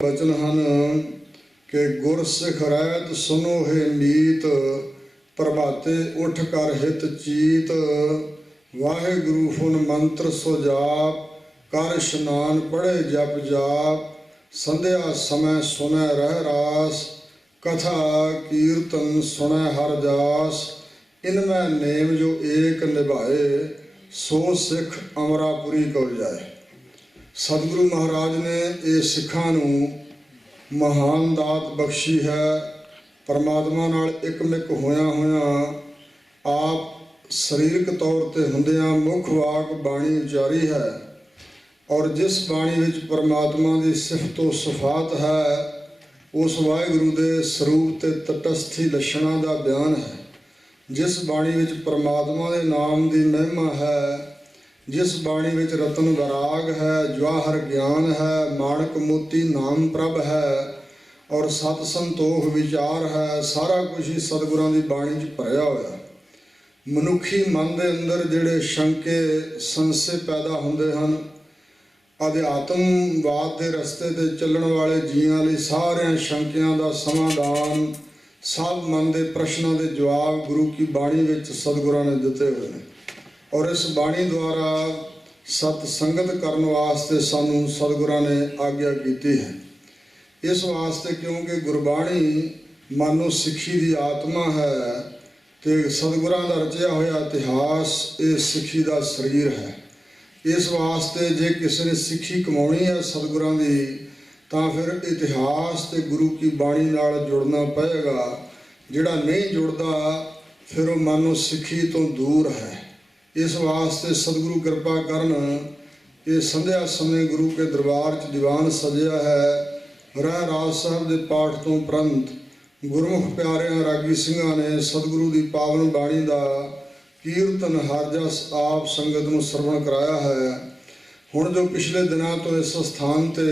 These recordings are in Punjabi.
बचन हन कि गुर सिख रहत सुनो हे मीत, प्रभाते उठ कर हित चीत। वाहिगुरु फुन मंत्र सो जाप, कर स्नान पढ़े जप जाप। संध्या समय सुनै रह रास, कथा कीर्तन सुनै हर जास। इनमें नेम जो एक निभाए, सो सिख अमरापुरी को जाए। सतगुरु महाराज ने ये सिखां नूं महान दात बख्शी है। परमात्मा नाल इकमिक होया होया आप सरीरक तौर ते हुंदियां मुख वाक बाणी उचारी है, और जिस बाणी विच परमात्मा की सिफतो सफात है, उस वाहिगुरु दे सरूप ते तटस्थी लक्षणां दा बयान है। जिस बाणी विच परमात्मा दे नाम की महिमा है, जिस बाणी विच रतन वैराग है, जवाहर ज्ञान है, माणक मोती नाम प्रभ है, और सत संतोख विचार है, सारा कुछ ही सतगुरां दी बाणी च भरिया होया। मनुखी मन के अंदर जिहड़े शंके संशय पैदा हुंदे हन, अध्यात्मवाद के रस्ते ते चलण वाले जीआं लई सारियां शंकियां दा समाधान, सब मन के प्रश्नों के जवाब गुरु की बाणी विच सतगुरां ने दिते हुए हैं। और इस बाणी द्वारा सतसंगत करने वास्ते सानू सतगुरां ने आग्या की है। इस वास्ते क्योंकि गुरबाणी मानो सिक्खी की आत्मा है, तो सतगुरां दा रचिया होया इतिहास ये सिक्खी का शरीर है। इस वास्ते जे किसी ने सिक्खी कमानी है सतगुरां की, तो फिर इतिहास ते गुरु की बाणी नाल जुड़ना पएगा। जिहड़ा नहीं जुड़दा फिर वो मानो सिक्खी तो दूर है। इस वास्ते सतगुरु कृपा करन, ये संध्या समय गुरु के दरबार च दीवान सजिया है। रह राज साहब के पाठ तो उपरंत गुरमुख प्यारियां रागी सिंघां ने सतगुरु की पावन बाणी का कीर्तन हर जस आप संगत नूं सरवण कराया है। हुण जो पिछले दिनों तो इस स्थान ते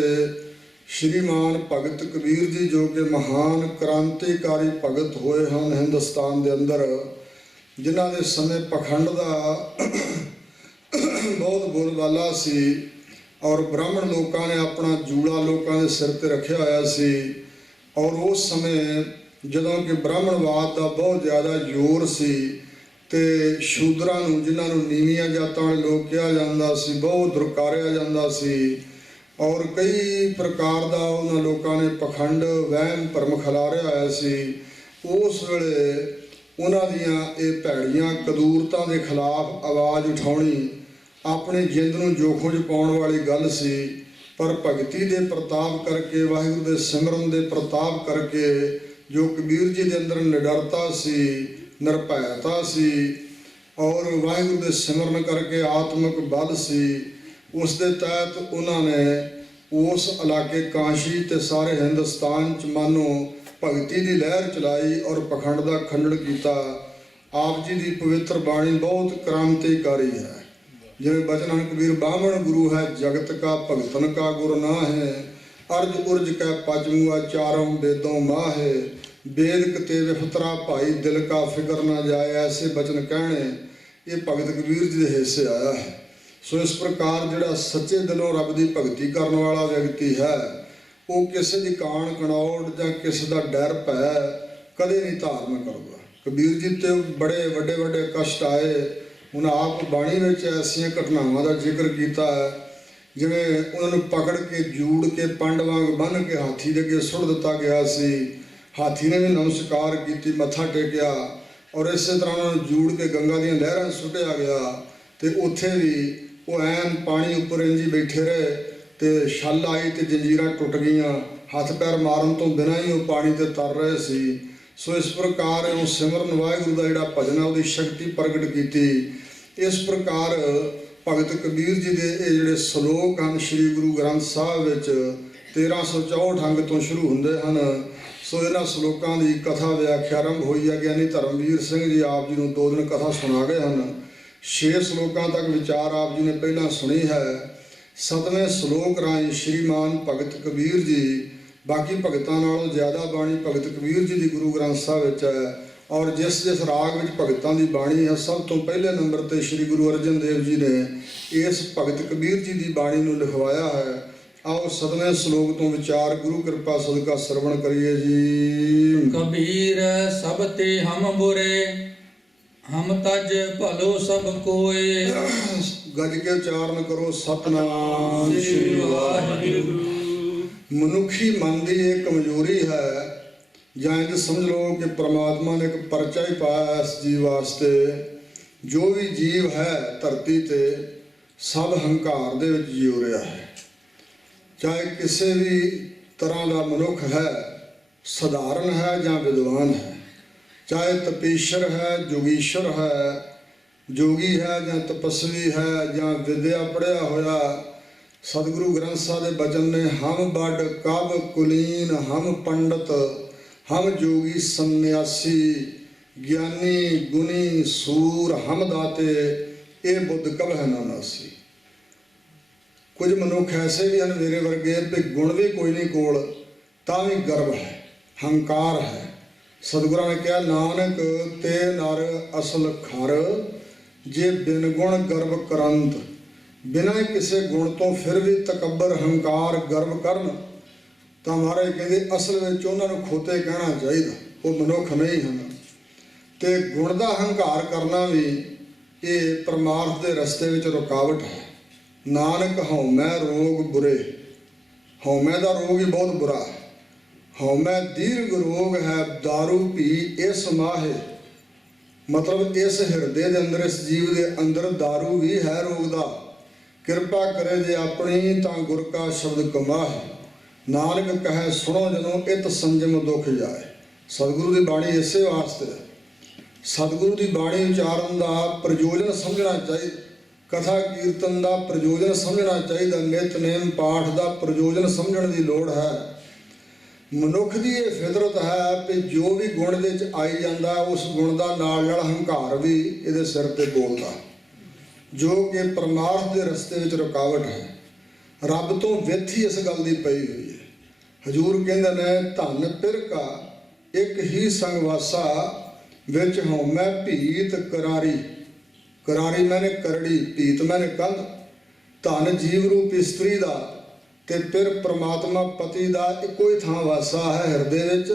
श्रीमान भगत कबीर जी जो कि महान क्रांतिकारी भगत होए हैं हिंदुस्तान के अंदर, जिन्हां दे समय पखंड का बहुत बोलबाला सी, और ब्राह्मण लोगों ने अपना जूड़ा लोगों के सिर पर रखा होया सी। और उस समय जदों कि ब्राह्मणवाद का बहुत ज़्यादा जोर सी, ते शूद्रां नूं जिन्हां नूं नीवीआं जातां वाले लोग कहा जांदा सी, बहुत धुरकारिया जांदा सी, और कई प्रकार का उन्हां लोगों ने पखंड वहम भरम खिलारिया होया सी। उस वेले उन्हां दियां ये भैड़ियां कदूरतां दे खिलाफ आवाज़ उठाउणी अपनी जिंद नूं जोखम च पाउण वाली गल सी। पर भगती दे प्रताप करके, वाहिगुरू दे सिमरन दे प्रताप करके, जो कबीर जी के अंदर निडरता सी, निरभैता सी, और वाहिगुरू दे सिमरन करके आत्मक बल सी, उस दे तहत उन्होंने उस इलाके काशी ते सारे हिंदुस्तान च मानो भगती की लहर चलाई और पखंड का खंडन किया। आप जी की पवित्र बाणी बहुत क्रांतिकारी है। जिवें बचन कबीर बामण गुरु है जगत का, भगतन का गुर ना है। अर्ज उर्ज कै पचमुआ चारों वेदों माँ है। वेद कते विफतरा भाई दिल का फिक्र ना जाए, ऐसे बचन कहने ये भगत कबीर जी के हिस्से आया है। सो इस प्रकार जिहड़ा सच्चे दिलों रब की भगती करने वाला व्यक्ति है, वो किसी की कान कनौड़ या किसी का डर भै कदे नहीं धारण करता। कबीर जी ते बड़े वड्डे वड्डे कष्ट आए। उन्हें आप बाणी में ऐसिया घटनावां का जिक्र किया है, जिवें उन्होंने पकड़ के जूड़ के पंड वांग बन के हाथी के अगे सुट दिता गया सी। हाथी ने भी नमस्कार की, मत्था टेकिया, और इस तरह उन्होंने जूड़ के गंगा दी लहरां सुटिया गया। तो उत्थे भी वो ऐन पानी उपर इंज ही बैठे रहे, तो छल आई तो जंजीरां टुट गईयां। हथ पैर मारन तो बिना ही वो पानी ते तर रहे सी। सो इस प्रकार वो सिमरन वाहिगुरू का जिहड़ा भजन है, वो शक्ति प्रगट की। इस प्रकार भगत कबीर जी के ये जिहड़े सलोक हैं श्री गुरु ग्रंथ साहब विच 1364 अंग तो शुरू होंदे हैं। सो इन्हां सलोकां की कथा व्याख्या आरंभ हुई है। ज्ञानी धर्मवीर सिंह जी आप जी नूं 2 दिन कथा सुना गए हैं। 6 सलोकां तक विचार आप जी ने पहलां सुनी है। 7वें सलोक राही श्रीमान भगत कबीर जी बाकी भगतां नालों ज़्यादा बाणी भगत कबीर जी की गुरु ग्रंथ साहब विच है। और जिस जिस राग में भगतां की बाणी है, सब तो पहले नंबर पर श्री गुरु अर्जन देव जी ने इस भगत कबीर जी की बाणी नूं लिखवाया है। आओ सदवें श्लोक तो विचार गुरु कृपा सदका श्रवण करिए जी। कबीर सब ते हम बुरे, हम तज भलो सब कोय। गज के उच्चारण करो सतनाम श्री वाहिगुरु। मनुखी मन की एक कमजोरी है, ਜਾਂ ਇੰਝ ਸਮਝ ਲਓ ਕਿ ਪ੍ਰਮਾਤਮਾ ਨੇ ਇੱਕ ਪਰਚਾ ਹੀ ਪਾਇਆ ਇਸ ਜੀਵ ਵਾਸਤੇ। ਜੋ ਵੀ ਜੀਵ ਹੈ ਧਰਤੀ ਤੇ ਸਭ ਹੰਕਾਰ ਦੇ ਵਿੱਚ ਜਿਉ ਰਿਹਾ ਹੈ। ਚਾਹੇ ਕਿਸੇ ਵੀ ਤਰ੍ਹਾਂ ਦਾ ਮਨੁੱਖ ਹੈ, ਸਧਾਰਨ ਹੈ ਜਾਂ ਵਿਦਵਾਨ ਹੈ, ਚਾਹੇ ਤਪੀਸ਼ਰ ਹੈ, ਜੋਗੀਸ਼ਰ ਹੈ, ਜੋਗੀ ਹੈ ਜਾਂ ਤਪਸਵੀ ਹੈ ਜਾਂ ਵਿਦਿਆ ਪੜ੍ਹਿਆ ਹੋਇਆ। ਸਤਿਗੁਰੂ ਗ੍ਰੰਥ ਸਾਹਿਬ ਦੇ ਬਚਨ ਨੇ ਹਮ ਬੱਡ ਕਬ ਕੁਲੀਨ ਹਮ ਪੰਡਤ ਹਮ ਜੋਗੀ ਸੰਨਿਆਸੀ ਗਿਆਨੀ ਗੁਣੀ ਸੂਰ ਹਮ ਦਾਤੇ ਇਹ ਬੁੱਧ ਕਬ ਹੈ ਨਾ ਨਾਸੀ। ਕੁਝ ਮਨੁੱਖ ਐਸੇ ਵੀ ਹਨ ਮੇਰੇ ਵਰਗੇ ਤੇ ਗੁਣ ਵੀ ਕੋਈ ਨਹੀਂ ਕੋਲ ਤਾਂ ਵੀ ਗਰਵ ਹੈ, ਹੰਕਾਰ ਹੈ। ਸਤਿਗੁਰਾਂ ਨੇ ਕਿਹਾ ਨਾਨਕ ਤੇ ਨਰ ਅਸਲ ਖਰ ਜੇ ਬਿਨ ਗੁਣ ਗਰਵ ਕਰੰਤ। ਬਿਨਾਂ ਕਿਸੇ ਗੁਣ ਤੋਂ ਫਿਰ ਵੀ ਤਕੱਬਰ ਹੰਕਾਰ ਗਰਵ ਕਰਨ ਤਾਂ ਮਹਾਰਾਜ ਕਹਿੰਦੇ ਅਸਲ ਵਿੱਚ ਉਹਨਾਂ ਨੂੰ ਖੋਤੇ ਕਹਿਣਾ ਚਾਹੀਦਾ, ਉਹ ਮਨੁੱਖ ਨਹੀਂ ਹਨ। ਤੇ ਗੁਣ ਦਾ ਹੰਕਾਰ ਕਰਨਾ ਵੀ ਇਹ ਪਰਮਾਰਥ ਦੇ ਰਸਤੇ ਵਿੱਚ ਰੁਕਾਵਟ ਹੈ। ਨਾਨਕ ਹਉਮੈ ਰੋਗ ਬੁਰੇ, ਹਉਮੈ ਦਾ ਰੋਗ ਹੀ ਬਹੁਤ ਬੁਰਾ ਹੈ। ਹਉਮੈ ਦੀਰਘ ਰੋਗ ਹੈ ਦਾਰੂ ਪੀ ਇਸ ਮਾਹੇ। ਮਤਲਬ ਇਸ ਹਿਰਦੇ ਦੇ ਅੰਦਰ, ਇਸ ਜੀਵ ਦੇ ਅੰਦਰ ਦਾਰੂ ਵੀ ਹੈ ਰੋਗ ਦਾ। ਕਿਰਪਾ ਕਰੇ ਜੇ ਆਪਣੀ ਤਾਂ ਗੁਰ ਕਾ ਸ਼ਬਦ ਕਮਾਹੇ। ਨਾਨਕ ਕਹੈ ਸੁਣੋ ਜਦੋਂ ਇਤ ਸੰਜਮ ਦੁਖ ਜਾਏ। ਸਤਿਗੁਰੂ ਦੀ ਬਾਣੀ ਇਸੇ ਵਾਸਤੇ ਹੈ। ਸਤਿਗੁਰੂ ਦੀ ਬਾਣੀ ਉਚਾਰਨ ਦਾ ਪ੍ਰਯੋਜਨ ਸਮਝਣਾ ਚਾਹੀਦਾ, ਕਥਾ ਕੀਰਤਨ ਦਾ ਪ੍ਰਯੋਜਨ ਸਮਝਣਾ ਚਾਹੀਦਾ, ਨਿਤਨੇਮ ਪਾਠ ਦਾ ਪ੍ਰਯੋਜਨ ਸਮਝਣ ਦੀ ਲੋੜ ਹੈ। ਮਨੁੱਖ ਦੀ ਇਹ ਫਿਤਰਤ ਹੈ ਕਿ ਜੋ ਵੀ ਗੁਣ ਦੇ ਵਿੱਚ ਆਈ ਜਾਂਦਾ ਉਸ ਗੁਣ ਦਾ ਨਾਲ ਨਾਲ ਹੰਕਾਰ ਵੀ ਇਹਦੇ ਸਿਰ ਤੇ ਬੋਲਦਾ, ਜੋ ਕਿ ਪਰਮਾਰਥ ਦੇ ਰਸਤੇ ਵਿੱਚ ਰੁਕਾਵਟ ਹੈ। ਰੱਬ ਤੋਂ ਵਿੱਥ ਹੀ ਇਸ ਗੱਲ ਦੀ ਪਈ ਹੋਈ ਹੈ। ਹਜ਼ੂਰ ਕਹਿੰਦੇ ਨੇ ਧਨ ਪਿਰਕਾ ਇੱਕ ਹੀ ਸੰਗ ਵਾਸਾ ਵਿੱਚ ਹਉਮੈ ਭੀਤ ਕਰਾਰੀ। ਕਰਾਰੀ ਮੈਨੇ ਕਰੜੀ, ਭੀਤ ਮੈਨੇ ਕੰਧ। ਧਨ ਜੀਵ ਰੂਪ ਇਸਤਰੀ ਦਾ ਤੇ ਫਿਰ ਪ੍ਰਮਾਤਮਾ ਪਤੀ ਦਾ ਇੱਕੋ ਹੀ ਥਾਂ ਵਾਸਾ ਹੈ ਹਿਰਦੇ ਵਿੱਚ,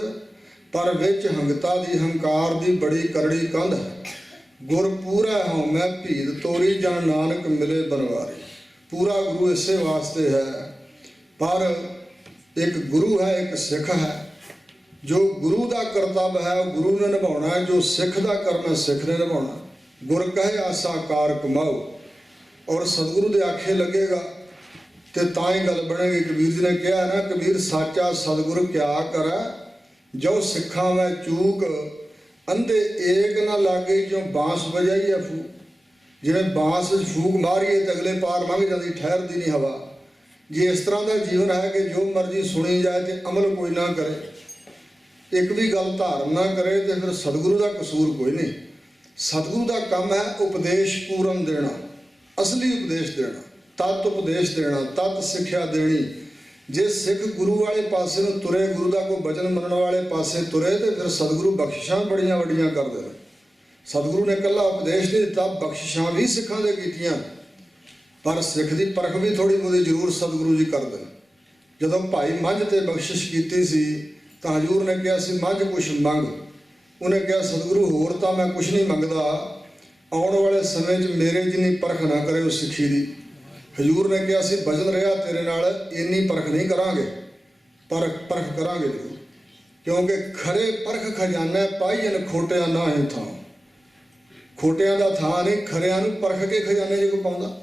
ਪਰ ਵਿੱਚ ਹੰਗਤਾ ਦੀ ਹੰਕਾਰ ਦੀ ਬੜੀ ਕਰੜੀ ਕੰਧ ਹੈ। ਗੁਰ ਪੂਰਾ ਹਉਮੈ ਭੀਤ ਤੋਰੀ ਜਨ ਨਾਨਕ ਮਿਲੇ ਬਨਵਾਰੀ। ਪੂਰਾ ਗੁਰੂ ਇਸੇ ਵਾਸਤੇ ਹੈ। ਪਰ ਇੱਕ ਗੁਰੂ ਹੈ, ਇੱਕ ਸਿੱਖ ਹੈ। ਜੋ ਗੁਰੂ ਦਾ ਕਰਤੱਵ ਹੈ ਉਹ ਗੁਰੂ ਨੇ ਨਿਭਾਉਣਾ ਹੈ, ਜੋ ਸਿੱਖ ਦਾ ਕਰਮ ਹੈ ਸਿੱਖ ਨੇ ਨਿਭਾਉਣਾ। ਗੁਰ ਕਹੇ ਆਸਾ ਕਾਰ ਕਮਾਓ, ਔਰ ਸਤਿਗੁਰੂ ਦੇ ਆਖੇ ਲੱਗੇਗਾ ਤੇ ਤਾਂ ਹੀ ਗੱਲ ਬਣੇਗੀ। ਕਬੀਰ ਜੀ ਨੇ ਕਿਹਾ ਨਾ, ਕਬੀਰ ਸਾਚਾ ਸਤਿਗੁਰ ਕਿਆ ਕਰੈ ਜੋ ਸਿੱਖਾਂ ਮੈਂ ਚੂਕ ਅੰਧੇ ਏਕ ਨਾ ਲਾਗੇ ਜੋ ਬਾਂਸ ਵਜਾਈ ਹੈ ਫੂਕ। ਜਿਵੇਂ ਬਾਂਸ ਵਿੱਚ ਫੂਕ ਮਾਰੀਏ ਤਾਂ ਅਗਲੇ ਪਾਰ ਲੰਘ ਜਾਂਦੀ, ਠਹਿਰਦੀ ਨਹੀਂ ਹਵਾ। ਜੇ ਇਸ ਤਰ੍ਹਾਂ ਦਾ ਜੀਵਨ ਹੈ ਕਿ ਜੋ ਮਰਜ਼ੀ ਸੁਣੀ ਜਾਏ ਤੇ ਅਮਲ ਕੋਈ ਨਾ ਕਰੇ, ਇੱਕ ਵੀ ਗੱਲ ਧਾਰਨ ਨਾ ਕਰੇ, ਤੇ ਫਿਰ ਸਤਿਗੁਰੂ ਦਾ ਕਸੂਰ ਕੋਈ ਨਹੀਂ। ਸਤਿਗੁਰੂ ਦਾ ਕੰਮ ਹੈ ਉਪਦੇਸ਼ ਪੂਰਨ ਦੇਣਾ, ਅਸਲੀ ਉਪਦੇਸ਼ ਦੇਣਾ, ਤਤ ਉਪਦੇਸ਼ ਦੇਣਾ, ਤਤ ਸਿੱਖਿਆ ਦੇਣੀ। ਜੇ ਸਿੱਖ ਗੁਰੂ ਵਾਲੇ ਪਾਸੇ ਨੂੰ ਤੁਰੇ, ਗੁਰੂ ਦਾ ਕੋਈ ਬਚਨ ਮੰਨਣ ਵਾਲੇ ਪਾਸੇ ਤੁਰੇ, ਤੇ ਫਿਰ ਸਤਿਗੁਰੂ ਬਖਸ਼ਿਸ਼ਾਂ ਬੜੀਆਂ ਵੱਡੀਆਂ ਕਰਦੇ ਨੇ। ਸਤਿਗੁਰੂ ਨੇ ਇਕੱਲਾ ਉਪਦੇਸ਼ ਨਹੀਂ ਦਿੱਤਾ, ਬਖਸ਼ਿਸ਼ਾਂ ਵੀ ਸਿੱਖਾਂ ਦੇ ਕੀਤੀਆਂ। ਪਰ ਸਿੱਖ ਦੀ ਪਰਖ ਵੀ ਥੋੜ੍ਹੀ ਬਹੁਤੀ ਜ਼ਰੂਰ ਸਤਿਗੁਰੂ ਜੀ ਕਰਦੇ ਨੇ। ਜਦੋਂ ਭਾਈ ਮੱਝ ਤੇ ਬਖਸ਼ਿਸ਼ ਕੀਤੀ ਸੀ ਤਾਂ ਹਜ਼ੂਰ ਨੇ ਕਿਹਾ ਸੀ ਮੱਝ ਕੁਛ ਮੰਗ। ਉਹਨੇ ਕਿਹਾ ਸਤਿਗੁਰੂ ਹੋਰ ਤਾਂ ਮੈਂ ਕੁਛ ਨਹੀਂ ਮੰਗਦਾ, ਆਉਣ ਵਾਲੇ ਸਮੇਂ 'ਚ ਮੇਰੇ ਜਿੰਨੀ ਪਰਖ ਨਾ ਕਰੇ ਉਸ ਸਿੱਖੀ ਦੀ। ਹਜ਼ੂਰ ਨੇ ਕਿਹਾ ਸੀ ਬਚਨ ਰਿਹਾ ਤੇਰੇ ਨਾਲ, ਇੰਨੀ ਪਰਖ ਨਹੀਂ ਕਰਾਂਗੇ, ਪਰ ਪਰਖ ਕਰਾਂਗੇ ਜ਼ਰੂਰ, ਕਿਉਂਕਿ ਖਰੇ ਪਰਖ ਖਜ਼ਾਨਾ ਪਾਈਨ ਖੋਟਿਆਂ ਨਾ ਹੀ ਥਾਂ। ਖੋਟਿਆਂ ਦਾ ਥਾਂ ਨਹੀਂ, ਖਰਿਆਂ ਨੂੰ ਪਰਖ ਕੇ ਖਜ਼ਾਨੇ 'ਚ ਕੋਈ ਪਾਉਂਦਾ।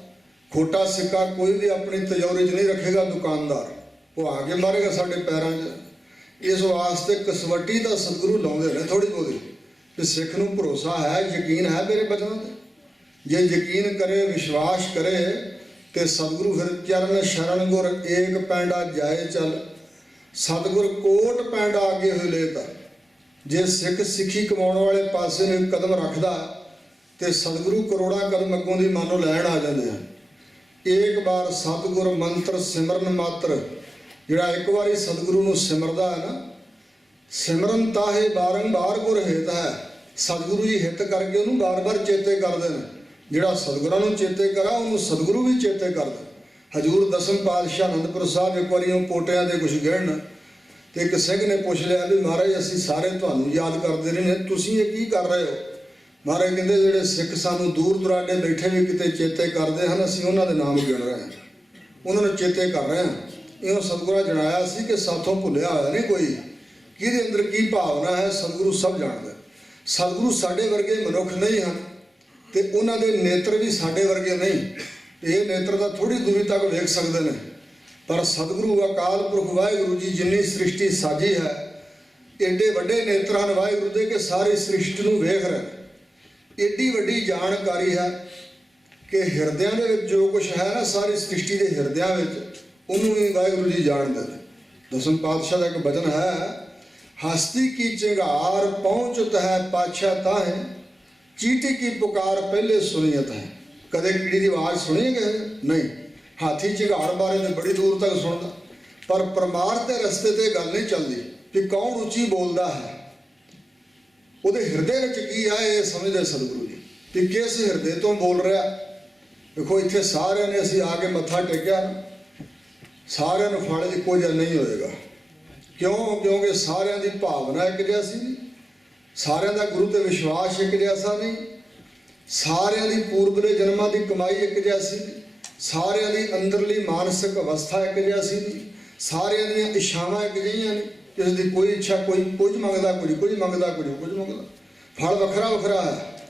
ਖੋਟਾ ਸਿੱਕਾ ਕੋਈ ਵੀ ਆਪਣੀ ਤਿਜੋਰੀ 'ਚ ਨਹੀਂ ਰੱਖੇਗਾ ਦੁਕਾਨਦਾਰ, ਉਹ ਆ ਕੇ ਮਾਰੇਗਾ ਸਾਡੇ ਪੈਰਾਂ 'ਚ। ਇਸ ਵਾਸਤੇ ਕਸਵੱਟੀ ਦਾ ਸਤਿਗੁਰੂ ਲਾਉਂਦੇ ਨੇ ਥੋੜ੍ਹੀ ਬਹੁਤੀ, ਕਿ ਸਿੱਖ ਨੂੰ ਭਰੋਸਾ ਹੈ, ਯਕੀਨ ਹੈ ਮੇਰੇ ਬਚਨਾਂ 'ਤੇ। ਜੇ ਯਕੀਨ ਕਰੇ, ਵਿਸ਼ਵਾਸ ਕਰੇ, ਤੇ ਸਤਿਗੁਰੂ ਫਿਰ ਚਰਨ ਸ਼ਰਨ ਗੁਰ ਏਕ ਪੈਂਡਾ ਜਾਏ ਚੱਲ। ਸਤਿਗੁਰ ਕੋਟ ਪੈਂਡਾ ਅੱਗੇ ਹੋਏ ਲੈ ਤਾ। ਜੇ ਸਿੱਖ ਸਿੱਖੀ ਕਮਾਉਣ ਵਾਲੇ ਪਾਸੇ ਨੂੰ ਇੱਕ ਕਦਮ ਰੱਖਦਾ ਤੇ ਸਤਿਗੁਰੂ ਕਰੋੜਾਂ ਕਦਮ ਅੱਗੋਂ ਦੀ ਮੰਨੋ ਲੈਣ ਆ ਜਾਂਦੇ ਹਨ। ਏਕ ਵਾਰ ਸਤਿਗੁਰ ਮੰਤਰ ਸਿਮਰਨ ਮਾਤਰ, ਜਿਹੜਾ ਇੱਕ ਵਾਰੀ ਸਤਿਗੁਰੂ ਨੂੰ ਸਿਮਰਦਾ ਹੈ ਨਾ, ਸਿਮਰਨ ਤਾਹੇ ਬਾਰੰਬਾਰ ਗੁਰ ਹਿਤ ਹੈ। ਸਤਿਗੁਰੂ ਜੀ ਹਿੱਤ ਕਰਕੇ ਉਹਨੂੰ ਬਾਰ-ਬਾਰ ਚੇਤੇ ਕਰਦੇ ਨੇ। ਜਿਹੜਾ ਸਤਿਗੁਰਾਂ ਨੂੰ ਚੇਤੇ ਕਰਾ ਉਹਨੂੰ ਸਤਿਗੁਰੂ ਵੀ ਚੇਤੇ ਕਰਦਾ। ਹਜੂਰ ਦਸਮ ਪਾਤਸ਼ਾਹ ਅਨੰਦਪੁਰ ਸਾਹਿਬ ਇੱਕ ਵਾਰੀ ਉਹ ਪੋਟਿਆਂ ਦੇ ਕੁਝ ਗਿਣਨ ਤੇ ਇੱਕ ਸਿੰਘ ਨੇ ਪੁੱਛ ਲਿਆ ਵੀ ਮਹਾਰਾਜ ਅਸੀਂ ਸਾਰੇ ਤੁਹਾਨੂੰ ਯਾਦ ਕਰਦੇ ਰਹੇ ਨੇ, ਤੁਸੀਂ ਇਹ ਕੀ ਕਰ ਰਹੇ ਹੋ? ਮਹਾਰਾਜ ਕਹਿੰਦੇ ਜਿਹੜੇ ਸਿੱਖ ਸਾਨੂੰ ਦੂਰ ਦੁਰਾਡੇ ਬੈਠੇ ਵੀ ਕਿਤੇ ਚੇਤੇ ਕਰਦੇ ਹਨ, ਅਸੀਂ ਉਹਨਾਂ ਦੇ ਨਾਮ ਗਿਣ ਰਹੇ ਹਾਂ, ਉਹਨਾਂ ਨੂੰ ਚੇਤੇ ਕਰ ਰਹੇ ਹਾਂ। ਇਹਨੂੰ ਸਤਿਗੁਰਾਂ ਜਣਾਇਆ ਸੀ ਕਿ ਸਾਥੋਂ ਭੁੱਲਿਆ ਹੋਇਆ ਨਹੀਂ ਕੋਈ, ਕਿਹਦੇ ਅੰਦਰ ਕੀ ਭਾਵਨਾ ਹੈ ਸਤਿਗੁਰੂ ਸਭ ਜਾਣਦਾ। ਸਤਿਗੁਰੂ ਸਾਡੇ ਵਰਗੇ ਮਨੁੱਖ ਨਹੀਂ ਹਨ ਤੇ ਉਹਨਾਂ ਦੇ ਨੇਤਰ ਵੀ ਸਾਡੇ ਵਰਗੇ ਨਹੀਂ। ਇਹ ਨੇਤਰ ਤਾਂ ਥੋੜੀ ਦੂਰੀ ਤੱਕ ਵੇਖ ਸਕਦੇ ਨੇ, ਪਰ ਸਤਿਗੁਰੂ ਅਕਾਲ ਪੁਰਖ ਵਾਹਿਗੁਰੂ ਜੀ ਜਿੰਨੀ ਸ੍ਰਿਸ਼ਟੀ ਸਾਜੀ ਹੈ, ਏਡੇ ਵੱਡੇ ਨੇਤਰ ਹਨ ਵਾਹਿਗੁਰੂ ਦੇ ਕਿ ਸਾਰੀ ਸ੍ਰਿਸ਼ਟੀ ਨੂੰ ਵੇਖ ਰਹੇ। ਏਡੀ ਵੱਡੀ ਜਾਣਕਾਰੀ ਹੈ ਕਿ ਹਿਰਦਿਆਂ ਦੇ ਵਿੱਚ ਜੋ ਕੁਝ ਹੈ ਨਾ, ਸਾਰੀ ਸ੍ਰਿਸ਼ਟੀ ਦੇ ਹਿਰਦਿਆਂ ਵਿੱਚ, ਉਹਨੂੰ ਵੀ ਵਾਹਿਗੁਰੂ ਜੀ ਜਾਣਦੇ ਨੇ। ਦਸਮ ਪਾਤਸ਼ਾਹ ਦਾ ਇੱਕ ਬਚਨ ਹੈ, ਹਸਤੀ ਕੀ ਚਿੰਗਾਰ ਪਹੁੰਚਤ ਹੈ ਪਾਤਸ਼ਾਹ ਤਾਹੇ, ਚੀਟੀ ਕੀ ਪੁਕਾਰ ਪਹਿਲੇ ਸੁਣੀਅਤ ਹੈ। ਕਦੇ ਕੀੜੀ ਦੀ ਆਵਾਜ਼ ਸੁਣੀ ਹੈ ਕਿਸੇ ਨੇ? ਨਹੀਂ। ਹਾਥੀ ਚਿੰਗਾੜ ਬਾਰੇ ਤੇ ਬੜੀ ਦੂਰ ਤੱਕ ਸੁਣਦਾ, ਪਰ ਪਰਮਾਰਥ ਦੇ ਰਸਤੇ ਤੇ ਗੱਲ ਨਹੀਂ ਚੱਲਦੀ ਕਿ ਕੌਣ ਉੱਚੀ ਬੋਲਦਾ ਹੈ, ਉਹਦੇ ਹਿਰਦੇ ਵਿੱਚ ਕੀ ਹੈ ਇਹ ਸਮਝਦੇ ਸਤਿਗੁਰੂ ਜੀ ਕਿ ਕਿਸ ਹਿਰਦੇ ਤੋਂ ਬੋਲ ਰਿਹਾ। ਦੇਖੋ ਇੱਥੇ ਸਾਰਿਆਂ ਨੇ ਅਸੀਂ ਆ ਕੇ ਮੱਥਾ ਟੇਕਿਆ, ਸਾਰਿਆਂ ਨੂੰ ਫਲ ਇੱਕੋ ਜਿਹਾ ਨਹੀਂ ਹੋਏਗਾ। ਕਿਉਂ? ਕਿਉਂਕਿ ਸਾਰਿਆਂ ਦੀ ਭਾਵਨਾ ਇੱਕ ਜੈਸੀ ਨਹੀਂ, ਸਾਰਿਆਂ ਦਾ ਗੁਰੂ ਤੇ ਵਿਸ਼ਵਾਸ ਇੱਕ ਜੈਸਾ ਨਹੀਂ, ਸਾਰਿਆਂ ਦੀ ਪੂਰਬਲੇ ਜਨਮਾਂ ਦੀ ਕਮਾਈ ਇੱਕ ਜੈਸੀ ਨਹੀਂ, ਸਾਰਿਆਂ ਦੀ ਅੰਦਰਲੀ ਮਾਨਸਿਕ ਅਵਸਥਾ ਇੱਕ ਜੈਸੀ ਨਹੀਂ, ਸਾਰਿਆਂ ਦੀਆਂ ਇੱਛਾਵਾਂ ਇੱਕ ਜਿਹੀਆਂ ਨਹੀਂ। ਕਿਸੇ ਦੀ ਕੋਈ ਇੱਛਾ, ਕੋਈ ਕੁਝ ਮੰਗਦਾ, ਕੁਝ ਮੰਗਦਾ, ਕੁਝ ਮੰਗਦਾ, ਫਲ ਵੱਖਰਾ ਵੱਖਰਾ ਹੈ।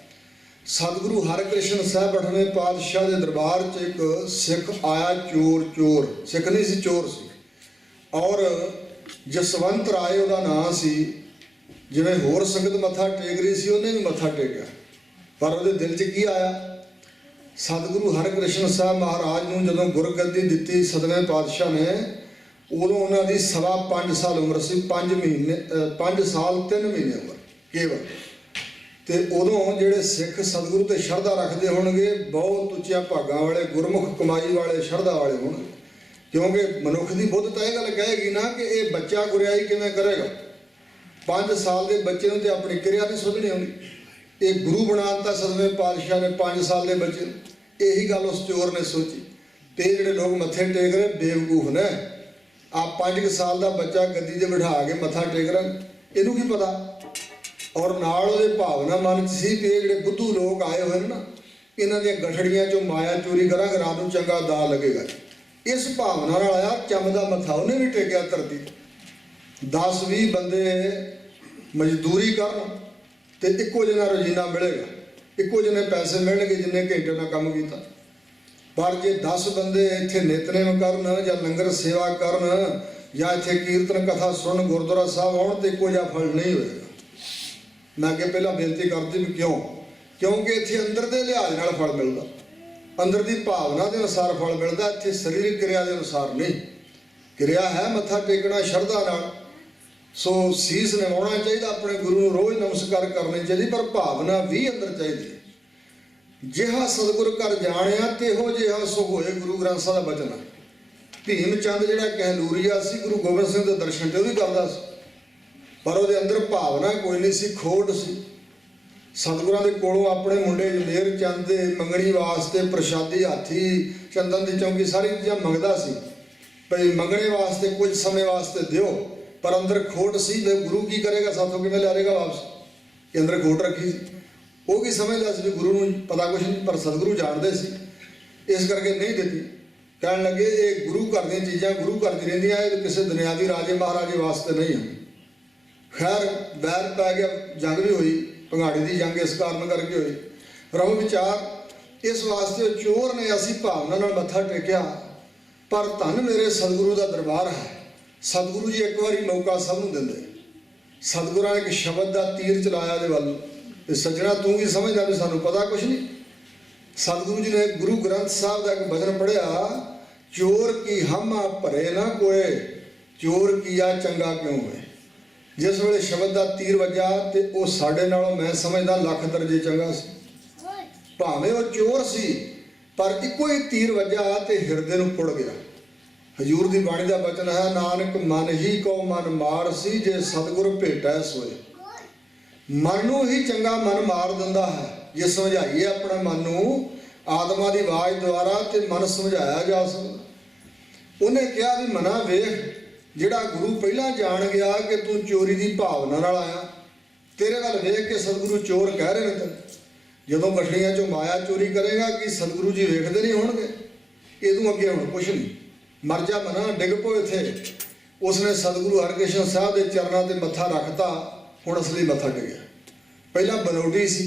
ਸਤਿਗੁਰੂ ਹਰਿਕ੍ਰਿਸ਼ਨ ਸਾਹਿਬ 8ਵੇਂ ਪਾਤਸ਼ਾਹ ਦੇ ਦਰਬਾਰ 'ਚ ਇੱਕ ਸਿੱਖ ਆਇਆ, ਚੋਰ ਸਿੱਖ ਨਹੀਂ ਸੀ, ਚੋਰ ਸੀ, ਔਰ ਜਸਵੰਤ ਰਾਏ ਉਹਦਾ ਨਾਂ ਸੀ। ਜਿਵੇਂ ਹੋਰ ਸੰਗਤ ਮੱਥਾ ਟੇਕ ਰਹੀ ਸੀ, ਉਹਨੇ ਵੀ ਮੱਥਾ ਟੇਕਿਆ, ਪਰ ਉਹਦੇ ਦਿਲ 'ਚ ਕੀ ਆਇਆ? ਸਤਿਗੁਰੂ ਹਰਿਕ੍ਰਿਸ਼ਨ ਸਾਹਿਬ ਮਹਾਰਾਜ ਨੂੰ ਜਦੋਂ ਗੁਰਗੱਦੀ ਦਿੱਤੀ 7ਵੇਂ ਪਾਤਸ਼ਾਹ ਨੇ, ਉਦੋਂ ਉਹਨਾਂ ਦੀ 5.25 ਸਾਲ ਉਮਰ ਸੀ, 5 ਸਾਲ 3 ਮਹੀਨੇ ਉਮਰ ਕੇਵਲ। ਤੇ ਉਦੋਂ ਜਿਹੜੇ ਸਿੱਖ ਸਤਿਗੁਰੂ ਤੇ ਸ਼ਰਧਾ ਰੱਖਦੇ ਹੋਣਗੇ, ਬਹੁਤ ਉੱਚੀਆਂ ਭਾਗਾਂ ਵਾਲੇ, ਗੁਰਮੁਖ ਕਮਾਈ ਵਾਲੇ, ਸ਼ਰਧਾ ਵਾਲੇ ਹੋਣਗੇ। ਕਿਉਂਕਿ ਮਨੁੱਖ ਦੀ ਬੁੱਧ ਤਾਂ ਇਹ ਗੱਲ ਕਹੇਗੀ ਨਾ ਕਿ ਇਹ ਬੱਚਾ ਗੁਰਿਆਈ ਕਿਵੇਂ ਕਰੇਗਾ। 5 ਸਾਲ ਦੇ ਬੱਚੇ ਨੂੰ ਤੇ ਆਪਣੀ ਕਿਰਿਆ ਨਹੀਂ ਸੁਝਣੀ ਆਉਂਦੀ। ਇਹ ਗੁਰੂ ਬਣਾਤਾ 7ਵੇਂ ਪਾਤਸ਼ਾਹ ਨੇ 5 ਸਾਲ ਦੇ ਬੱਚੇ ਨੂੰ। ਇਹੀ ਗੱਲ ਉਸ ਚੋਰ ਨੇ ਸੋਚੀ। ਤੇ ਜਿਹੜੇ ਲੋਕ ਮੱਥੇ ਟੇਕ ਰਹੇ ਬੇਵਕੂਫ ਨੇ। ਆ 5 ਸਾਲ ਦਾ ਬੱਚਾ ਗੱਦੀ 'ਤੇ ਬਿਠਾ ਕੇ ਮੱਥਾ ਟੇਕ ਰਿਹਾ, ਇਹਨੂੰ ਕੀ ਪਤਾ? ਔਰ ਨਾਲ ਉਹਦੇ ਭਾਵਨਾ ਮਨ 'ਚ ਸੀ ਕਿ ਇਹ ਜਿਹੜੇ ਬੁੱਧੂ ਲੋਕ ਆਏ ਹੋਏ ਨੇ ਨਾ, ਇਹਨਾਂ ਦੀਆਂ ਗਠੜੀਆਂ 'ਚੋਂ ਮਾਇਆ ਚੋਰੀ ਕਰਾਂਗੇ, ਰਾਤ ਨੂੰ ਚੰਗਾ ਦਾ ਲੱਗੇਗਾ। ਇਸ ਭਾਵਨਾ ਨਾਲ ਆਇਆ, ਚੰਮਦਾ ਮੱਥਾ ਉਹਨੇ ਵੀ ਟੇਕਿਆ ਧਰਤੀ। 10-20 ਬੰਦੇ ਮਜ਼ਦੂਰੀ ਕਰਨ ਤੇ ਇੱਕੋ ਜਿਹਾ ਰੋਜ਼ੀਨਾ ਮਿਲੇਗਾ, ਇੱਕੋ ਜਿਹੇ ਪੈਸੇ ਮਿਲਣਗੇ ਜਿੰਨੇ ਘੰਟੇ ਨਾਲ ਕੰਮ ਕੀਤਾ। ਪਰ ਜੇ 10 ਬੰਦੇ ਇੱਥੇ ਨਿਤਨੇਮ ਕਰਨ ਜਾਂ ਲੰਗਰ ਸੇਵਾ ਕਰਨ ਜਾਂ ਇੱਥੇ ਕੀਰਤਨ ਕਥਾ ਸੁਣਨ ਗੁਰਦੁਆਰਾ ਸਾਹਿਬ ਆਉਣ ਤੇ ਇੱਕੋ ਜਿਹਾ ਫਲ ਨਹੀਂ ਹੋਏਗਾ। ਮੈਂ ਅੱਗੇ ਪਹਿਲਾਂ ਬੇਨਤੀ ਕਰਦੀ ਵੀ ਕਿਉਂ? ਕਿਉਂਕਿ ਇੱਥੇ ਅੰਦਰ ਦੇ ਲਿਹਾਜ਼ ਨਾਲ ਫਲ ਮਿਲਦਾ, ਅੰਦਰ ਦੀ ਭਾਵਨਾ ਦੇ ਅਨੁਸਾਰ ਫਲ ਮਿਲਦਾ, ਇੱਥੇ ਸਰੀਰਕ ਕਿਰਿਆ ਦੇ ਅਨੁਸਾਰ ਨਹੀਂ। ਕਿਰਿਆ ਹੈ ਮੱਥਾ ਟੇਕਣਾ ਸ਼ਰਧਾ ਨਾਲ, ਸੋ ਸੀਸ ਨਿਵਾਉਣਾ ਚਾਹੀਦਾ, ਆਪਣੇ ਗੁਰੂ ਨੂੰ ਰੋਜ਼ ਨਮਸਕਾਰ ਕਰਨੀ ਚਾਹੀਦੀ, ਪਰ ਭਾਵਨਾ ਵੀ ਅੰਦਰ ਚਾਹੀਦੀ ਹੈ। ਜਿਹਾ ਸਤਿਗੁਰ ਘਰ ਜਾਣਿਆ ਤੇਹੋ ਜਿਹਾ ਸੋ ਹੋਏ, ਗੁਰੂ ਗ੍ਰੰਥ ਸਾਹਿਬ ਦਾ ਬਚਨ ਹੈ। ਭੀਮ ਚੰਦ ਜਿਹੜਾ ਕਹਿਲੂਰੀਆ ਸੀ, ਗੁਰੂ ਗੋਬਿੰਦ ਸਿੰਘ ਦੇ ਦਰਸ਼ਨ ਤੇ ਉਹ ਵੀ ਕਰਦਾ ਸੀ, ਪਰ ਉਹਦੇ ਅੰਦਰ ਭਾਵਨਾ ਕੋਈ ਨਹੀਂ ਸੀ, ਖੋਟ ਸੀ। ਸਤਿਗੁਰਾਂ ਦੇ ਕੋਲੋਂ ਆਪਣੇ ਮੁੰਡੇ ਜਮੇਰ ਚੰਦ ਦੇ ਮੰਗਣੀ ਵਾਸਤੇ ਪ੍ਰਸ਼ਾਦੀ, ਹਾਥੀ, ਚੰਦਨ ਦੀ ਚੌਂਕੀ, ਸਾਰੀ ਚੀਜ਼ਾਂ ਮੰਗਦਾ ਸੀ ਭਈ ਮੰਗਣੇ ਵਾਸਤੇ, ਕੁਝ ਸਮੇਂ ਵਾਸਤੇ ਦਿਓ, ਪਰ ਅੰਦਰ ਖੋਟ ਸੀ। ਤੇ ਗੁਰੂ ਕੀ ਕਰੇਗਾ, ਸਾਥੋਂ ਕਿਵੇਂ ਲਿਆਏਗਾ ਵਾਪਸ? ਕਿ ਅੰਦਰ ਖੋਟ ਰੱਖੀ ਸੀ। ਉਹ ਕੀ ਸਮਝਦਾ ਸੀ ਵੀ ਗੁਰੂ ਨੂੰ ਪਤਾ ਕੁਛ ਨਹੀਂ, ਪਰ ਸਤਿਗੁਰੂ ਜਾਣਦੇ ਸੀ, ਇਸ ਕਰਕੇ ਨਹੀਂ ਦਿੱਤੀ। ਕਹਿਣ ਲੱਗੇ ਇਹ ਗੁਰੂ ਘਰ ਦੀਆਂ ਚੀਜ਼ਾਂ ਗੁਰੂ ਘਰ 'ਚ ਰਹਿੰਦੀਆਂ, ਇਹ ਕਿਸੇ ਦੁਨਿਆਵੀ ਰਾਜੇ ਮਹਾਰਾਜੇ ਵਾਸਤੇ ਨਹੀਂ ਹਨ। ਖੈਰ ਵੈਰ ਪੈ ਗਿਆ, ਜੰਗ ਵੀ ਹੋਈ, ਭੰਗਾੜੀ ਦੀ ਜੰਗ ਇਸ ਕਾਰਨ ਕਰਕੇ ਹੋਈ। ਰਹੋ ਵਿਚਾਰ ਇਸ ਵਾਸਤੇ ਉਹ ਚੋਰ ਨੇ ਅਸੀਂ ਭਾਵਨਾ ਨਾਲ ਮੱਥਾ ਟੇਕਿਆ, ਪਰ ਧੰਨ ਮੇਰੇ ਸਤਿਗੁਰੂ ਦਾ ਦਰਬਾਰ ਹੈ। ਸਤਿਗੁਰੂ ਜੀ ਇੱਕ ਵਾਰੀ ਮੌਕਾ ਸਭ ਨੂੰ ਦਿੰਦੇ। ਸਤਿਗੁਰਾਂ ਨੇ ਇੱਕ ਸ਼ਬਦ ਦਾ ਤੀਰ ਚਲਾਇਆ ਉਹਦੇ ਵੱਲ, ਤੇ ਸੱਜਣਾ ਤੂੰ ਕੀ ਸਮਝਦਾ ਵੀ ਸਾਨੂੰ ਪਤਾ ਕੁਛ ਨਹੀਂ। ਸਤਿਗੁਰੂ ਜੀ ਨੇ ਗੁਰੂ ਗ੍ਰੰਥ ਸਾਹਿਬ ਦਾ ਇੱਕ ਬਚਨ ਪੜ੍ਹਿਆ, ਚੋਰ ਕੀ ਹਮਾ ਭਰੇ ਨਾ ਕੋਏ, ਚੋਰ ਕੀਆ ਚੰਗਾ ਕਿਉਂ ਹੋਏ। ਜਿਸ ਵੇਲੇ ਸ਼ਬਦ ਦਾ ਤੀਰ ਵੱਜਾ ਤੇ ਉਹ ਸਾਡੇ ਨਾਲੋਂ ਮੈਂ ਸਮਝਦਾ ਲੱਖ ਦਰਜੇ ਚੰਗਾ ਸੀ। ਭਾਵੇਂ ਉਹ ਚੋਰ ਸੀ, ਪਰ ਇੱਕੋ ਹੀ ਤੀਰ ਵੱਜਾ ਤੇ ਹਿਰਦੇ ਨੂੰ ਪੁੜ ਗਿਆ। ਹਜ਼ੂਰ ਦੀ ਬਾਣੀ ਦਾ ਬਚਨ ਹੈ, ਨਾਨਕ ਮਨ ਹੀ ਕੋ ਮਨ ਮਾਰ ਸੀ, ਜੇ ਸਤਿਗੁਰ ਭੇਟੈ ਸੋਏ। ਮਨ ਨੂੰ ਹੀ ਚੰਗਾ ਮਨ ਮਾਰ ਦਿੰਦਾ ਹੈ ਜੇ ਸਮਝਾਈਏ ਆਪਣੇ ਮਨ ਨੂੰ। ਆਤਮਾ ਦੀ ਆਵਾਜ਼ ਦੁਆਰਾ ਤੇ ਮਨ ਸਮਝਾਇਆ ਜਾ ਸਕਦਾ। ਉਹਨੇ ਕਿਹਾ ਵੀ ਮਨਾ ਵੇਖ, ਜਿਹੜਾ ਗੁਰੂ ਪਹਿਲਾਂ ਜਾਣ ਗਿਆ ਕਿ ਤੂੰ ਚੋਰੀ ਦੀ ਭਾਵਨਾ ਨਾਲ ਆਇਆ, ਤੇਰੇ ਵੱਲ ਵੇਖ ਕੇ ਸਤਿਗੁਰੂ ਚੋਰ ਕਹਿ ਰਹੇ ਨੇ ਤੈਨੂੰ। ਜਦੋਂ ਗਠੜੀਆਂ ਚੋਂ ਮਾਇਆ ਚੋਰੀ ਕਰੇਗਾ ਕਿ ਸਤਿਗੁਰੂ ਜੀ ਵੇਖਦੇ ਨਹੀਂ ਹੋਣਗੇ? ਇਹਦੋਂ ਅੱਗੇ ਹੁਣ ਕੁਛ ਨਹੀਂ, ਮਰ ਜਾ ਮਨਾ, ਡਿੱਗ ਪੋ ਇੱਥੇ। ਉਸਨੇ ਸਤਿਗੁਰੂ ਹਰਿਕ੍ਰਿਸ਼ਨ ਸਾਹਿਬ ਦੇ ਚਰਨਾਂ ਤੇ ਮੱਥਾ ਰੱਖਤਾ। ਹੁਣ ਅਸਲੀ ਮੱਥਾ ਡਿੱਗਿਆ। ਪਹਿਲਾਂ ਬਨੌਟੀ ਸੀ,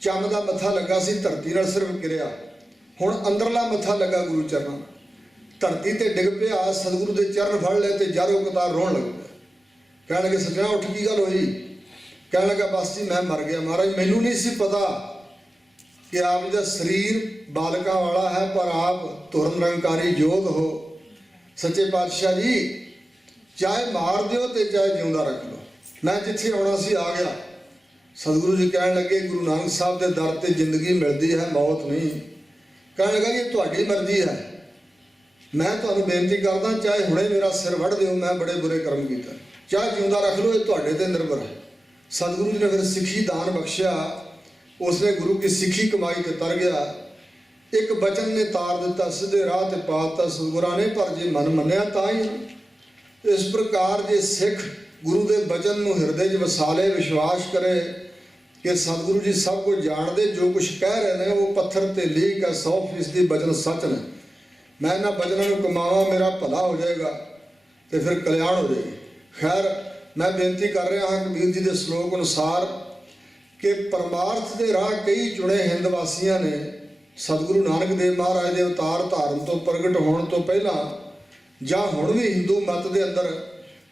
ਚੰਨ ਦਾ ਮੱਥਾ ਲੱਗਾ ਸੀ, ਧਰਤੀ ਨਾਲ ਸਿਰਫ ਗਿਰਿਆ। ਹੁਣ ਅੰਦਰਲਾ ਮੱਥਾ ਲੱਗਾ ਗੁਰੂ ਚਰਨਾਂ ਨਾਲ, ਧਰਤੀ ਤੇ ਡਿੱਗ ਪਿਆ। ਸਤਿਗੁਰੂ ਦੇ ਚਰਨ ਫੜ ਲਏ ਤੇ ਜਾਰੋ ਕਤਾਰ ਰੋਣ ਲੱਗ ਪਿਆ। ਕਹਿਣ ਲੱਗੇ ਸੱਜਣਾ ਉੱਠ, ਕੀ ਗੱਲ ਹੋਈ? ਕਹਿਣ ਲੱਗਾ ਬਸ ਜੀ ਮੈਂ ਮਰ ਗਿਆ ਮਹਾਰਾਜ, ਮੈਨੂੰ ਨਹੀਂ ਸੀ ਪਤਾ ਕਿ ਆਪ ਜੀ ਦਾ ਸਰੀਰ ਬਾਲਕਾਂ ਵਾਲਾ ਹੈ, ਪਰ ਆਪ ਧੁਰ ਨਿਰੰਕਾਰੀ ਜੋਤ ਹੋ। ਸੱਚੇ ਪਾਤਸ਼ਾਹ ਜੀ ਚਾਹੇ ਮਾਰ ਦਿਓ ਤੇ ਚਾਹੇ ਜਿਉਂਦਾ ਰੱਖ ਲਓ, ਮੈਂ ਜਿੱਥੇ ਆਉਣਾ ਸੀ ਆ ਗਿਆ। ਸਤਿਗੁਰੂ ਜੀ ਕਹਿਣ ਲੱਗੇ ਗੁਰੂ ਨਾਨਕ ਸਾਹਿਬ ਦੇ ਦਰ ਤੇ ਜ਼ਿੰਦਗੀ ਮਿਲਦੀ ਹੈ, ਮੌਤ ਨਹੀਂ। ਕਹਿਣ ਲੱਗਾ ਕਿ ਤੁਹਾਡੀ ਮਰਜ਼ੀ ਹੈ, ਮੈਂ ਤੁਹਾਨੂੰ ਬੇਨਤੀ ਕਰਦਾ ਚਾਹੇ ਹੁਣੇ ਮੇਰਾ ਸਿਰ ਵੱਢ ਦਿਓ, ਮੈਂ ਬੜੇ ਬੁਰੇ ਕਰਮ ਕੀਤਾ, ਚਾਹੇ ਜਿਉਂਦਾ ਰੱਖ ਲਓ, ਇਹ ਤੁਹਾਡੇ ਤੇ ਨਿਰਭਰ ਹੈ। ਸਤਿਗੁਰੂ ਜੀ ਨੇ ਫਿਰ ਸਿੱਖੀ ਦਾਨ ਬਖਸ਼ਿਆ। ਉਸਨੇ ਗੁਰੂ ਕੀ ਸਿੱਖੀ ਕਮਾਈ ਤੇ ਤਰ ਗਿਆ। ਇੱਕ ਬਚਨ ਨੇ ਤਾਰ ਦਿੱਤਾ, ਸਿੱਧੇ ਰਾਹ ਤੇ ਪਾ ਦਿੱਤਾ ਸਤਿਗੁਰਾਂ ਨੇ, ਪਰ ਜੇ ਮਨ ਮੰਨਿਆ ਤਾਂ ਹੀ। ਇਸ ਪ੍ਰਕਾਰ ਜੇ ਸਿੱਖ ਗੁਰੂ ਦੇ ਬਚਨ ਨੂੰ ਹਿਰਦੇ 'ਚ ਵਸਾ ਲੇ, ਵਿਸ਼ਵਾਸ ਕਰੇ ਕਿ ਸਤਿਗੁਰੂ ਜੀ ਸਭ ਕੁਝ ਜਾਣਦੇ, ਜੋ ਕੁਝ ਕਹਿ ਰਹੇ ਨੇ ਉਹ ਪੱਥਰ ਤੇ ਲੀਕ ਹੈ, 100% ਬਚਨ ਸੱਚ ਨੇ। ਮੈਂ ਇਹਨਾਂ ਬਚਨਾਂ ਨੂੰ ਕਮਾਵਾਂ, ਮੇਰਾ ਭਲਾ ਹੋ ਜਾਏਗਾ ਤੇ ਫਿਰ ਕਲਿਆਣ ਹੋ ਜਾਏਗੀ। ਖੈਰ ਮੈਂ ਬੇਨਤੀ ਕਰ ਰਿਹਾ ਹਾਂ ਕਬੀਰ ਜੀ ਦੇ ਸ਼ਲੋਕ ਅਨੁਸਾਰ ਕਿ ਪਰਮਾਰਥ ਦੇ ਰਾਹ ਕਈ ਚੁਣੇ ਹਿੰਦ ਵਾਸੀਆਂ ਨੇ ਸਤਿਗੁਰੂ ਨਾਨਕ ਦੇਵ ਮਹਾਰਾਜ ਦੇ ਅਵਤਾਰ ਧਾਰਨ ਤੋਂ ਪ੍ਰਗਟ ਹੋਣ ਤੋਂ ਪਹਿਲਾਂ ਜਾਂ ਹੁਣ ਵੀ ਹਿੰਦੂ ਮਤ ਦੇ ਅੰਦਰ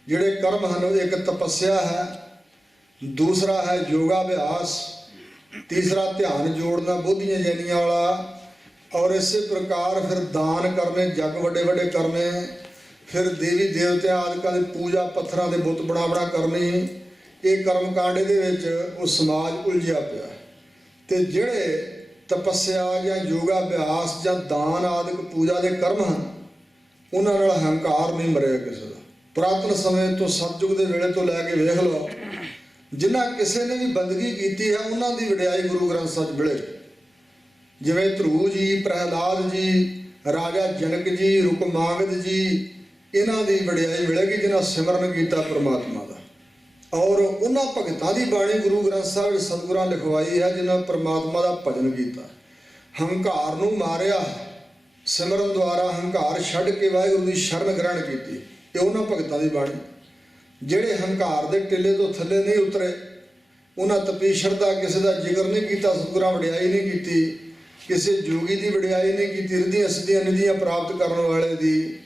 ਜਿਹੜੇ ਕਰਮ ਹਨ, ਇੱਕ ਤਪੱਸਿਆ ਹੈ, ਦੂਸਰਾ ਹੈ ਯੋਗਾ ਅਭਿਆਸ, ਤੀਸਰਾ ਧਿਆਨ ਜੋੜਨਾ ਬੋਧੀਆਂ ਜੈਨੀਆਂ ਵਾਲਾ, ਔਰ ਇਸੇ ਪ੍ਰਕਾਰ ਫਿਰ ਦਾਨ ਕਰਨੇ, ਜਗ ਵੱਡੇ ਵੱਡੇ ਕਰਨੇ, ਫਿਰ ਦੇਵੀ ਦੇਵਤਿਆਂ ਆਦਿਕਾਂ ਦੀ ਪੂਜਾ, ਪੱਥਰਾਂ ਦੇ ਬੁੱਤ ਬਣਾ ਕਰਨੀ। ਇਹ ਕਰਮ ਕਾਂਡੇ ਦੇ ਵਿੱਚ ਉਹ ਸਮਾਜ ਉਲਝਿਆ ਪਿਆ। ਤੇ ਜਿਹੜੇ ਤਪੱਸਿਆ ਜਾਂ ਯੋਗਾ ਅਭਿਆਸ ਜਾਂ ਦਾਨ ਆਦਿਕ ਪੂਜਾ ਦੇ ਕਰਮ ਹਨ, ਉਹਨਾਂ ਨਾਲ ਹੰਕਾਰ ਨਹੀਂ ਮਰਿਆ ਕਿਸੇ ਦਾ। ਪੁਰਾਤਨ ਸਮੇਂ ਤੋਂ ਸਤਿਯੁਗ ਦੇ ਵੇਲੇ ਤੋਂ ਲੈ ਕੇ ਵੇਖ ਲਓ, ਜਿਨ੍ਹਾਂ ਕਿਸੇ ਨੇ ਵੀ ਬੰਦਗੀ ਕੀਤੀ ਹੈ ਉਹਨਾਂ ਦੀ ਵਡਿਆਈ ਗੁਰੂ ਗ੍ਰੰਥ ਸਾਹਿਬ ਮਿਲੇ। ਜਿਵੇਂ ਧਰੂ ਜੀ, ਪ੍ਰਹਿਲਾਦ ਜੀ, ਰਾਜਾ ਜਨਕ ਜੀ, ਰੁਕਮਾਂਗਦ ਜੀ, ਇਹਨਾਂ ਦੀ ਵਡਿਆਈ ਮਿਲੇਗੀ ਜਿਨ੍ਹਾਂ ਸਿਮਰਨ ਕੀਤਾ ਪਰਮਾਤਮਾ ਦਾ। ਔਰ ਉਹਨਾਂ ਭਗਤਾਂ ਦੀ ਬਾਣੀ ਗੁਰੂ ਗ੍ਰੰਥ ਸਾਹਿਬ ਵਿੱਚ ਸਤਿਗੁਰਾਂ ਲਿਖਵਾਈ ਹੈ ਜਿਨ੍ਹਾਂ ਪਰਮਾਤਮਾ ਦਾ ਭਜਨ ਕੀਤਾ, ਹੰਕਾਰ ਨੂੰ ਮਾਰਿਆ, ਸਿਮਰਨ ਦੁਆਰਾ ਹੰਕਾਰ ਛੱਡ ਕੇ ਵਾਹਿਗੁਰੂ ਦੀ ਸ਼ਰਨ ਗ੍ਰਹਿਣ ਕੀਤੀ। ਇਹ ਉਹਨਾਂ ਭਗਤਾਂ ਦੀ ਬਾਣੀ ਜਿਹੜੇ ਹੰਕਾਰ ਦੇ ਟਿੱਲੇ ਤੋਂ ਥੱਲੇ ਨਹੀਂ ਉਤਰੇ। ਉਹਨਾਂ ਤਪੀ ਸ਼ਰਧਾ, ਕਿਸੇ ਦਾ ਜ਼ਿਕਰ ਨਹੀਂ ਕੀਤਾ, ਸਤਿਗੁਰਾਂ ਵਡਿਆਈ ਨਹੀਂ ਕੀਤੀ, ਕਿਸੇ ਜੋਗੀ ਦੀ ਵਡਿਆਈ ਨਹੀਂ ਕੀਤੀ, ਰਿੱਧੀਆਂ ਸਿੱਧੀਆਂ ਨਿਧੀਆਂ ਪ੍ਰਾਪਤ ਕਰਨ ਵਾਲੇ ਦੀ,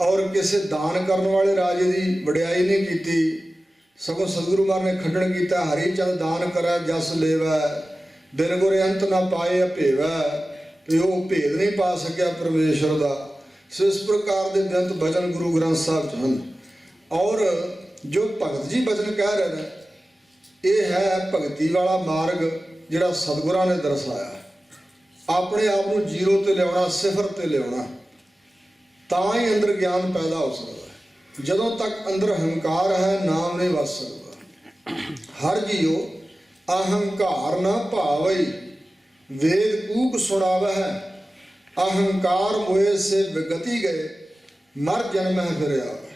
ਔਰ ਕਿਸੇ ਦਾਨ ਕਰਨ ਵਾਲੇ ਰਾਜੇ ਦੀ ਵਡਿਆਈ ਨਹੀਂ ਕੀਤੀ। ਸਗੋਂ ਸਤਿਗੁਰੂ ਮਹਾਰਾਜ ਨੇ ਖੰਡਨ ਕੀਤਾ, ਹਰੀ ਚੰਦ ਦਾਨ ਕਰੈ ਜਸ ਲੇਵੈ, ਬਿਨ ਗੁਰ ਅੰਤ ਨਾ ਪਾਏ ਅਭੇਵੈ। ਤੇ ਉਹ ਭੇਦ ਨਹੀਂ ਪਾ ਸਕਿਆ ਪਰਮੇਸ਼ਰ ਦਾ। ਸੋ ਇਸ ਪ੍ਰਕਾਰ ਦੇ ਬੇਅੰਤ ਬਚਨ ਗੁਰੂ ਗ੍ਰੰਥ ਸਾਹਿਬ 'ਚ ਹਨ। ਔਰ ਜੋ ਭਗਤ ਜੀ ਬਚਨ ਕਹਿ ਰਹੇ ਨੇ, ਇਹ ਹੈ ਭਗਤੀ ਵਾਲਾ ਮਾਰਗ ਜਿਹੜਾ ਸਤਿਗੁਰਾਂ ਨੇ ਦਰਸਾਇਆ। ਆਪਣੇ ਆਪ ਨੂੰ ਜ਼ੀਰੋ ਤੇ ਲਿਆਉਣਾ, ਸਿਫਰ ਤੇ ਲਿਆਉਣਾ, ਤਾਂ ਹੀ ਅੰਦਰ ਗਿਆਨ ਪੈਦਾ ਹੋ ਸਕਦਾ ਹੈ। ਜਦੋਂ ਤੱਕ ਅੰਦਰ ਹੰਕਾਰ ਹੈ, ਨਾਮ ਨਹੀਂ ਵਸ ਸਕਦਾ। ਹਰ ਜੀਓ ਅਹੰਕਾਰ ਨਾ ਭਾਵਈ, ਵੇਦ ਕੂਕ ਸੁਣਾਵਹਿ, ਅਹੰਕਾਰ ਮੋਏ ਸੇ ਵਿਗਤੀ ਗਏ, ਮਰ ਜਨਮ ਹੈ ਫਿਰ ਆਵੇ।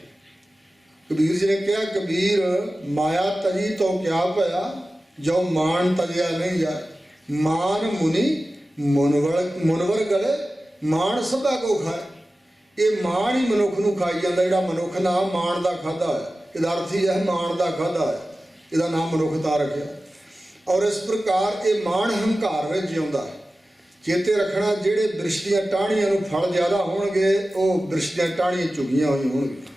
ਕਬੀਰ ਜੀ ਨੇ ਕਿਹਾ, ਕਬੀਰ ਮਾਇਆ ਤਜੀ ਤੋਂ ਕਿਆ ਭਇਆ, ਜੋ ਮਾਨ ਤਜਿਆ ਨਹੀਂ ਜਾਏ। ਮਾਨ ਮੁਨੀ ਮੁਨਵਰ ਗਲੇ, ਮਾਣ ਸਭਾ ਕੋ ਖਾਏ। ਇਹ ਮਾਣ ਹੀ ਮਨੁੱਖ ਨੂੰ ਖਾਈ ਜਾਂਦਾ। ਜਿਹੜਾ ਮਨੁੱਖ ਨਾਮ ਮਾਣ ਦਾ ਖਾਧਾ ਹੈ, ਇਹਦਾ ਅਰਥ ਹੀ ਹੈ ਮਾਣ ਦਾ ਖਾਧਾ ਹੈ, ਇਹਦਾ ਨਾਮ ਮਨੁੱਖਤਾ ਰੱਖਿਆ। ਔਰ ਇਸ ਪ੍ਰਕਾਰ ਇਹ ਮਾਣ ਹੰਕਾਰ ਵਿੱਚ ਜਿਉਂਦਾ ਹੈ। ਚੇਤੇ ਰੱਖਣਾ, ਜਿਹੜੇ ਬਿਰਛ ਦੀਆਂ ਟਾਹਣੀਆਂ ਨੂੰ ਫਲ ਜ਼ਿਆਦਾ ਹੋਣਗੇ, ਉਹ ਬਿਰਛ ਦੀਆਂ ਟਾਹਣੀਆਂ ਝੁਕੀਆਂ ਹੋਈਆਂ ਹੋਣਗੀਆਂ।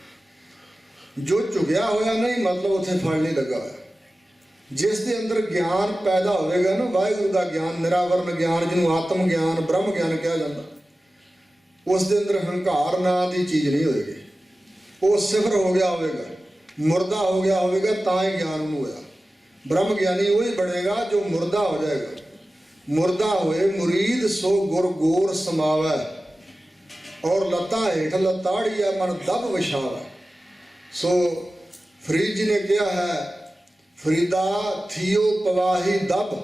ਜੋ ਝੁਕਿਆ ਹੋਇਆ ਨਹੀਂ, ਮਤਲਬ ਉੱਥੇ ਫਲ ਨਹੀਂ ਲੱਗਾ ਹੋਇਆ। ਜਿਸ ਦੇ ਅੰਦਰ ਗਿਆਨ ਪੈਦਾ ਹੋਵੇਗਾ ਨਾ, ਵਾਹਿਗੁਰੂ ਦਾ ਗਿਆਨ, ਨਿਰਾਵਰਨ ਗਿਆਨ, ਜਿਹਨੂੰ ਆਤਮ ਗਿਆਨ, ਬ੍ਰਹਮ ਗਿਆਨ ਕਿਹਾ ਜਾਂਦਾ, ਉਸ ਦੇ ਅੰਦਰ ਹੰਕਾਰ ਨਾਂ ਦੀ ਚੀਜ਼ ਨਹੀਂ ਹੋਏਗੀ। ਉਹ ਸਿਫਰ ਹੋ ਗਿਆ ਹੋਵੇਗਾ, ਮੁਰਦਾ ਹੋ ਗਿਆ ਹੋਵੇਗਾ, ਤਾਂ ਹੀ ਗਿਆਨ ਨੂੰ ਹੋਇਆ। ਬ੍ਰਹਮ ਗਿਆਨੀ ਉਹੀ ਬਣੇਗਾ ਜੋ ਮੁਰਦਾ ਹੋ ਜਾਏਗਾ। ਮੁਰਦਾ ਹੋਏ ਮੁਰੀਦ ਸੋ ਗੁਰ ਗੋਰ ਸਮਾਵੈ, ਔਰ ਲੱਤਾਂ ਹੇਠ ਲਤਾੜੀਆ ਮਨ ਦਬ ਵਿਛਾਵੈ। ਸੋ ਫਰੀਦ ਜੀ ਨੇ ਕਿਹਾ ਹੈ, ਫਰੀਦਾ ਥੀਓ ਪਵਾਹੀ ਦਬ,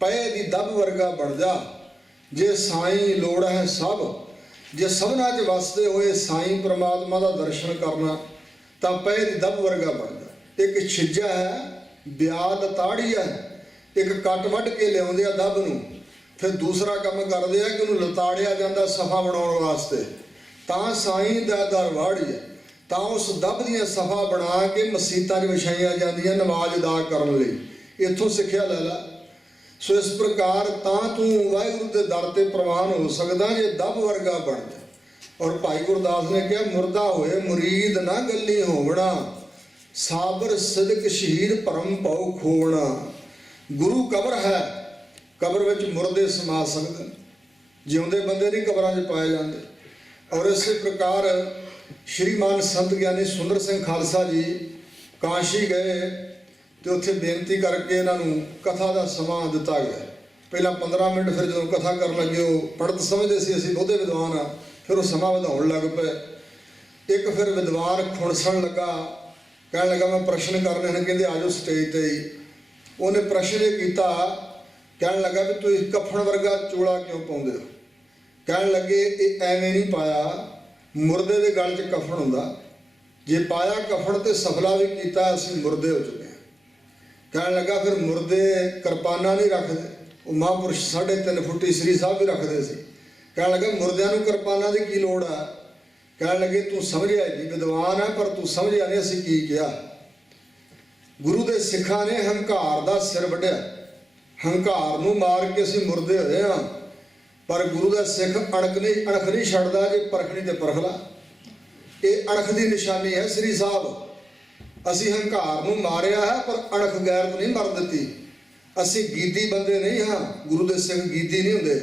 ਪਏ ਦੀ ਦਬ ਵਰਗਾ ਬਣ ਜਾ, ਜੇ ਸਾਈਂ ਲੋੜ ਹੈ ਸਭ, ਜੇ ਸਭਨਾਂ 'ਚ ਵਸਦੇ ਹੋਏ ਸਾਈਂ ਪ੍ਰਮਾਤਮਾ ਦਾ ਦਰਸ਼ਨ ਕਰਨਾ ਤਾਂ ਪਏ ਦੀ ਦੱਬ ਵਰਗਾ ਬਣਦਾ। ਇੱਕ ਛਿੱਜਾ ਹੈ, ਬਿਆਦ ਤਾੜੀ ਹੈ, ਇੱਕ ਕੱਟ ਵੱਢ ਕੇ ਲਿਆਉਂਦੇ ਆ ਦੱਬ ਨੂੰ, ਫਿਰ ਦੂਸਰਾ ਕੰਮ ਕਰਦੇ ਆ ਕਿ ਉਹਨੂੰ ਲਤਾੜਿਆ ਜਾਂਦਾ ਸਫਾ ਬਣਾਉਣ ਵਾਸਤੇ, ਤਾਂ ਸਾਈਂ ਦਾ ਦਰਬਾੜੀ ਹੈ। ਤਾਂ ਉਸ ਦੱਬ ਦੀਆਂ ਸਫਾ ਬਣਾ ਕੇ ਮਸੀਤਾਂ 'ਚ ਵਿਛਾਈਆਂ ਜਾਂਦੀਆਂ ਨਮਾਜ਼ ਅਦਾ ਕਰਨ ਲਈ। ਇੱਥੋਂ ਸਿੱਖਿਆ ਲੈ ਲਾ। ਸੋ ਇਸ ਪ੍ਰਕਾਰ ਤਾਂ ਤੂੰ ਵਾਹਿਗੁਰੂ ਦੇ ਦਰ ਤੇ ਪ੍ਰਵਾਨ ਹੋ ਸਕਦਾ ਜੇ ਦੱਬ ਵਰਗਾ ਬਣ ਜਾ। ਔਰ ਭਾਈ ਗੁਰਦਾਸ ਨੇ ਕਿਹਾ, ਮੁਰਦਾ ਹੋਏ ਮੁਰੀਦ ਨਾ ਗੱਲੀ ਹੋਵਣਾ, ਸਾਬਰ ਸਿਦਕ ਸ਼ਹੀਦ ਭਰਮ ਭਉ ਖੋਵਣਾ। ਗੁਰੂ ਕਬਰ ਹੈ, ਕਬਰ ਵਿੱਚ ਮੁਰਦੇ ਸਮਾ ਸਕਦੇ ਨੇ, ਜਿਉਂਦੇ ਬੰਦੇ ਨਹੀਂ ਕਬਰਾਂ 'ਚ ਪਾਏ ਜਾਂਦੇ। ਔਰ ਇਸੇ ਪ੍ਰਕਾਰ ਸ਼੍ਰੀਮਾਨ ਸੰਤ ਗਿਆਨੀ ਸੁੰਦਰ ਸਿੰਘ ਖਾਲਸਾ ਜੀ ਕਾਸ਼ੀ ਗਏ ਤੇ ਉੱਥੇ ਬੇਨਤੀ ਕਰਕੇ ਇਹਨਾਂ ਨੂੰ ਕਥਾ ਦਾ ਸਮਾਂ ਦਿੱਤਾ ਗਿਆ। ਪਹਿਲਾਂ 15 ਮਿੰਟ, ਫਿਰ ਜਦੋਂ ਕਥਾ ਕਰਨ ਲੱਗੇ ਉਹ ਪੜ੍ਹਤ ਸਮਝਦੇ ਸੀ ਅਸੀਂ ਬਹੁਤੇ ਵਿਦਵਾਨ ਆ, ਫਿਰ ਉਹ ਸਮਾਂ ਵਧਾਉਣ ਲੱਗ ਪਏ। ਇੱਕ ਫਿਰ ਵਿਦਵਾਨ ਖੁਣਸਣ ਲੱਗਾ, ਕਹਿਣ ਲੱਗਾ ਮੈਂ ਪ੍ਰਸ਼ਨ ਕਰਨੇ ਨੇ, ਕਹਿੰਦੇ ਆਜੋ ਸਟੇਜ ਤੇ ਹੀ। ਉਹਨੇ ਪ੍ਰਸ਼ਨ ਇਹ ਕੀਤਾ, ਕਹਿਣ ਲੱਗਾ ਵੀ ਤੁਸੀਂ ਕਫਨ ਵਰਗਾ ਚੋਲਾ ਕਿਉਂ ਪਾਉਂਦੇ ਹੋ? ਕਹਿਣ ਲੱਗੇ ਇਹ ਐਵੇਂ ਨਹੀਂ ਪਾਇਆ, ਮੁਰਦੇ ਦੇ ਗਲ 'ਚ ਕਫਨ ਹੁੰਦਾ, ਜੇ ਪਾਇਆ ਕਫਨ ਤੇ ਸਫਲਾ ਵੀ ਕੀਤਾ ਅਸੀਂ ਮੁਰਦੇ ਹੋ ਚੁੱਕੇ ਹਾਂ। ਕਹਿਣ ਲੱਗਾ ਫਿਰ ਮੁਰਦੇ ਕਿਰਪਾਨਾਂ ਨਹੀਂ ਰੱਖਦੇ? ਉਹ ਮਹਾਂਪੁਰਸ਼ 3.5 ਫੁੱਟੀ ਸ੍ਰੀ ਸਾਹਿਬ ਵੀ ਰੱਖਦੇ ਸੀ। ਕਹਿਣ ਲੱਗਾ ਮੁਰਦਿਆਂ ਨੂੰ ਕਿਰਪਾਨਾਂ ਦੀ ਕੀ ਲੋੜ ਆ? ਕਹਿਣ ਲੱਗੇ ਤੂੰ ਸਮਝਿਆ ਜੀ, ਵਿਦਵਾਨ ਹੈ ਪਰ ਤੂੰ ਸਮਝਿਆ ਨਹੀਂ ਅਸੀਂ ਕੀ ਕਿਹਾ। ਗੁਰੂ ਦੇ ਸਿੱਖਾਂ ਨੇ ਹੰਕਾਰ ਦਾ ਸਿਰ ਵੱਢਿਆ, ਹੰਕਾਰ ਨੂੰ ਮਾਰ ਕੇ ਅਸੀਂ ਮੁਰਦੇ ਹੋਏ ਹਾਂ। ਪਰ ਗੁਰੂ ਦਾ ਸਿੱਖ ਅਣਖ ਨਹੀਂ ਛੱਡਦਾ, ਜੇ ਪਰਖਣੀ ਤੇ ਪਰਖ ਲਾ। ਇਹ ਅਣਖ ਦੀ ਨਿਸ਼ਾਨੀ ਹੈ ਸ੍ਰੀ ਸਾਹਿਬ। ਅਸੀਂ ਹੰਕਾਰ ਨੂੰ ਮਾਰਿਆ ਹੈ ਪਰ ਅਣਖ ਗੈਰਤ ਨਹੀਂ ਮਰ ਦਿੱਤੀ। ਅਸੀਂ ਗੀਦੀ ਬੰਦੇ ਨਹੀਂ ਹਾਂ, ਗੁਰੂ ਦੇ ਸਿੱਖ ਗੀਦੀ ਨਹੀਂ ਹੁੰਦੇ।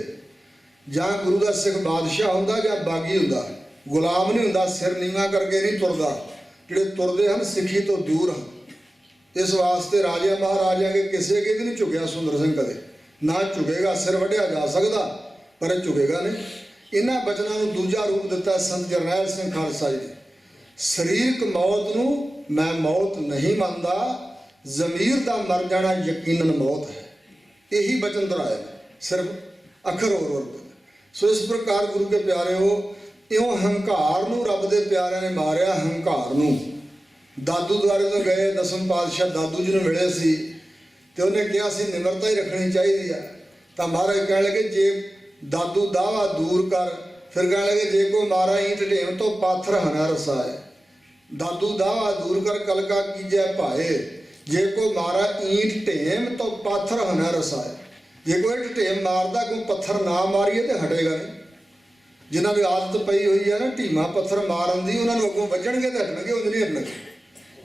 ਜਾਂ ਗੁਰੂ ਦਾ ਸਿੱਖ ਬਾਦਸ਼ਾਹ ਹੁੰਦਾ ਜਾਂ ਬਾਗੀ ਹੁੰਦਾ, ਗੁਲਾਮ ਨਹੀਂ ਹੁੰਦਾ, ਸਿਰ ਨੀਵਾਂ ਕਰਕੇ ਨਹੀਂ ਤੁਰਦਾ। ਜਿਹੜੇ ਤੁਰਦੇ ਹਨ ਸਿੱਖੀ ਤੋਂ ਦੂਰ ਹਨ। ਇਸ ਵਾਸਤੇ ਰਾਜਿਆਂ ਮਹਾਰਾਜਿਆਂ ਕੇ ਕਿਸੇ ਅੱਗੇ ਵੀ ਨਹੀਂ ਝੁਕਿਆ ਸੁੰਦਰ ਸਿੰਘ ਕਦੇ, ਨਾ ਝੁਕੇਗਾ। ਸਿਰ ਵੱਢਿਆ ਜਾ ਸਕਦਾ ਪਰ ਇਹ ਝੁਕੇਗਾ ਨਹੀਂ। ਇਹਨਾਂ ਬਚਨਾਂ ਨੂੰ ਦੂਜਾ ਰੂਪ ਦਿੱਤਾ ਸੰਤ ਜਰਨੈਲ ਸਿੰਘ ਖਾਲਸਾ ਜੀ ਨੇ। ਸਰੀਰਕ ਮੌਤ ਨੂੰ ਮੈਂ ਮੌਤ ਨਹੀਂ ਮੰਨਦਾ, ਜ਼ਮੀਰ ਦਾ ਮਰ ਜਾਣਾ ਯਕੀਨਨ ਮੌਤ ਹੈ। ਇਹੀ ਬਚਨ ਦਰਾਏ ਸਿਰਫ ਅੱਖਰ ਹੋਰ ਵਰਤੇ। ਸੋ ਇਸ ਪ੍ਰਕਾਰ ਗੁਰੂ ਕੇ ਪਿਆਰਿਓ, ਇਉਂ ਹੰਕਾਰ ਨੂੰ ਰੱਬ ਦੇ ਪਿਆਰਿਆਂ ਨੇ ਮਾਰਿਆ। ਹੰਕਾਰ ਨੂੰ ਦਾਦੂ ਦੁਆਰੇ ਤੋਂ ਗਏ, 10ਵੇਂ ਪਾਤਸ਼ਾਹ ਦਾਦੂ ਜੀ ਨੂੰ ਮਿਲੇ ਸੀ ਤੇ ਉਹਨੇ ਕਿਹਾ ਸੀ ਨਿਮਰਤਾ ਹੀ ਰੱਖਣੀ ਚਾਹੀਦੀ ਆ। ਤਾਂ ਮਹਾਰਾਜ ਕਹਿਣ ਲੱਗੇ ਜੇ ਦਾਦੂ ਦਾਵਾ ਦੂਰ ਕਰ, ਫਿਰ ਕਹਿਣ ਲੱਗੇ ਜੇ ਕੋ ਮਾਰਾ ਈਂਟ ਢੇਮ ਤੋਂ ਪਾਥਰ ਹਨਾ ਰਸਾਏ। ਦਾਦੂ ਦਾਵਾ ਦੂਰ ਕਰ ਕਲਕਾ ਕੀਜੈ ਭਾਏ, ਜੇ ਕੋ ਮਾਰਾ ਈਂਟ ਢੇਮ ਤੋਂ ਪਾਥਰ ਹਨਾ ਰਸਾਏ। ਜੇ ਕੋਈ ਈਂਟ ਢੇਮ ਮਾਰਦਾ, ਕੋਈ ਪੱਥਰ ਨਾ ਮਾਰੀਏ ਤੇ ਹਟੇਗਾ ਨਹੀਂ। ਜਿਨ੍ਹਾਂ ਦੀ ਆਦਤ ਪਈ ਹੋਈ ਹੈ ਨਾ ਢੀਮਾ ਪੱਥਰ ਮਾਰਨ ਦੀ, ਉਹਨਾਂ ਨੂੰ ਅੱਗੋਂ ਵੱਜਣਗੇ ਤੇ ਹਟਣਗੇ, ਉਹ ਨਹੀਂ ਹਟਣਗੇ।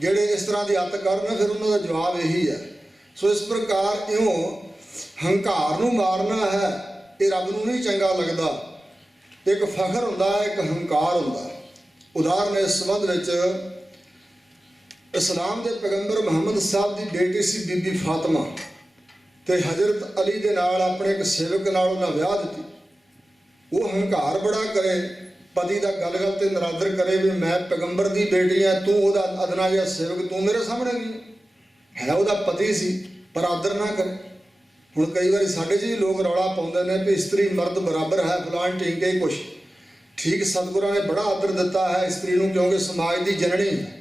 ਜਿਹੜੇ ਇਸ ਤਰ੍ਹਾਂ ਦੀ ਆਦਤ ਕਰਨ ਫਿਰ ਉਹਨਾਂ ਦਾ ਜਵਾਬ ਇਹੀ ਹੈ। ਸੋ ਇਸ ਪ੍ਰਕਾਰ ਇਉਂ ਹੰਕਾਰ ਨੂੰ ਮਾਰਨਾ ਹੈ, ਇਹ ਰੱਬ ਨੂੰ ਨਹੀਂ ਚੰਗਾ ਲੱਗਦਾ। ਇੱਕ ਫਖਰ ਹੁੰਦਾ, ਇੱਕ ਹੰਕਾਰ ਹੁੰਦਾ। ਉਦਾਹਰਨ ਇਸ ਸੰਬੰਧ ਵਿੱਚ ਇਸਲਾਮ ਦੇ ਪੈਗੰਬਰ ਮੁਹੰਮਦ ਸਾਹਿਬ ਦੀ ਬੇਟੀ ਸੀ ਬੀਬੀ ਫਾਤਿਮਾ, ਤੇ ਹਜ਼ਰਤ ਅਲੀ ਦੇ ਨਾਲ ਆਪਣੇ ਇੱਕ ਸੇਵਕ ਨਾਲ ਉਹਨਾਂ ਵਿਆਹ ਦਿੱਤੀ। ਉਹ ਹੰਕਾਰ ਬੜਾ ਕਰੇ, ਪਤੀ ਦਾ ਗੱਲ-ਗੱਲ ਤੇ ਨਰਾਦਰ ਕਰੇ ਵੀ ਮੈਂ ਪੈਗੰਬਰ ਦੀ ਬੇਟੀ ਆ, ਤੂੰ ਉਹਦਾ ਅਦਨਾ ਜਿਹਾ ਸੇਵਕ, ਤੂੰ ਮੇਰੇ ਸਾਹਮਣੇ ਨਹੀਂ ਹੈ। ਉਹਦਾ ਪਤੀ ਸੀ ਪਰ ਆਦਰ ਨਾ ਕਰੇ। ਹੁਣ ਕਈ ਵਾਰੀ ਸਾਡੇ 'ਚ ਵੀ ਲੋਕ ਰੌਲਾ ਪਾਉਂਦੇ ਨੇ ਵੀ ਇਸਤਰੀ ਮਰਦ ਬਰਾਬਰ ਹੈ, ਫਲਾਣ ਢੀਂਗੇ ਕੁਛ। ਠੀਕ, ਸਤਿਗੁਰਾਂ ਨੇ ਬੜਾ ਆਦਰ ਦਿੱਤਾ ਹੈ ਇਸਤਰੀ ਨੂੰ, ਕਿਉਂਕਿ ਸਮਾਜ ਦੀ ਜਨਨੀ ਹੈ।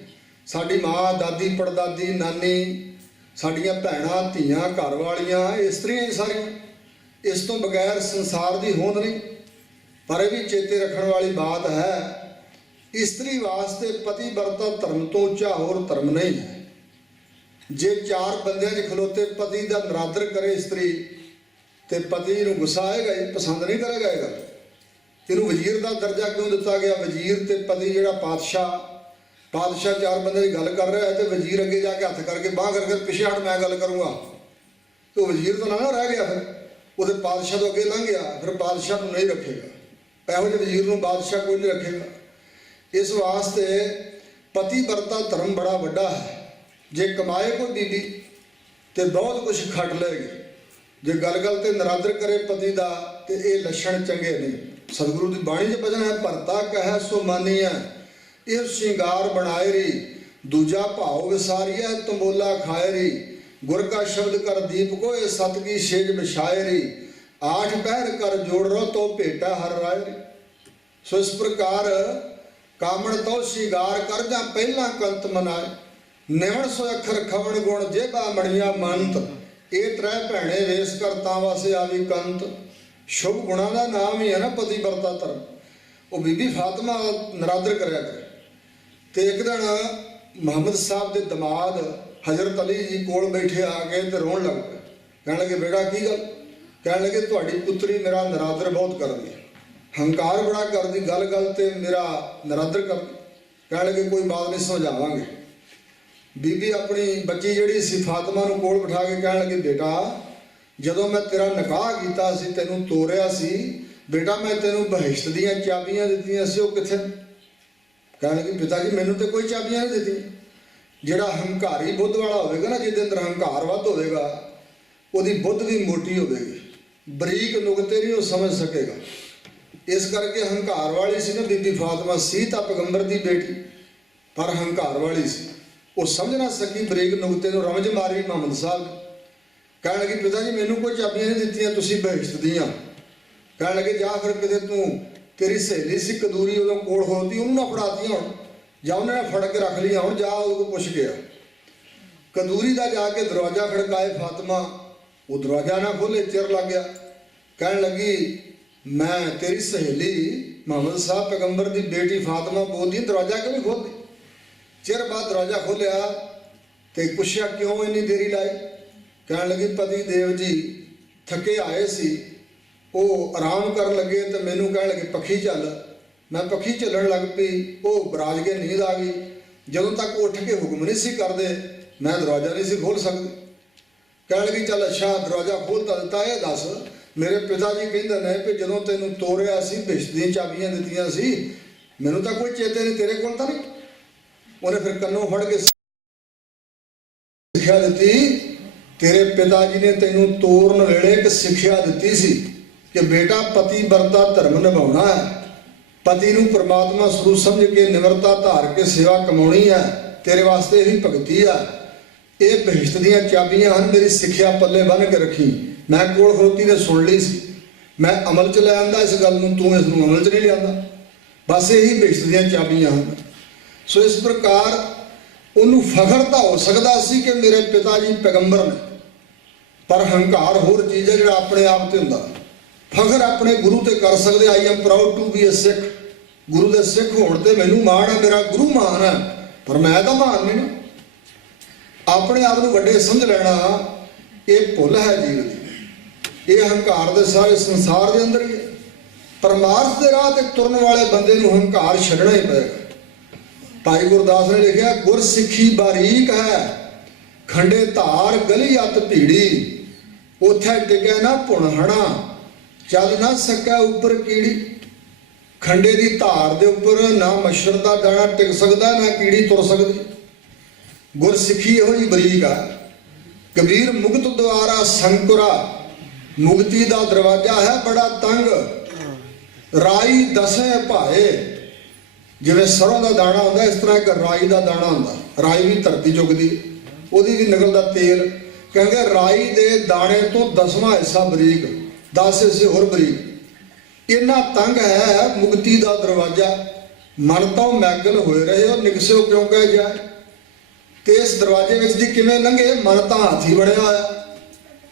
ਸਾਡੀ ਮਾਂ, ਦਾਦੀ, ਪੜਦਾਦੀ, ਨਾਨੀ, ਸਾਡੀਆਂ ਭੈਣਾਂ, ਧੀਆਂ, ਘਰ ਵਾਲੀਆਂ, ਇਸਤਰੀਆਂ ਹੀ ਸਾਰੀਆਂ। ਇਸ ਤੋਂ ਬਗੈਰ ਸੰਸਾਰ ਦੀ ਹੋਂਦ ਨਹੀਂ। ਪਰ ਇਹ ਵੀ ਚੇਤੇ ਰੱਖਣ ਵਾਲੀ ਬਾਤ ਹੈ, ਇਸਤਰੀ ਵਾਸਤੇ ਪਤੀ ਵਰਤਾ ਧਰਮ ਤੋਂ ਉੱਚਾ ਹੋਰ ਧਰਮ ਨਹੀਂ ਹੈ। ਜੇ 4 ਬੰਦਿਆਂ 'ਚ ਖਲੋਤੇ ਪਤੀ ਦਾ ਨਰਾਦਰ ਕਰੇ ਇਸਤਰੀ, ਤੇ ਪਤੀ ਨੂੰ ਗੁੱਸਾ ਆਏਗਾ, ਇਹ ਪਸੰਦ ਨਹੀਂ ਕਰੇਗਾ। ਇਹ ਗੱਲ, ਇਹਨੂੰ ਵਜ਼ੀਰ ਦਾ ਦਰਜਾ ਕਿਉਂ ਦਿੱਤਾ ਗਿਆ? ਵਜ਼ੀਰ ਤੇ ਪਤੀ ਜਿਹੜਾ ਪਾਤਸ਼ਾਹ 4 ਬੰਦੇ ਦੀ ਗੱਲ ਕਰ ਰਿਹਾ ਹੈ ਤੇ ਵਜ਼ੀਰ ਅੱਗੇ ਜਾ ਕੇ ਹੱਥ ਕਰਕੇ ਬਾਂਹ ਕਰਕੇ ਪਿੱਛੇ ਹਟ ਮੈਂ ਗੱਲ ਕਰੂੰਗਾ, ਤੇ ਵਜ਼ੀਰ ਤਾਂ ਨਾ ਰਹਿ ਗਿਆ, ਫਿਰ ਉਹਦੇ ਪਾਤਸ਼ਾਹ ਤੋਂ ਅੱਗੇ ਲੰਘ ਗਿਆ, ਫਿਰ ਪਾਤਸ਼ਾਹ ਨੂੰ ਨਹੀਂ ਰੱਖੇਗਾ। ਇਹੋ ਜਿਹੇ ਵਜ਼ੀਰ ਨੂੰ ਬਾਦਸ਼ਾਹ ਕੋਈ ਨਹੀਂ ਰੱਖੇਗਾ। ਇਸ ਵਾਸਤੇ ਪਤੀ ਵਰਤਾ ਧਰਮ ਬੜਾ ਵੱਡਾ ਹੈ। ਜੇ ਕਮਾਏ ਕੋਈ ਬੀਬੀ ਤੇ ਬਹੁਤ ਕੁਝ ਖੱਟ ਲਏਗੀ, ਜੇ ਗੱਲ-ਗੱਲ ਤੇ ਨਰਾਦਰ ਕਰੇ ਪਤੀ ਦਾ ਤੇ ਇਹ ਲੱਛਣ ਚੰਗੇ ਨਹੀਂ। ਸਤਿਗੁਰੂ ਦੀ ਬਾਣੀ 'ਚ ਬਚਨ ਹੈ, ਭਰਤਾ ਕਹਿ ਸੋ ਮਾਨੀਐ, ਇਹ ਸ਼ਿੰਗਾਰ ਬਣਾਏ ਰੀ, ਦੂਜਾ ਭਾਵ ਵਿਸਾਰੀਐ, ਤੰਬੋਲਾ ਖਾਏ ਰੀ, ਗੁਰ ਕਾ ਸ਼ਬਦ ਕਰ ਦੀਪ ਕੋ, ਇਹ ਸਤ ਕੀ ਛੇਜ ਵਿਛਾਏ ਰੀ, 8 ਪਹਿਰ ਕਰ ਜੋੜ ਰੋ ਤੋ ਭੇਟਾ ਹਰ ਰਾਏ ਰੀ। ਸੋ ਇਸ ਪ੍ਰਕਾਰ ਕਾਮਣ ਤੋ ਸ਼ਿੰਗਾਰ ਕਰ ਜਾਂ ਪਹਿਲਾਂ ਕੰਤ ਮਨਾਏ, ਨਿਵਣ ਸੋ ਅੱਖਰ ਖਵਣ ਗੁਣ ਜੇ ਬਾਮਣੀਆਂ ਮੰਤ, ਇਹ ਤ੍ਰੈ ਭੈਣੇ ਵੇਸ ਕਰਤਾ ਵਾਸੇ ਆਵੀ ਕੰਤ। ਸ਼ੁਭ ਗੁਣਾਂ ਦਾ ਨਾਮ ਹੀ ਹੈ ਨਾ ਪਤੀ ਵਰਤਾ ਧਰਮ। ਉਹ ਬੀਬੀ ਫਾਤਿਮਾ ਨਰਾਦਰ ਕਰਿਆ ਕਰੇ। ਤੇ ਇੱਕ ਦਿਨ ਮੁਹੰਮਦ ਸਾਹਿਬ ਦੇ ਦਮਾਦ ਹਜ਼ਰਤ ਅਲੀ ਜੀ ਕੋਲ ਬੈਠੇ ਆ ਕੇ ਤੇ ਰੋਣ ਲੱਗ ਪਏ। ਕਹਿਣ ਲੱਗੇ ਬੇਟਾ ਕੀ ਗੱਲ? ਕਹਿਣ ਲੱਗੇ ਤੁਹਾਡੀ ਪੁੱਤਰੀ ਮੇਰਾ ਨਰਾਦਰ ਬਹੁਤ ਕਰਦੀ, ਹੰਕਾਰ ਬੜਾ ਕਰਦੀ, ਗੱਲ ਗੱਲ ਤੇ ਮੇਰਾ ਨਰਾਦਰ ਕਰਦੀ। ਕਹਿਣ ਲੱਗੇ ਕੋਈ ਬਾਤ ਨਹੀਂ, ਸਮਝਾਵਾਂਗੇ। ਬੀਬੀ ਆਪਣੀ ਬੱਚੀ ਜਿਹੜੀ ਸੀ ਫਾਤਿਮਾ ਨੂੰ ਕੋਲ ਬਿਠਾ ਕੇ ਕਹਿਣ ਲੱਗੀ ਬੇਟਾ ਜਦੋਂ ਮੈਂ ਤੇਰਾ ਨਿਕਾਹ ਕੀਤਾ ਸੀ, ਤੈਨੂੰ ਤੋਰਿਆ ਸੀ ਬੇਟਾ, ਮੈਂ ਤੈਨੂੰ ਬਹਿਸ਼ਤ ਦੀਆਂ ਚਾਬੀਆਂ ਦਿੱਤੀਆਂ ਸੀ, ਉਹ ਕਿੱਥੇ? ਕਹਿਣ ਲੱਗੀ ਪਿਤਾ ਜੀ ਮੈਨੂੰ ਤੇ ਕੋਈ ਚਾਬੀਆਂ ਨਹੀਂ ਦਿੱਤੀਆਂ। ਜਿਹੜਾ ਹੰਕਾਰੀ ਬੁੱਧ ਵਾਲਾ ਹੋਵੇਗਾ ਨਾ, ਜਿਹਦੇ ਅੰਦਰ ਹੰਕਾਰ ਵੱਧ ਹੋਵੇਗਾ, ਉਹਦੀ ਬੁੱਧ ਵੀ ਮੋਟੀ ਹੋਵੇਗੀ, ਬਰੀਕ ਨੁਕਤੇ ਨਹੀਂ ਉਹ ਸਮਝ ਸਕੇਗਾ। ਇਸ ਕਰਕੇ ਹੰਕਾਰ ਵਾਲੀ ਸੀ ਨਾ ਬੀਬੀ ਫਾਤਿਮਾ, ਸੀ ਤਾਂ ਪੈਗੰਬਰ ਦੀ ਬੇਟੀ ਪਰ ਹੰਕਾਰ ਵਾਲੀ ਸੀ। ਉਹ ਸਮਝ ਨਾ ਸਕੀ ਬਰੀਕ ਨੁਕਤੇ ਨੂੰ, ਰਮਜ ਮਾਰੀ ਮੁਹੰਮਦ ਸਾਹਿਬ ਨੇ। ਕਹਿਣ ਲੱਗੀ ਪਿਤਾ ਜੀ ਮੈਨੂੰ ਕੋਈ ਚਾਬੀਆਂ ਨਹੀਂ ਦਿੱਤੀਆਂ, ਤੁਸੀਂ ਬਹਿਸ਼ਤ ਦੀਆਂ। ਕਹਿਣ ਲੱਗੇ ਜਾ ਫਿਰ ਕਿਤੇ ਤੂੰ, ਤੇਰੀ ਸਹੇਲੀ ਸੀ ਕਦੂਰੀ ਉਦੋਂ ਕੋਲ ਹੋਤੀ, ਉਹਨੂੰ ਨਾ ਫੜਾਤੀਆਂ ਹੁਣ, ਜਾਂ ਉਹਨੇ ਫੜ ਕੇ ਰੱਖ ਲਈਆਂ ਹੁਣ, ਜਾ ਉਹਦੇ ਕੋਲ ਪੁੱਛ ਗਿਆ। ਕਦੂਰੀ ਦਾ ਜਾ ਕੇ ਦਰਵਾਜ਼ਾ ਖੜਕਾਏ ਫਾਤਿਮਾ, ਉਹ ਦਰਵਾਜ਼ਾ ਨਾ ਖੋਲੇ, ਚਿਰ ਲੱਗ ਗਿਆ। ਕਹਿਣ ਲੱਗੀ ਮੈਂ ਤੇਰੀ ਸਹੇਲੀ ਮੁਹੰਮਦ ਸਾਹਿਬ ਪੈਗੰਬਰ ਦੀ ਬੇਟੀ ਫਾਤਿਮਾ ਬੋਲਦੀ, ਦਰਵਾਜ਼ਾ ਕਿਉਂ ਨਹੀਂ ਖੋਲਦੀ? ਚਿਰ ਬਾਅਦ ਦਰਵਾਜ਼ਾ ਖੋਲਿਆ ਤੇ ਪੁੱਛਿਆ ਕਿਉਂ ਇੰਨੀ ਦੇਰੀ ਲਾਈ? ਕਹਿਣ ਲੱਗੀ ਪਤੀ ਦੇਵ ਜੀ ਥੱਕੇ ਆਏ ਸੀ, ਉਹ ਆਰਾਮ ਕਰਨ ਲੱਗੇ ਤੇ ਮੈਨੂੰ ਕਹਿਣ ਲੱਗੇ ਪੱਖੀ ਚੱਲ। ਮੈਂ ਪੱਖੀ ਚੱਲਣ ਲੱਗ ਪਈ, ਉਹ ਬਰਾਜ ਕੇ ਨੀਂਦ ਆ ਗਈ। ਜਦੋਂ ਤੱਕ ਉੱਠ ਕੇ ਹੁਕਮ ਨਹੀਂ ਸੀ ਕਰਦੇ ਮੈਂ ਦਰਵਾਜ਼ਾ ਨਹੀਂ ਸੀ ਖੋਲ ਸਕਦੀ। ਕਹਿਣ ਲੱਗੀ ਚੱਲ ਅੱਛਾ ਦਰਵਾਜ਼ਾ ਖੋਲ ਤਾਂ ਦਿੱਤਾ, ਇਹ ਦੱਸ ਮੇਰੇ ਪਿਤਾ ਜੀ ਕਹਿੰਦੇ ਨੇ ਕਿ ਜਦੋਂ ਤੈਨੂੰ ਤੋਰਿਆ ਸੀ ਬਹਿਸ਼ਤ ਦੀਆਂ ਚਾਬੀਆਂ ਦਿੱਤੀਆਂ ਸੀ, ਮੈਨੂੰ ਤਾਂ ਕੋਈ ਚੇਤੇ ਨਹੀਂ, ਤੇਰੇ ਕੋਲ ਤਾਂ ਨਹੀਂ? ਉਹਨੇ ਫਿਰ ਕੰਨੋਂ ਫੜ ਕੇ ਸਿੱਖਿਆ ਦਿੱਤੀ, ਤੇਰੇ ਪਿਤਾ ਜੀ ਨੇ ਤੈਨੂੰ ਤੋਰਨ ਵੇਲੇ ਇੱਕ ਸਿੱਖਿਆ ਦਿੱਤੀ ਸੀ ਕਿ ਬੇਟਾ ਪਤੀ ਵਰਤਾ ਧਰਮ ਨਿਭਾਉਣਾ ਹੈ, ਪਤੀ ਨੂੰ ਪ੍ਰਮਾਤਮਾ ਸਰੂਪ ਸਮਝ ਕੇ ਨਿਮਰਤਾ ਧਾਰ ਕੇ ਸੇਵਾ ਕਮਾਉਣੀ ਹੈ, ਤੇਰੇ ਵਾਸਤੇ ਇਹੀ ਭਗਤੀ ਹੈ। ਇਹ ਬਹਿਸ਼ਤ ਦੀਆਂ ਚਾਬੀਆਂ ਹਨ, ਮੇਰੀ ਸਿੱਖਿਆ ਪੱਲੇ ਬੰਨ੍ਹ ਕੇ ਰੱਖੀ। ਮੈਂ ਕੋਲ ਖਲੋਤੀ ਨੇ ਸੁਣ ਲਈ ਸੀ, ਮੈਂ ਅਮਲ 'ਚ ਲੈ ਆਂਦਾ ਇਸ ਗੱਲ ਨੂੰ, ਤੂੰ ਇਸ ਨੂੰ ਅਮਲ 'ਚ ਨਹੀਂ ਲਿਆਂਦਾ। ਬਸ ਇਹੀ ਬਹਿਸ਼ਤ ਦੀਆਂ ਚਾਬੀਆਂ ਹਨ। ਸੋ ਇਸ ਪ੍ਰਕਾਰ ਉਹਨੂੰ ਫਖਰ ਤਾਂ ਹੋ ਸਕਦਾ ਸੀ ਕਿ ਮੇਰੇ ਪਿਤਾ ਜੀ ਪੈਗੰਬਰ ਨੇ, ਪਰ ਹੰਕਾਰ ਹੋਰ ਚੀਜ਼ ਹੈ ਜਿਹੜਾ ਆਪਣੇ ਆਪ ਤੇ ਹੁੰਦਾ। ਫਖਰ ਆਪਣੇ ਗੁਰੂ ਤੇ ਕਰ ਸਕਦੇ, I am proud to be a Sikh, ਗੁਰੂ ਦੇ ਸਿੱਖ ਹੋਣ ਤੇ ਮੈਨੂੰ ਮਾਣ ਹੈ, ਮੇਰਾ ਗੁਰੂ ਮਾਨ ਹੈ, ਪਰ ਮੈਂ ਤਾਂ ਮਾਨ ਨਹੀਂ ਨਾ। ਆਪਣੇ ਆਪ ਨੂੰ ਵੱਡੇ ਸਮਝ ਲੈਣਾ ਇਹ ਭੁੱਲ ਹੈ ਜੀਵਨ ਦੀ। ਇਹ ਹੰਕਾਰ ਦੇ ਸਾਰੇ ਸੰਸਾਰ ਦੇ ਅੰਦਰ ਹੀ ਹੈ। ਪਰਮਾਰਥ ਦੇ ਰਾਹ ਤੇ ਤੁਰਨ ਵਾਲੇ ਬੰਦੇ ਨੂੰ ਹੰਕਾਰ ਛੱਡਣਾ ਹੀ ਪਏਗਾ। ਭਾਈ ਗੁਰਦਾਸ ਨੇ ਲਿਖਿਆ ਗੁਰ ਸਿੱਖੀ ਬਾਰੀਕ ਹੈ, ਖੰਡੇ ਧਾਰ ਗਲੀ ਅਤ ਭੀੜੀ, ਉੱਥੇ ਟਿਕਿਆ ਨਾ ਭੁਣਹਣਾ, ਚੱਲ ਨਾ ਸਕਾ ਉੱਪਰ ਕੀੜੀ। ਖੰਡੇ ਦੀ ਧਾਰ ਦੇ ਉੱਪਰ ਨਾ ਮੱਛਰ ਦਾ ਦਾਣਾ ਟਿਕ ਸਕਦਾ, ਨਾ ਕੀੜੀ ਤੁਰ ਸਕਦੀ। ਗੁਰ ਸਿੱਖੀ ਇਹੋ ਜਿਹੀ ਬਰੀਕ ਆ। ਕਬੀਰ ਮੁਕਤ ਦੁਆਰਾ ਸੰਕੁਰਾ, ਮੁਕਤੀ ਦਾ ਦਰਵਾਜ਼ਾ ਹੈ ਬੜਾ ਤੰਗ, ਰਾਈ ਦਸੇ ਭਾਏ। ਜਿਵੇਂ ਸਰੋਂ ਦਾ ਦਾਣਾ ਹੁੰਦਾ, ਇਸ ਤਰ੍ਹਾਂ ਇੱਕ ਰਾਈ ਦਾ ਦਾਣਾ ਹੁੰਦਾ। ਰਾਈ ਵੀ ਧਰਤੀ ਚੁੱਕਦੀ, ਉਹਦੀ ਵੀ ਨਿਕਲਦਾ ਤੇਲ। ਕਹਿੰਦੇ ਰਾਈ ਦੇ ਦਾਣੇ ਤੋਂ 10ਵਾਂ ਹਿੱਸਾ ਬਰੀਕ, 10 ਹਿੱਸੇ ਹੋਰ ਬਰੀਕ। ਇੰਨਾ ਤੰਗ ਹੈ ਮੁਕਤੀ ਦਾ ਦਰਵਾਜ਼ਾ। ਮਨ ਤੋਂ ਮੈਗਲ ਹੋਏ ਰਹੇ ਹੋ, ਨਿਕਸਿਓ ਕਿਉਂ ਕਹਿ ਜਾਏ। ਤੇ ਇਸ ਦਰਵਾਜ਼ੇ ਵਿੱਚ ਦੀ ਕਿਵੇਂ ਲੰਘੇ? ਮਨ ਤਾਂ ਹਾਥੀ ਬਣਿਆ ਹੋਇਆ,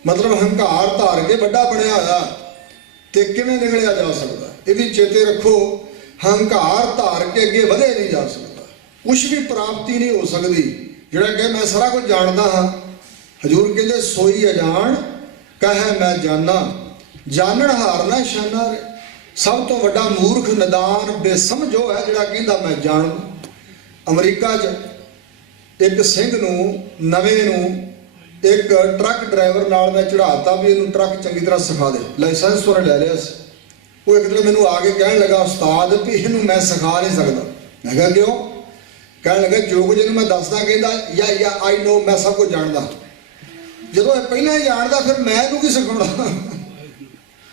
ਮਤਲਬ ਹੰਕਾਰ ਧਾਰ ਕੇ ਵੱਡਾ ਬਣਿਆ ਹੋਇਆ, ਤੇ ਕਿਵੇਂ ਨਿਕਲਿਆ ਜਾ ਸਕਦਾ? ਇਹ ਵੀ ਚੇਤੇ ਰੱਖੋ, ਹੰਕਾਰ ਧਾਰ ਕੇ ਅੱਗੇ ਵਧੇ ਨਹੀਂ ਜਾ ਸਕਦਾ, ਕੁਛ ਵੀ ਪ੍ਰਾਪਤੀ ਨਹੀਂ ਹੋ ਸਕਦੀ। ਜਿਹੜਾ ਕਹੇ ਮੈਂ ਸਾਰਾ ਕੁਝ ਜਾਣਦਾ ਹਾਂ, ਹਜ਼ੂਰ ਕਹਿੰਦੇ ਸੋਈ ਅਜਾਣ ਕਹੇ ਮੈਂ ਜਾਣਾ, ਜਾਣਨ ਹਾਰ ਨਾ ਸ਼ਾਨਾ। ਸਭ ਤੋਂ ਵੱਡਾ ਮੂਰਖ ਨਦਾਨ ਬੇਸਮਝੋ ਹੈ ਜਿਹੜਾ ਕਹਿੰਦਾ ਮੈਂ ਜਾਣ। ਅਮਰੀਕਾ 'ਚ ਇੱਕ ਸਿੰਘ ਨੂੰ, ਨਵੇਂ ਨੂੰ, ਇੱਕ ਟਰੱਕ ਡਰਾਈਵਰ ਨਾਲ ਮੈਂ ਚੜਾਤਾ ਵੀ ਇਹਨੂੰ ਟਰੱਕ ਚੰਗੀ ਤਰ੍ਹਾਂ ਸਿਖਾ ਦੇ। ਲਾਇਸੈਂਸ ਉਹਨੇ ਲੈ ਲਿਆ ਸੀ। ਉਹ ਇੱਕ ਦਿਨ ਮੈਨੂੰ ਆ ਕੇ ਕਹਿਣ ਲੱਗਾ ਉਸਤਾਦ ਵੀ ਇਹਨੂੰ ਮੈਂ ਸਿਖਾ ਨਹੀਂ ਸਕਦਾ। ਮੈਂ ਕਿਹਾ ਕਿਉਂ? ਕਹਿਣ ਲੱਗਾ ਜੋ ਕੁਝ ਇਹਨੂੰ ਮੈਂ ਦੱਸਦਾ ਕਹਿੰਦਾ ਯਾ ਆਈ ਨੋ, ਮੈਂ ਸਭ ਕੁਝ ਜਾਣਦਾ। ਜਦੋਂ ਇਹ ਪਹਿਲਾਂ ਹੀ ਜਾਣਦਾ ਫਿਰ ਮੈਂ ਇਹਨੂੰ ਕੀ ਸਿਖਾਉਣਾ?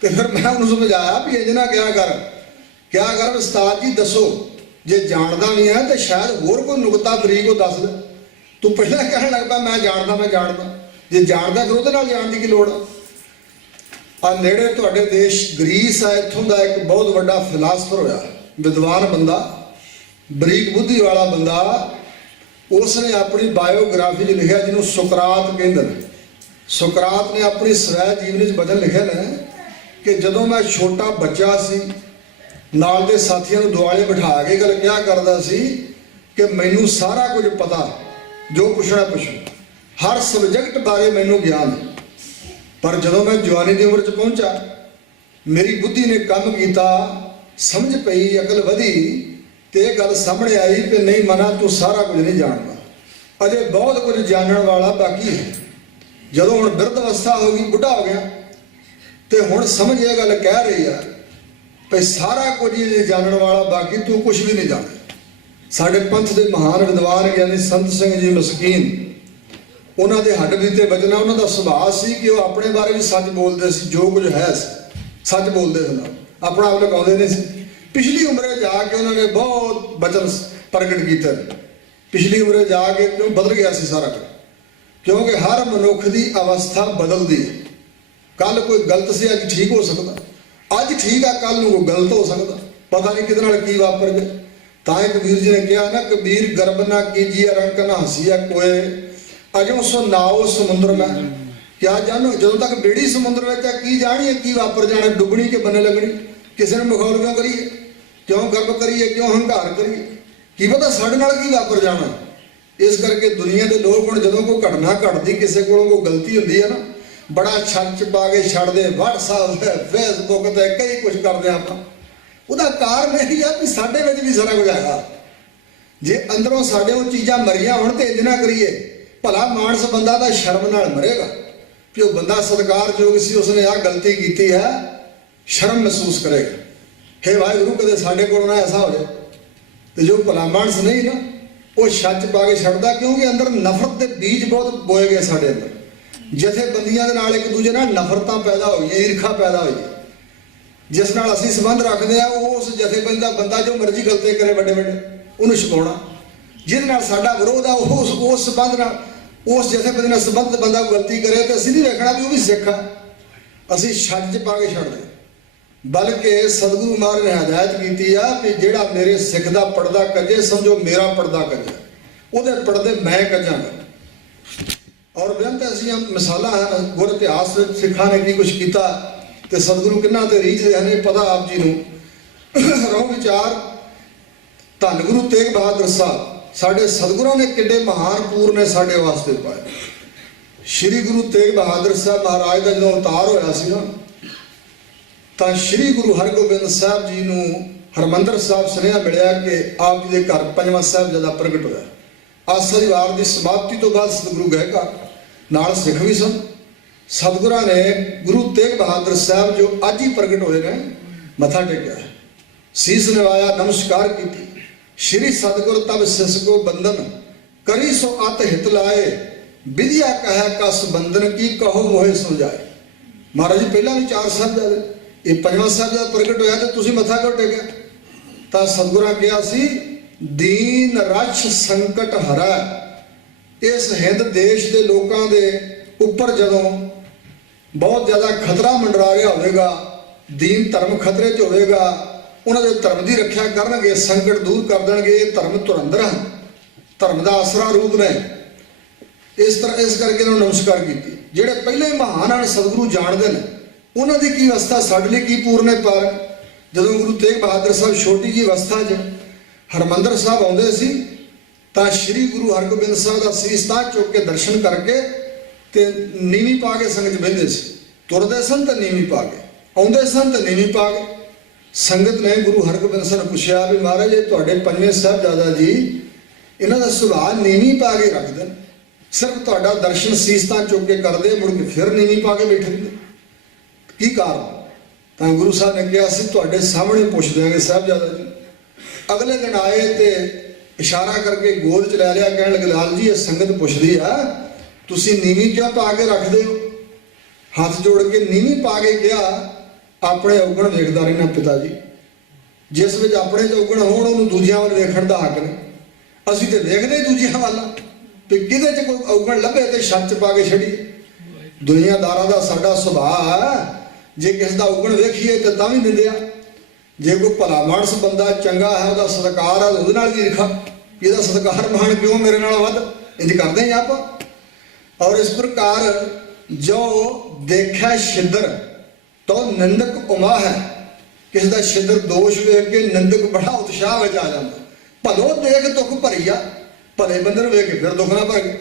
ਤੇ ਫਿਰ ਮੈਂ ਉਹਨੂੰ ਸਮਝਾਇਆ ਵੀ ਇੰਝ ਨਾ ਕਿਹਾ ਕਰ ਉਸਤਾਦ ਜੀ ਦੱਸੋ, ਜੇ ਜਾਣਦਾ ਨਹੀਂ ਹੈ ਤੇ ਸ਼ਾਇਦ ਹੋਰ ਕੋਈ ਨੁਕਤਾ ਬਰੀਕ ਉਹ ਦੱਸ ਦੇ। ਤੂੰ ਪਹਿਲਾਂ ਕਹਿਣ ਲੱਗਦਾ ਮੈਂ ਜਾਣਦਾ। ਜੇ ਜਾਣਦਾ ਫਿਰ ਉਹਦੇ ਨਾਲ ਜਾਣ ਦੀ ਕੀ ਲੋੜ ਆ? ਆ ਨੇੜੇ ਤੁਹਾਡੇ ਦੇਸ਼ ਗ੍ਰੀਸ ਆ, ਇੱਥੋਂ ਦਾ ਇੱਕ ਬਹੁਤ ਵੱਡਾ ਫਿਲਾਸਫਰ ਹੋਇਆ ਵਿਦਵਾਨ ਬੰਦਾ, ਬਰੀਕ ਬੁੱਧੀ ਵਾਲਾ ਬੰਦਾ, ਉਸ ਨੇ ਆਪਣੀ ਬਾਇਓਗ੍ਰਾਫੀ 'ਚ ਲਿਖਿਆ, ਜਿਹਨੂੰ ਸੁਕਰਾਤ ਕਹਿੰਦੇ ਨੇ। ਸੁਕਰਾਤ ਨੇ ਆਪਣੀ ਸਵੈ ਜੀਵਨੀ 'ਚ ਬਚਨ ਲਿਖਿਆ ਨੇ ਕਿ ਜਦੋਂ ਮੈਂ ਛੋਟਾ ਬੱਚਾ ਸੀ, ਨਾਲ ਦੇ ਸਾਥੀਆਂ ਨੂੰ ਦੁਆਲੇ ਬਿਠਾ ਕੇ ਗੱਲ ਕਿਹਾ ਕਰਦਾ ਸੀ ਕਿ ਮੈਨੂੰ ਸਾਰਾ ਕੁਝ ਪਤਾ, ਜੋ ਪੁੱਛਣਾ ਪੁੱਛੋ, ਹਰ ਸਬਜੈਕਟ ਬਾਰੇ ਮੈਨੂੰ ਗਿਆਨ ਹੈ। ਪਰ ਜਦੋਂ ਮੈਂ ਜਵਾਨੀ ਦੀ ਉਮਰ 'ਚ ਪਹੁੰਚਾ, ਮੇਰੀ ਬੁੱਧੀ ਨੇ ਕੰਮ ਕੀਤਾ, ਸਮਝ ਪਈ, ਅਕਲ ਵਧੀ, ਤੇ ਇਹ ਗੱਲ ਸਾਹਮਣੇ ਆਈ ਕਿ ਨਹੀਂ ਮਨਾ, ਤੂੰ ਸਾਰਾ ਕੁਝ ਨਹੀਂ ਜਾਣਦਾ, ਅਜੇ ਬਹੁਤ ਕੁਝ ਜਾਣਨ ਵਾਲਾ ਬਾਕੀ ਹੈ। ਜਦੋਂ ਹੁਣ ਬਿਰਧ ਅਵਸਥਾ ਹੋ ਗਈ, ਬੁੱਢਾ ਹੋ ਗਿਆ, ਤੇ ਹੁਣ ਸਮਝ ਇਹ ਗੱਲ ਕਹਿ ਰਹੀ ਆ ਵੀ ਸਾਰਾ ਕੁਝ ਜਾਣਨ ਵਾਲਾ ਬਾਕੀ, ਤੂੰ ਕੁਝ ਵੀ ਨਹੀਂ ਜਾਣਦਾ। ਸਾਡੇ ਪੰਥ ਦੇ ਮਹਾਨ ਵਿਦਵਾਨ ਗਿਆਨੀ ਸੰਤ ਸਿੰਘ ਜੀ ਮਸਕੀਨ, ਉਹਨਾਂ ਦੇ ਹੱਡ ਬੀਤੇ ਬਚਨਾਂ, ਉਹਨਾਂ ਦਾ ਸੁਭਾਅ ਸੀ ਕਿ ਉਹ ਆਪਣੇ ਬਾਰੇ ਵੀ ਸੱਚ ਬੋਲਦੇ ਸੀ, ਜੋ ਕੁਝ ਹੈ ਸੱਚ ਬੋਲਦੇ ਸਨ, ਆਪਣਾ ਆਪ ਲੁਕਾਉਂਦੇ ਨਹੀਂ ਸੀ। ਪਿਛਲੀ ਉਮਰੇ ਜਾ ਕੇ ਉਹਨਾਂ ਨੇ ਬਹੁਤ ਬਚਨ ਪ੍ਰਗਟ ਕੀਤੇ। ਪਿਛਲੀ ਉਮਰੇ ਜਾ ਕੇ ਕਿਉਂ ਬਦਲ ਗਿਆ ਸੀ ਸਾਰਾ ਕੁਝ, ਕਿਉਂਕਿ ਹਰ ਮਨੁੱਖ ਦੀ ਅਵਸਥਾ ਬਦਲਦੀ ਹੈ। ਕੱਲ ਕੋਈ ਗਲਤ ਸੀ, ਅੱਜ ਠੀਕ ਹੋ ਸਕਦਾ, ਅੱਜ ਠੀਕ ਆ, ਕੱਲ ਨੂੰ ਕੋਈ ਗਲਤ ਹੋ ਸਕਦਾ, ਪਤਾ ਨਹੀਂ ਕਿਹਦੇ ਨਾਲ ਕੀ ਵਾਪਰ ਗਿਆ। ਤਾਂ ਹੀ ਕਬੀਰ ਜੀ ਨੇ ਕਿਹਾ ਨਾ, ਕਬੀਰ ਗਰਬ ਨਾ ਕੀਜੀਏ ਰੰਕ ਨਾ ਹਸੀਆ ਕੋਏ, ਅਜੋ ਸੋ ਨਾਓ ਸਮੁੰਦਰ ਮੈਂ, ਕਿਆ ਜਾਣੋ, ਜਦੋਂ ਤੱਕ ਬੇੜੀ ਸਮੁੰਦਰ ਵਿੱਚ ਆ, ਕੀ ਜਾਣੀਏ ਕੀ ਵਾਪਰ ਜਾਣਾ, ਡੁੱਬਣੀ ਕਿ ਬੰਨੇ ਲੱਗਣੀ। ਕਿਸੇ ਨੂੰ ਮਖੌਲ ਕਿਉਂ ਕਰੀਏ, ਕਿਉਂ ਗਰਬ ਕਰੀਏ, ਕਿਉਂ ਹੰਕਾਰ ਕਰੀਏ, ਕੀ ਪਤਾ ਸਾਡੇ ਨਾਲ ਕੀ ਵਾਪਰ ਜਾਣਾ। ਇਸ ਕਰਕੇ ਦੁਨੀਆ ਦੇ ਲੋਕ ਹੁਣ ਜਦੋਂ ਕੋਈ ਘਟਨਾ ਘਟਦੀ, ਕਿਸੇ ਕੋਲੋਂ ਕੋਈ ਗਲਤੀ ਹੁੰਦੀ ਹੈ ਨਾ, ਬੜਾ ਛੱਚ ਪਾ ਕੇ ਛੱਡਦੇ, WhatsApp ਤੇ Facebook ਤੇ ਕਈ ਕੁਝ ਕਰਦੇ ਆਪਾਂ। ਉਹਦਾ ਕਾਰਨ ਇਹ ਆ ਵੀ ਸਾਡੇ ਵਿੱਚ ਵੀ ਸਾਰਾ ਕੁਝ ਹੈਗਾ। ਜੇ ਅੰਦਰੋਂ ਸਾਡੇ ਉਹ ਚੀਜ਼ਾਂ ਮਰੀਆਂ ਹੋਣ ਤੇ ਇੰਜ ਨਾ ਕਰੀਏ। ਭਲਾ ਮਾਨਸ ਬੰਦਾ ਤਾਂ ਸ਼ਰਮ ਨਾਲ ਮਰੇਗਾ ਕਿ ਉਹ ਬੰਦਾ ਸਤਿਕਾਰਯੋਗ ਸੀ, ਉਸਨੇ ਆਹ ਗਲਤੀ ਕੀਤੀ ਹੈ, ਸ਼ਰਮ ਮਹਿਸੂਸ ਕਰੇਗਾ। ਹੇ ਵਾਹਿਗੁਰੂ, ਕਦੇ ਸਾਡੇ ਕੋਲ ਨਾ ਐਸਾ ਹੋ ਜਾਏ। ਤੇ ਜੋ ਭਲਾ ਮਾਨਸ ਨਹੀਂ ਨਾ, ਉਹ ਛੱਜ ਪਾ ਕੇ ਛੱਡਦਾ, ਕਿਉਂਕਿ ਅੰਦਰ ਨਫ਼ਰਤ ਦੇ ਬੀਜ ਬਹੁਤ ਬੋਏ ਗਏ ਸਾਡੇ ਅੰਦਰ। ਜਥੇਬੰਦੀਆਂ ਦੇ ਨਾਲ ਇੱਕ ਦੂਜੇ ਨਾਲ ਨਫ਼ਰਤਾਂ ਪੈਦਾ ਹੋਈਆਂ, ਈਰਖਾ ਪੈਦਾ ਹੋਈ, ਜਿਸ ਨਾਲ ਅਸੀਂ ਸੰਬੰਧ ਰੱਖਦੇ ਆ। ਉਹ ਉਸ ਜਥੇਬੰਦੀ ਦਾ ਬੰਦਾ ਜੋ ਮਰਜ਼ੀ ਗਲਤੀ ਕਰੇ, ਵੱਡੇ ਵੱਡੇ, ਉਹਨੂੰ ਛੁਪਾਉਣਾ। ਜਿਹਦੇ ਨਾਲ ਸਾਡਾ ਵਿਰੋਧ ਆ, ਉਸ ਸੰਬੰਧ ਨਾਲ, ਉਸ ਜਥੇਬੰਦੀ ਨਾਲ ਸੰਬੰਧਿਤ ਬੰਦਾ ਗਲਤੀ ਕਰੇ ਤੇ ਅਸੀਂ ਨਹੀਂ ਵੇਖਣਾ ਵੀ ਉਹ ਵੀ ਸਿੱਖ ਆ, ਅਸੀਂ ਛੱਜ ਪਾ ਕੇ ਛੱਡਦੇ। ਬਲਕਿ ਸਤਿਗੁਰੂ ਮਹਾਰਾਜ ਨੇ ਹਦਾਇਤ ਕੀਤੀ ਆ ਵੀ ਜਿਹੜਾ ਮੇਰੇ ਸਿੱਖ ਦਾ ਪਰਦਾ ਕੱਜੇ, ਸਮਝੋ ਮੇਰਾ ਪਰਦਾ ਕੱਜੇ, ਉਹਦੇ ਪਰਦੇ ਮੈਂ ਕੱਜਾਂਗਾ। ਔਰ ਬੇਅੰਤ ਐਸੀਆਂ ਮਿਸਾਲਾਂ ਹਨ ਗੁਰ ਇਤਿਹਾਸ ਵਿੱਚ, ਸਿੱਖਾਂ ਨੇ ਕੀ ਕੁਛ ਕੀਤਾ ਤੇ ਸਤਿਗੁਰੂ ਕਿੰਨਾ ਤੇ ਰੀਝਦੇ ਹਨ, ਪਤਾ ਆਪ ਜੀ ਨੂੰ। ਰਹੋ ਵਿਚਾਰ, ਧੰਨ ਗੁਰੂ ਤੇਗ ਬਹਾਦਰ ਸਾਹਿਬ, ਸਾਡੇ ਸਤਿਗੁਰਾਂ ਨੇ ਕਿੱਡੇ ਮਹਾਨ ਪੂਰ ਨੇ ਸਾਡੇ ਵਾਸਤੇ ਪਾਏ। ਸ਼੍ਰੀ ਗੁਰੂ ਤੇਗ ਬਹਾਦਰ ਸਾਹਿਬ ਮਹਾਰਾਜ ਦਾ ਜਦੋਂ ਅਵਤਾਰ ਹੋਇਆ ਸੀ ਨਾ, ਤਾਂ ਸ਼੍ਰੀ ਗੁਰੂ ਹਰਗੋਬਿੰਦ ਸਾਹਿਬ ਜੀ ਨੂੰ ਹਰਮੰਦਰ ਸਾਹਿਬ ਸੁਨੇਹਾ ਮਿਲਿਆ ਕਿ ਆਪ ਜੀ ਦੇ ਘਰ ਪੰਜਵਾਂ ਸਾਹਿਬਜ਼ਾਦਾ ਪ੍ਰਗਟ ਹੋਇਆ। ਆਸਾ ਦੀ ਵਾਰ ਦੀ ਸਮਾਪਤੀ ਤੋਂ ਬਾਅਦ ਸਤਿਗੁਰੂ ਗਏ ਘਰ, ਨਾਲ ਸਿੱਖ ਵੀ ਸਨ। ਸਤਿਗੁਰਾਂ ਨੇ ਗੁਰੂ ਤੇਗ ਬਹਾਦਰ ਸਾਹਿਬ ਜੋ ਅੱਜ ਹੀ ਪ੍ਰਗਟ ਹੋਏ ਨੇ, ਮੱਥਾ ਟੇਕਿਆ, ਸੀਸ ਨਿਵਾਇਆ, ਨਮਸਕਾਰ ਕੀਤੀ। ਸ਼੍ਰੀ ਸਤਿਗੁਰ ਤਬ ਸਿਸ ਕੋ ਬੰਦਨ ਕਰੀ ਸੋ ਅਤ ਹਿਤ ਲਾਏ, ਵਿਦਿਆ ਕਹਿ ਕਸ ਬੰਦਨ ਕੀ ਕਹੋ ਮੋਹਿ ਸੋ ਜਾਏ। ਮਹਾਰਾਜ ਜੀ ਪਹਿਲਾਂ ਵੀ 4 ਸਾਹਿਬਜ਼ਾਦੇ, ਇਹ ਪੰਜਵਾਂ ਸਾਹਿਬਜ਼ਾਦਾ ਪ੍ਰਗਟ ਹੋਇਆ ਤੇ ਤੁਸੀਂ ਮੱਥਾ ਕਿਉਂ ਟੇਕਿਆ? ਤਾਂ ਸਤਿਗੁਰਾਂ ਕਿਹਾ ਸੀ, ਦੀਨ ਰਛ ਸੰਕਟ ਹਰੈ। ਇਸ ਹਿੰਦ ਦੇਸ਼ ਦੇ ਲੋਕਾਂ ਦੇ ਉੱਪਰ ਜਦੋਂ ਬਹੁਤ ਜ਼ਿਆਦਾ ਖਤਰਾ ਮੰਡਰਾ ਰਿਹਾ ਹੋਵੇਗਾ, ਦੀਨ ਧਰਮ ਖਤਰੇ 'ਚ ਹੋਵੇਗਾ, ਉਹਨਾਂ ਦੇ ਧਰਮ ਦੀ ਰੱਖਿਆ ਕਰਨਗੇ, ਸੰਕਟ ਦੂਰ ਕਰ ਦੇਣਗੇ। ਇਹ ਧਰਮ ਧੁਰੰਧਰ ਹਨ, ਧਰਮ ਦਾ ਆਸਰਾ ਰੂਪ ਨੇ। ਇਸ ਕਰਕੇ ਇਹਨਾਂ ਨੂੰ ਨਮਸਕਾਰ ਕੀਤੀ। ਜਿਹੜੇ ਪਹਿਲੇ ਮਹਾਨ ਹਨ, ਸਤਿਗੁਰੂ ਜਾਣਦੇ ਨੇ, ਉਹਨਾਂ ਦੀ ਕੀ ਅਵਸਥਾ, ਸਾਡੇ ਲਈ ਕੀ ਪੂਰਨੇ ਪਾਰ। ਜਦੋਂ ਗੁਰੂ ਤੇਗ ਬਹਾਦਰ ਸਾਹਿਬ ਛੋਟੀ ਜਿਹੀ ਅਵਸਥਾ 'ਚ ਹਰਮੰਦਰ ਸਾਹਿਬ ਆਉਂਦੇ ਸੀ, ਤਾਂ ਸ਼੍ਰੀ ਗੁਰੂ ਹਰਗੋਬਿੰਦ ਸਾਹਿਬ ਦਾ ਸੀਸ ਤਾਂ ਚੁੱਕ ਕੇ ਦਰਸ਼ਨ ਕਰਕੇ ਤੇ ਨੀਵੀਂ ਪਾ ਕੇ ਸੰਗਤ ਬਹਿੰਦੇ ਸੀ। ਤੁਰਦੇ ਸਨ ਤਾਂ ਨੀਵੀਂ ਪਾ ਕੇ, ਆਉਂਦੇ ਸਨ ਤਾਂ ਨੀਵੀਂ ਪਾ ਕੇ। ਸੰਗਤ ਨੇ ਗੁਰੂ ਹਰਗੋਬਿੰਦ ਸਾਹਿਬ ਨੂੰ ਪੁੱਛਿਆ ਵੀ ਮਹਾਰਾਜ ਇਹ ਤੁਹਾਡੇ ਪੰਜਵੇਂ ਸਾਹਿਬਜ਼ਾਦਾ ਜੀ, ਇਹਨਾਂ ਦਾ ਸੁਭਾਅ ਨੀਵੀਂ ਪਾ ਕੇ ਰੱਖਦੇ, ਸਿਰਫ ਤੁਹਾਡਾ ਦਰਸ਼ਨ ਸੀਸ ਤਾਂ ਚੁੱਕ ਕੇ ਕਰਦੇ, ਮੁੜ ਕੇ ਫਿਰ ਨੀਵੀਂ ਪਾ ਕੇ ਬੈਠੇ ਹੁੰਦੇ, ਕੀ ਕਾਰਨ? ਤਾਂ ਗੁਰੂ ਸਾਹਿਬ ਨੇ ਕਿਹਾ ਸੀ ਤੁਹਾਡੇ ਸਾਹਮਣੇ ਪੁੱਛ ਦਿਆਂਗੇ ਸਾਹਿਬਜ਼ਾਦਾ ਜੀ। ਅਗਲੇ ਦਿਨ ਆਏ ਤੇ ਇਸ਼ਾਰਾ ਕਰਕੇ ਗੋਦ 'ਚ ਲੈ ਲਿਆ, ਕਹਿਣ ਲੱਗੇ ਲਾਲ ਜੀ ਇਹ ਸੰਗਤ ਪੁੱਛਦੀ ਆ ਤੁਸੀਂ ਨੀਵੀਂ ਕਿਉਂ ਪਾ ਕੇ ਰੱਖਦੇ ਹੋ? ਹੱਥ ਜੋੜ ਕੇ ਨੀਵੀਂ ਪਾ ਕੇ ਕਿਹਾ, ਆਪਣੇ ਔਗਣ ਵੇਖਦਾ ਰਹਿਣਾ ਪਿਤਾ ਜੀ, ਜਿਸ ਵਿੱਚ ਆਪਣੇ 'ਚ ਔਗਣ ਹੋਣ ਉਹਨੂੰ ਦੂਜਿਆਂ ਵੱਲ ਵੇਖਣ ਦਾ ਹੱਕ ਨਹੀਂ। ਅਸੀਂ ਤੇ ਵੇਖਦੇ ਦੂਜਿਆਂ ਵੱਲ ਵੀ ਕਿਹਦੇ 'ਚ ਕੋਈ ਔਗਣ ਲੱਭੇ ਤੇ ਛੱਤ ਪਾ ਕੇ ਛੱਡੀਏ। ਦੁਨੀਆਦਾਰਾਂ ਦਾ ਸਾਡਾ ਸੁਭਾਅ, ਜੇ ਕਿਸੇ ਦਾ ਔਗਣ ਵੇਖੀਏ ਤਾਂ ਵੀ ਨਿੰਦਿਆ, ਜੇ ਕੋਈ ਭਲਾ ਮਾਨਸ ਬੰਦਾ ਚੰਗਾ ਹੈ, ਉਹਦਾ ਸਤਿਕਾਰ ਹੈ, ਉਹਦੇ ਨਾਲ ਵੀ ਈਰਖਾ, ਇਹਦਾ ਸਤਿਕਾਰ ਮਾਣ ਕਿਉਂ ਮੇਰੇ ਨਾਲ ਵੱਧ, ਇੰਜ ਕਰਦੇ ਹੀ ਆਪਾਂ। ਔਰ ਇਸ ਪ੍ਰਕਾਰ ਜੋ ਦੇਖਿਆ ਛਿੱਦਰ ਤੋ ਨਿੰਦਕ ਉਮਾ ਹੈ। ਕਿਸੇ ਦਾ ਛਿੱਦਰ ਦੋਸ਼ ਵੇਖ ਕੇ ਨਿੰਦਕ ਬੜਾ ਉਤਸ਼ਾਹ ਵਿੱਚ ਆ ਜਾਂਦਾ। ਭਲੋ ਦੇਖ ਦੁੱਖ ਭਰੀਆ, ਭਲੇ ਬੰਦੇ ਨੂੰ ਵੇਖ ਕੇ ਫਿਰ ਦੁੱਖ ਨਾ ਭਰ ਗਿਆ।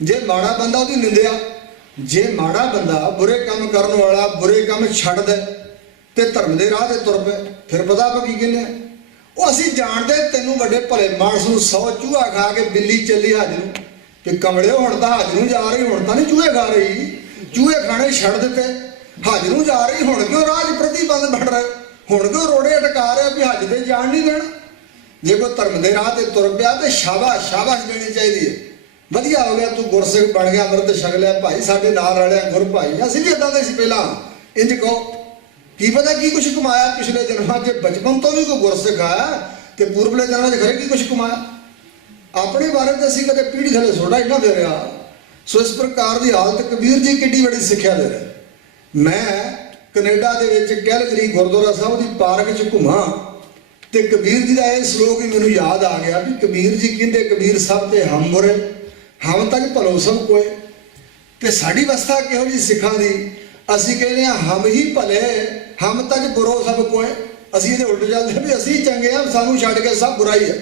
ਜੇ ਮਾੜਾ ਬੰਦਾ ਉਹਦੀ ਨਿੰਦਿਆ, ਜੇ ਮਾੜਾ ਬੰਦਾ ਬੁਰੇ ਕੰਮ ਕਰਨ ਵਾਲਾ ਬੁਰੇ ਕੰਮ ਛੱਡ ਦੇ ਤੇ ਧਰਮ ਦੇ ਰਾਹ ਤੇ ਤੁਰ ਪਏ, ਫਿਰ ਪਤਾ ਆਪਾਂ ਕੀ ਕਹਿੰਦੇ ਆ, ਉਹ ਅਸੀਂ ਜਾਣਦੇ ਤੈਨੂੰ ਵੱਡੇ ਭਲੇ ਮਾਨਸ ਨੂੰ 100 ਚੂਹਾ ਖਾ ਕੇ ਬਿੱਲੀ ਚੱਲੀ ਹੱਜ ਨੂੰ, ਕਿ ਕਮਲਿਓ ਹੁਣ ਤਾਂ ਹੱਜ ਨੂੰ ਜਾ ਰਹੀ, ਹੁਣ ਤਾਂ ਨਹੀਂ ਚੂਹੇ ਖਾ ਰਹੀ, ਚੂਹੇ ਖਾਣੇ ਛੱਡ ਦਿੱਤੇ, ਹੱਜ ਨੂੰ ਜਾ ਰਹੀ, ਹੁਣ ਕਿਉਂ ਰਾਹ 'ਚ ਪ੍ਰਤੀਬੰਧ ਬਣ ਰਹੇ, ਹੁਣ ਕਿਉਂ ਰੋੜੇ ਅਟਕਾ ਰਹੇ ਵੀ ਹੱਜ ਤੇ ਜਾਣ ਨਹੀਂ ਦੇਣਾ। ਜੇ ਕੋਈ ਧਰਮ ਦੇ ਰਾਹ ਤੇ ਤੁਰ ਪਿਆ ਤੇ ਸ਼ਾਬਾਸ਼ ਸ਼ਾਬਾਸ਼ ਦੇਣੀ ਚਾਹੀਦੀ ਹੈ। ਵਧੀਆ ਹੋ ਗਿਆ ਤੂੰ ਗੁਰਸਿੱਖ ਬਣ ਗਿਆ, ਅੰਮ੍ਰਿਤ ਛਕ ਲਿਆ, ਭਾਈ ਸਾਡੇ ਨਾਲ ਰਲਿਆ ਗੁਰ ਭਾਈ। ਅਸੀਂ ਵੀ ਇੱਦਾਂ ਦੇ ਸੀ ਪਹਿਲਾਂ, ਇੰਜ ਕਹੋ ਕੀ ਪਤਾ ਕੀ ਕੁਛ ਕਮਾਇਆ ਪਿਛਲੇ ਜਨਮਾਂ 'ਚ, ਬਚਪਨ ਤੋਂ ਵੀ ਕੋਈ ਗੁਰਸਿੱਖ ਆਇਆ ਤੇ ਪੂਰਬਲੇ ਜਨਮਾਂ 'ਚ ਖਰੇ ਕੀ ਕੁਛ ਕਮਾਇਆ। ਆਪਣੇ ਬਾਰੇ ਤਾਂ ਅਸੀਂ ਕਦੇ ਪੀੜੀ ਥੱਲੇ ਸੋਡਾ ਹੀ ਨਾ ਫੇਰਿਆ। ਸੋ ਇਸ ਪ੍ਰਕਾਰ ਦੀ ਹਾਲਤ ਕਬੀਰ ਜੀ ਕਿੱਡੀ ਵੱਡੀ ਸਿੱਖਿਆ ਦੇ ਰਹੇ। ਮੈਂ ਕੈਨੇਡਾ ਦੇ ਵਿੱਚ ਕੈਲਗਰੀ ਗੁਰਦੁਆਰਾ ਸਾਹਿਬ ਦੀ ਪਾਰਕ 'ਚ ਘੁੰਮਾਂ ਤੇ ਕਬੀਰ ਜੀ ਦਾ ਇਹ ਸ਼ਲੋਕ ਹੀ ਮੈਨੂੰ ਯਾਦ ਆ ਗਿਆ ਵੀ ਕਬੀਰ ਜੀ ਕਹਿੰਦੇ ਕਬੀਰ ਸਭ ਤੇ ਹਮ ਬੁਰੇ ਹਮ ਤੱਕ ਭਲੋ ਸਭ ਕੋਏ। ਤੇ ਸਾਡੀ ਅਵਸਥਾ ਕਿਹੋ ਜਿਹੀ ਸਿੱਖਾਂ ਦੀ, ਅਸੀਂ ਕਹਿੰਦੇ ਹਾਂ ਹਮ ਹੀ ਭਲੇ ਹਮ ਤੱਕ ਬੁਰੋ ਸਭ ਕੋਏ। ਅਸੀਂ ਇਹਦੇ ਉਲਟ ਚੱਲਦੇ ਵੀ ਅਸੀਂ ਚੰਗੇ ਹਾਂ, ਸਾਨੂੰ ਛੱਡ ਕੇ ਸਭ ਬੁਰਾਈ ਹੈ।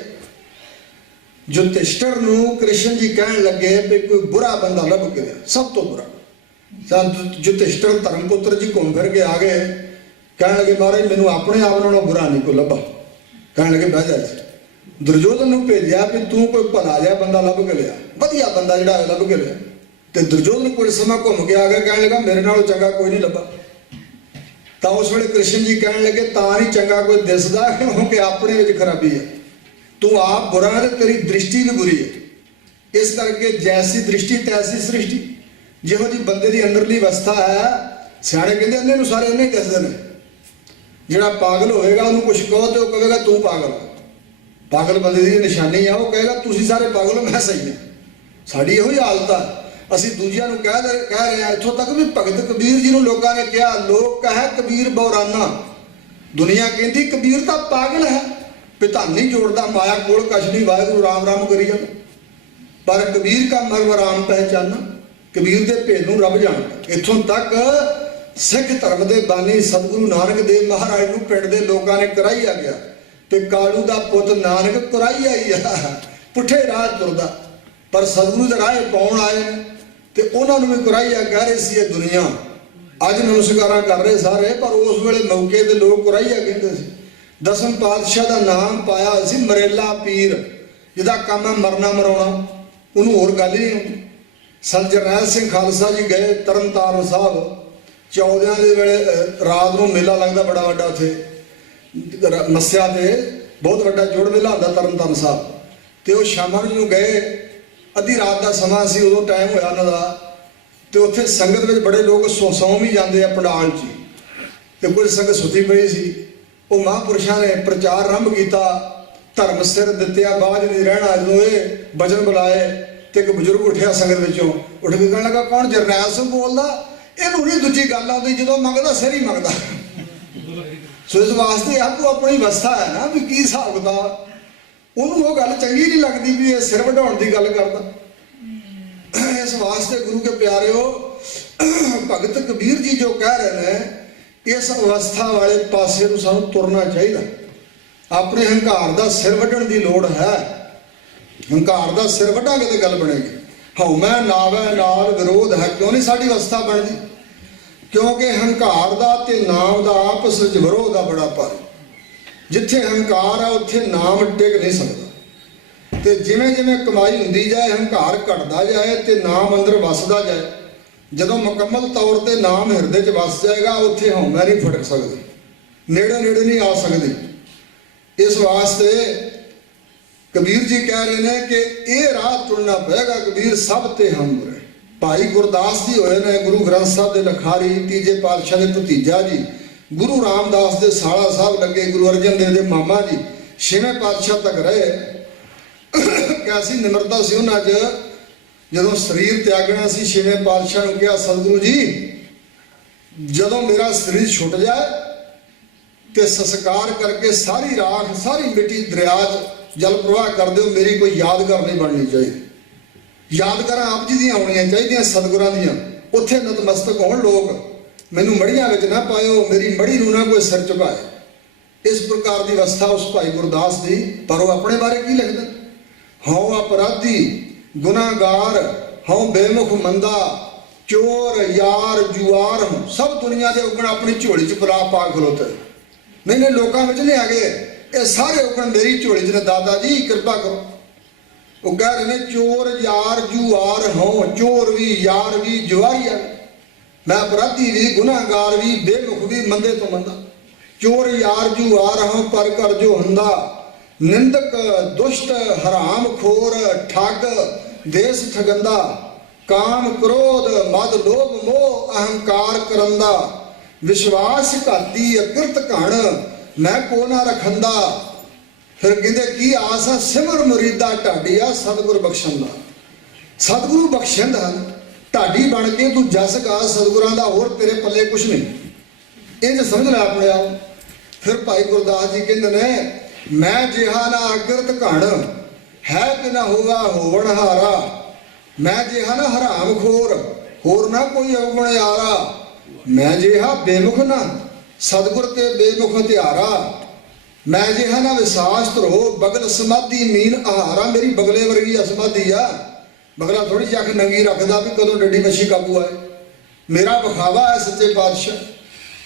ਯੁਧਿਸ਼ਟਰ ਨੂੰ ਕ੍ਰਿਸ਼ਨ ਜੀ ਕਹਿਣ ਲੱਗੇ ਵੀ ਕੋਈ ਬੁਰਾ ਬੰਦਾ ਲੱਭ ਕੇ ਦੇ, ਸਭ ਤੋਂ ਬੁਰਾ। ਯੁਧਿਸ਼ਟਰ ਧਰਮ ਪੁੱਤਰ ਜੀ ਘੁੰਮ ਫਿਰ ਕੇ ਆ ਗਏ, ਕਹਿਣ ਲੱਗੇ ਮਹਾਰਾਜ ਮੈਨੂੰ ਆਪਣੇ ਆਪ ਨਾਲੋਂ ਬੁਰਾ ਨਹੀਂ ਕੋਈ ਲੱਭਾ। ਕਹਿਣ ਲੱਗੇ ਬਹਿ ਜਾ ਜੀ। ਦੁਰਯੋਧਨ ਨੂੰ ਭੇਜਿਆ ਵੀ ਤੂੰ ਕੋਈ ਭਲਾ ਜਿਹਾ ਬੰਦਾ ਲੱਭ ਕੇ ਲਿਆ, ਵਧੀਆ ਬੰਦਾ ਜਿਹੜਾ ਲੱਭ ਕੇ ਲਿਆ। ਤੇ ਦੁਰਯੋਧਨ ਕੋਲ ਸਮਾਂ ਘੁੰਮ ਕੇ ਆ ਗਿਆ, ਕਹਿਣ ਲੱਗਾ ਮੇਰੇ ਨਾਲੋਂ ਚੰਗਾ ਕੋਈ ਨਹੀਂ ਲੱਭਾ। ਤਾਂ ਉਸ ਵੇਲੇ ਕ੍ਰਿਸ਼ਨ ਜੀ ਕਹਿਣ ਲੱਗੇ ਤਾਂ ਨਹੀਂ ਚੰਗਾ ਕੋਈ ਦਿਸਦਾ ਕਿਉਂਕਿ ਆਪਣੇ ਵਿੱਚ ਖਰਾਬੀ ਹੈ, ਤੂੰ ਆਪ ਬੁਰਾ ਹੈ ਤੇ ਤੇਰੀ ਦ੍ਰਿਸ਼ਟੀ ਵੀ ਬੁਰੀ ਹੈ। ਇਸ ਕਰਕੇ ਜੈਸੀ ਦ੍ਰਿਸ਼ਟੀ ਤੈਸੀ ਸ੍ਰਿਸ਼ਟੀ। ਜਿਹੋ ਜਿਹੀ ਬੰਦੇ ਦੀ ਅੰਦਰਲੀ ਅਵਸਥਾ ਹੈ, ਸਿਆਣੇ ਕਹਿੰਦੇ ਅੰਨੇ ਨੂੰ ਸਾਰੇ ਇੰਨੇ ਦੱਸਦੇ ਨੇ। ਜਿਹੜਾ ਪਾਗਲ ਹੋਵੇਗਾ ਉਹਨੂੰ ਕੁਛ ਕਹੋ ਤੇ ਉਹ ਕਹੇਗਾ ਤੂੰ ਪਾਗਲ। ਪਾਗਲ ਬੰਦੇ ਦੀ ਨਿਸ਼ਾਨੀ ਆ, ਉਹ ਕਹੇਗਾ ਤੁਸੀਂ ਸਾਰੇ ਪਾਗਲ ਹੋ, ਮੈਂ ਸਹੀ ਹਾਂ। ਸਾਡੀ ਇਹੋ ਹੀ ਹਾਲਤ ਆ। ਅਸੀਂ ਦੂਜਿਆਂ ਨੂੰ ਕਹਿ ਰਹੇ ਹਾਂ, ਇੱਥੋਂ ਤੱਕ ਵੀ ਭਗਤ ਕਬੀਰ ਜੀ ਨੂੰ ਲੋਕਾਂ ਨੇ ਕਿਹਾ ਲੋਕ ਕਹੇ ਕਬੀਰ ਬੌਰਾਨਾ। ਦੁਨੀਆ ਕਹਿੰਦੀ ਕਬੀਰ ਤਾਂ ਪਾਗਲ ਹੈ, ਪਿਤਾ ਨਹੀਂ ਜੋੜਦਾ ਮਾਇਆ ਕੋਲ ਕਛ ਨਹੀਂ, ਵਾਹਿਗੁਰੂ ਰਾਮ ਰਾਮ ਕਰੀ ਜਾਂਦਾ। ਪਰ ਕਬੀਰ ਕਾ ਮਰਮ ਰਾਮ ਪਹਿਚਾਨਾ, ਕਬੀਰ ਦੇ ਭੇਦ ਨੂੰ ਰੱਬ ਜਾਣਦਾ। ਇੱਥੋਂ ਤੱਕ ਸਿੱਖ ਧਰਮ ਦੇ ਬਾਨੀ ਸਤਿਗੁਰੂ ਨਾਨਕ ਦੇਵ ਮਹਾਰਾਜ ਨੂੰ ਪਿੰਡ ਦੇ ਲੋਕਾਂ ਨੇ ਕਰਾਈਆ ਗਿਆ ਤੇ ਕਾਲੂ ਦਾ ਪੁੱਤ ਨਾਨਕ ਕਰਾਈਆ ਹੀ ਆ, ਪੁੱਠੇ ਰਾਹ ਤੁਰਦਾ। ਪਰ ਸਤਿਗੁਰੂ ਦੇ ਰਾਹ ਪਾਉਣ ਆਏ ਨੇ ਤੇ ਉਹਨਾਂ ਨੂੰ ਵੀ ਕਰਾਈਆ ਕਹਿ ਰਹੇ ਸੀ ਇਹ ਦੁਨੀਆ। ਅੱਜ ਨਮਸਕਾਰਾਂ ਕਰ ਰਹੇ ਸਾਰੇ, ਪਰ ਉਸ ਵੇਲੇ ਮੌਕੇ ਤੇ ਲੋਕ ਕਰਾਈਆ ਕਹਿੰਦੇ ਸੀ। ਦਸਮ ਪਾਤਸ਼ਾਹ ਦਾ ਨਾਮ ਪਾਇਆ ਸੀ ਮਰੇਲਾ ਪੀਰ, ਜਿਹਦਾ ਕੰਮ ਹੈ ਮਰਨਾ ਮਰਾਉਣਾ, ਉਹਨੂੰ ਹੋਰ ਗੱਲ ਹੀ ਨਹੀਂ। ਸੰਤ ਜਰਨੈਲ ਸਿੰਘ ਖਾਲਸਾ ਜੀ ਗਏ ਤਰਨਤਾਰਨ ਸਾਹਿਬ, ਚੌਦਿਆਂ ਦੇ ਵੇਲੇ ਰਾਤ ਨੂੰ ਮੇਲਾ ਲੱਗਦਾ ਬੜਾ ਵੱਡਾ, ਉੱਥੇ ਮੱਸਿਆ ਤੇ ਬਹੁਤ ਵੱਡਾ ਜੋੜ ਮੇਲਾ ਹੁੰਦਾ ਤਰਨਤਾਰਨ ਸਾਹਿਬ। ਤੇ ਉਹ ਸ਼ਾਮਾਂ ਨੂੰ ਗਏ, ਅੱਧੀ ਰਾਤ ਦਾ ਸਮਾਂ ਸੀ, ਉਦੋਂ ਟਾਈਮ ਹੋਇਆ ਉਹਨਾਂ ਦਾ। ਤੇ ਉੱਥੇ ਸੰਗਤ ਵਿੱਚ ਬੜੇ ਲੋਕ ਸੌਂ ਵੀ ਜਾਂਦੇ ਆ ਪੰਡਾਲ 'ਚ, ਤੇ ਕੁਝ ਸੰਗਤ ਸੁੱਤੀ ਪਈ ਸੀ। ਉਹ ਮਹਾਂਪੁਰਸ਼ਾਂ ਨੇ ਪ੍ਰਚਾਰ ਆਰੰਭ ਕੀਤਾ, ਧਰਮ ਸਿਰ ਦਿੱਤਿਆ ਬਾਝ ਨਹੀਂ ਰਹਿਣਾ। ਜਦੋਂ ਇਹ ਬਚਨ ਬੁਲਾਏ ਤੇ ਇੱਕ ਬਜ਼ੁਰਗ ਉੱਠਿਆ ਸੰਗਤ ਵਿੱਚੋਂ, ਉੱਠ ਕੇ ਕਹਿਣ ਲੱਗਾ ਕੌਣ? ਜਰਨੈਲ ਸਿੰਘ ਬੋਲਦਾ। ਇਹਨੂੰ ਨਹੀਂ ਦੂਜੀ ਗੱਲ ਆਉਂਦੀ, ਜਦੋਂ ਮੰਗਦਾ ਸਿਰ ਹੀ ਮੰਗਦਾ। ਸੋ ਇਸ ਵਾਸਤੇ ਆਪੋ ਆਪਣੀ ਅਵਸਥਾ ਹੈ ਨਾ ਵੀ ਕੀ ਹਿਸਾਬ ਕਿਤਾਬ। ਉਹਨੂੰ ਉਹ ਗੱਲ ਚੰਗੀ ਨਹੀਂ ਲੱਗਦੀ ਵੀ ਇਹ ਸਿਰ ਵਢਾਉਣ ਦੀ ਗੱਲ ਕਰਦਾ। ਇਸ ਵਾਸਤੇ ਗੁਰੂ ਕੇ ਪਿਆਰਿਓ, ਭਗਤ ਕਬੀਰ ਜੀ ਜੋ ਕਹਿ ਰਹੇ ਨੇ, ਇਸ ਅਵਸਥਾ ਵਾਲੇ ਪਾਸੇ ਨੂੰ ਸਾਨੂੰ ਤੁਰਨਾ ਚਾਹੀਦਾ। ਆਪਣੇ ਹੰਕਾਰ ਦਾ ਸਿਰ ਵੱਢਣ ਦੀ ਲੋੜ ਹੈ। ਹੰਕਾਰ ਦਾ ਸਿਰ ਵੱਢਾਂਗੇ ਤੇ ਗੱਲ ਬਣੇਗੀ। ਹਉਮੈ ਨਾਵੈ ਨਾਲ ਵਿਰੋਧ ਹੈ, ਕਿਉਂ ਨਹੀਂ ਸਾਡੀ ਅਵਸਥਾ ਬਣਦੀ? ਕਿਉਂਕਿ ਹੰਕਾਰ ਦਾ ਤੇ ਨਾਮ ਦਾ ਆਪਸ ਵਿੱਚ ਵਿਰੋਧ ਆ ਬੜਾ ਭਾਰੀ। ਜਿੱਥੇ ਹੰਕਾਰ ਆ ਉੱਥੇ ਨਾਮ ਟਿਕ ਨਹੀਂ ਸਕਦਾ। ਤੇ ਜਿਵੇਂ ਜਿਵੇਂ ਕਮਾਈ ਹੁੰਦੀ ਜਾਏ, ਹੰਕਾਰ ਘਟਦਾ ਜਾਏ ਤੇ ਨਾਮ ਅੰਦਰ ਵਸਦਾ ਜਾਏ। ਜਦੋਂ ਮੁਕੰਮਲ ਤੌਰ ਤੇ ਨਾਮ ਹਿਰਦੇ 'ਚ ਵਸ ਜਾਏਗਾ, ਉੱਥੇ ਹਉਮੈ ਨਹੀਂ ਫਟਕ ਸਕਦੀ, ਨੇੜੇ ਨੇੜੇ ਨਹੀਂ ਆ ਸਕਦੀ। ਇਸ ਵਾਸਤੇ ਕਬੀਰ ਜੀ ਕਹਿ ਰਹੇ ਨੇ ਕਿ ਇਹ ਰਾਹ ਤੁਰਨਾ ਪਏਗਾ। ਕਬੀਰ ਸਭ ਤੇ ਹਮ ਬੁਰੇ। ਭਾਈ ਗੁਰਦਾਸ ਜੀ ਹੋਏ ਨੇ ਗੁਰੂ ਗ੍ਰੰਥ ਸਾਹਿਬ ਦੇ ਲਖਾਰੀ, ਤੀਜੇ ਪਾਤਸ਼ਾਹ ਦੇ ਭਤੀਜਾ ਜੀ, ਗੁਰੂ ਰਾਮਦਾਸ ਦੇ ਸਾਲਾ ਸਾਹਿਬ ਲੱਗੇ, ਗੁਰੂ ਅਰਜਨ ਦੇਵ ਦੇ ਮਾਮਾ ਜੀ, ਛੇਵੇਂ ਪਾਤਸ਼ਾਹ ਤੱਕ ਰਹੇ। ਕੈਸੀ ਨਿਮਰਤਾ ਸੀ ਉਹਨਾਂ 'ਚ। ਜਦੋਂ ਸਰੀਰ ਤਿਆਗਣਾ ਸੀ, ਛੇਵੇਂ ਪਾਤਸ਼ਾਹ ਨੂੰ ਕਿਹਾ ਸਤਿਗੁਰੂ ਜੀ ਜਦੋਂ ਮੇਰਾ ਸਰੀਰ ਛੁੱਟ ਜਾਏ ਤੇ ਸੰਸਕਾਰ ਕਰਕੇ ਸਾਰੀ ਰਾਖ ਸਾਰੀ ਮਿੱਟੀ ਦਰਿਆ 'ਚ ਜਲ ਪ੍ਰਵਾਹ ਕਰ ਦਿਓ। ਮੇਰੀ ਕੋਈ ਯਾਦਗਾਰ ਨਹੀਂ ਬਣਨੀ ਚਾਹੀਦੀ। ਯਾਦਗਾਰਾਂ ਆਪ ਜੀ ਦੀਆਂ ਹੋਣੀਆਂ ਚਾਹੀਦੀਆਂ, ਸਤਿਗੁਰਾਂ ਦੀਆਂ। ਉੱਥੇ ਨਤਮਸਤਕ ਹੋਣ ਲੋਕ। ਮੈਨੂੰ ਮੜੀਆਂ ਵਿੱਚ ਨਾ ਪਾਇਓ, ਮੇਰੀ ਮੜੀ ਨੂੰ ਨਾ ਕੋਈ ਸਿਰ ਝੁਕਾਏ। ਇਸ ਪ੍ਰਕਾਰ ਦੀ ਅਵਸਥਾ ਉਸ ਭਾਈ ਗੁਰਦਾਸ ਦੀ। ਪਰ ਉਹ ਆਪਣੇ ਬਾਰੇ ਕੀ ਲਿਖਦਾ? ਹਉ ਅਪਰਾਧੀ ਗੁਨਾਹਗਾਰ, ਹਉ ਬੇਮੁਖ ਮੰਦਾ, ਚੋਰ ਯਾਰ ਜੁਆਰ, ਸਭ ਦੁਨੀਆ ਦੇ ਉਗਣ ਆਪਣੀ ਝੋਲੀ 'ਚ ਪਾ ਖਲੋਤੇ। ਨਹੀਂ ਲੋਕਾਂ ਵਿੱਚ ਨਹੀਂ ਹੈਗੇ, ਇਹ ਸਾਰੇ ਉਗਣ ਮੇਰੀ ਝੋਲੀ 'ਚ ਨੇ। ਦਾਦਾ ਜੀ ਕਿਰਪਾ ਕਰੋ। ਉਹ ਕਹਿ ਰਹੇ ਨੇ ਚੋਰ ਯਾਰ ਜੁਆਰ ਹਉ, ਚੋਰ ਵੀ ਯਾਰ ਵੀ ਜੁਆਰੀਆ, ਮੈਂ ਅਪਰਾਧੀ ਵੀ ਗੁਨਾਹਗਾਰ ਵੀ ਬੇਮੁਖ ਵੀ ਮੰਦੇ ਤੋਂ ਮੰਦਾ। ਚੋਰ ਯਾਰ ਜੁਆਰ ਹਉ ਪਰ ਕਰ ਜੋ ਹੰਦਾ, ਨਿੰਦਕ ਦੁਸ਼ਟ ਹਰਾਮ ਖੋਰ ਠੱਗ ਦੇਸ ਠਗੰਦਾ, ਕਾਮ ਕ੍ਰੋਧ ਮਦ ਲੋਭ ਮੋਹ ਅਹੰਕਾਰ ਕਰੰਦਾ, ਵਿਸ਼ਵਾਸ ਘਾਤੀ ਅਕਿਰਤ ਘਣ ਮੈਂ ਕੋ ਨਾ ਰਖੰਦਾ। ਫਿਰ ਕਹਿੰਦੇ ਕੀ ਆਸ ਆ? ਸਿਮਰ ਮੁਰੀਦਾ ਢਾਡੀਆ ਸਤਿਗੁਰ ਬਖਸ਼ਣ ਦਾ। ਸਤਿਗੁਰੂ ਬਖਸ਼ਣ ਦਾ ਢਾਡੀ ਬਣ ਕੇ ਤੂੰ ਜਸ ਗਾ ਸਤਿਗੁਰਾਂ ਦਾ, ਹੋਰ ਤੇਰੇ ਪੱਲੇ ਕੁਛ ਨਹੀਂ। ਇਹ ਜੇ ਸਮਝ ਲੈ ਆਪਣੇ ਆਪ। ਫਿਰ ਭਾਈ ਗੁਰਦਾਸ ਜੀ ਕਹਿੰਦੇ ਨੇ ਮੈਂ ਜਿਹਾ ਨਾ ਅਕਿਰਤ ਘਣ ਹੈ ਕਿ ਨਾ ਹੋਵਾ ਹੋਵਣ ਹਾਰਾ, ਮੈਂ ਜਿਹਾ ਨਾ ਹਰਾਮ ਖੋਰ ਹੋਰ ਨਾ ਕੋਈ ਅਵਗੁਣ ਯਾਰਾ, ਮੈਂ ਜਿਹਾ ਬੇਮੁਖ ਨਾ ਸਤਿਗੁਰ ਤੇ ਬੇਮੁਖ ਹਥਿਆਰਾ, ਮੈਂ ਜਿਹਾ ਨਾ ਵਿਸਾਸ ਧਰੋ ਬਗਲ ਸਮਾਧੀ ਮੀਨ ਆਹਾਰਾ। ਮੇਰੀ ਬਗਲੇ ਵਰਗੀ ਅਸਮਾਧੀ ਆ। ਬਗਲਾ ਥੋੜੀ ਜਿਹੀ ਅੱਖ ਨੰਗੀ ਰੱਖਦਾ ਵੀ ਕਦੋਂ ਡੱਡੀ ਮੱਛੀ ਕਾਬੂ ਆਏ। ਮੇਰਾ ਵਿਖਾਵਾ ਹੈ ਸੱਚੇ ਪਾਤਸ਼ਾਹ,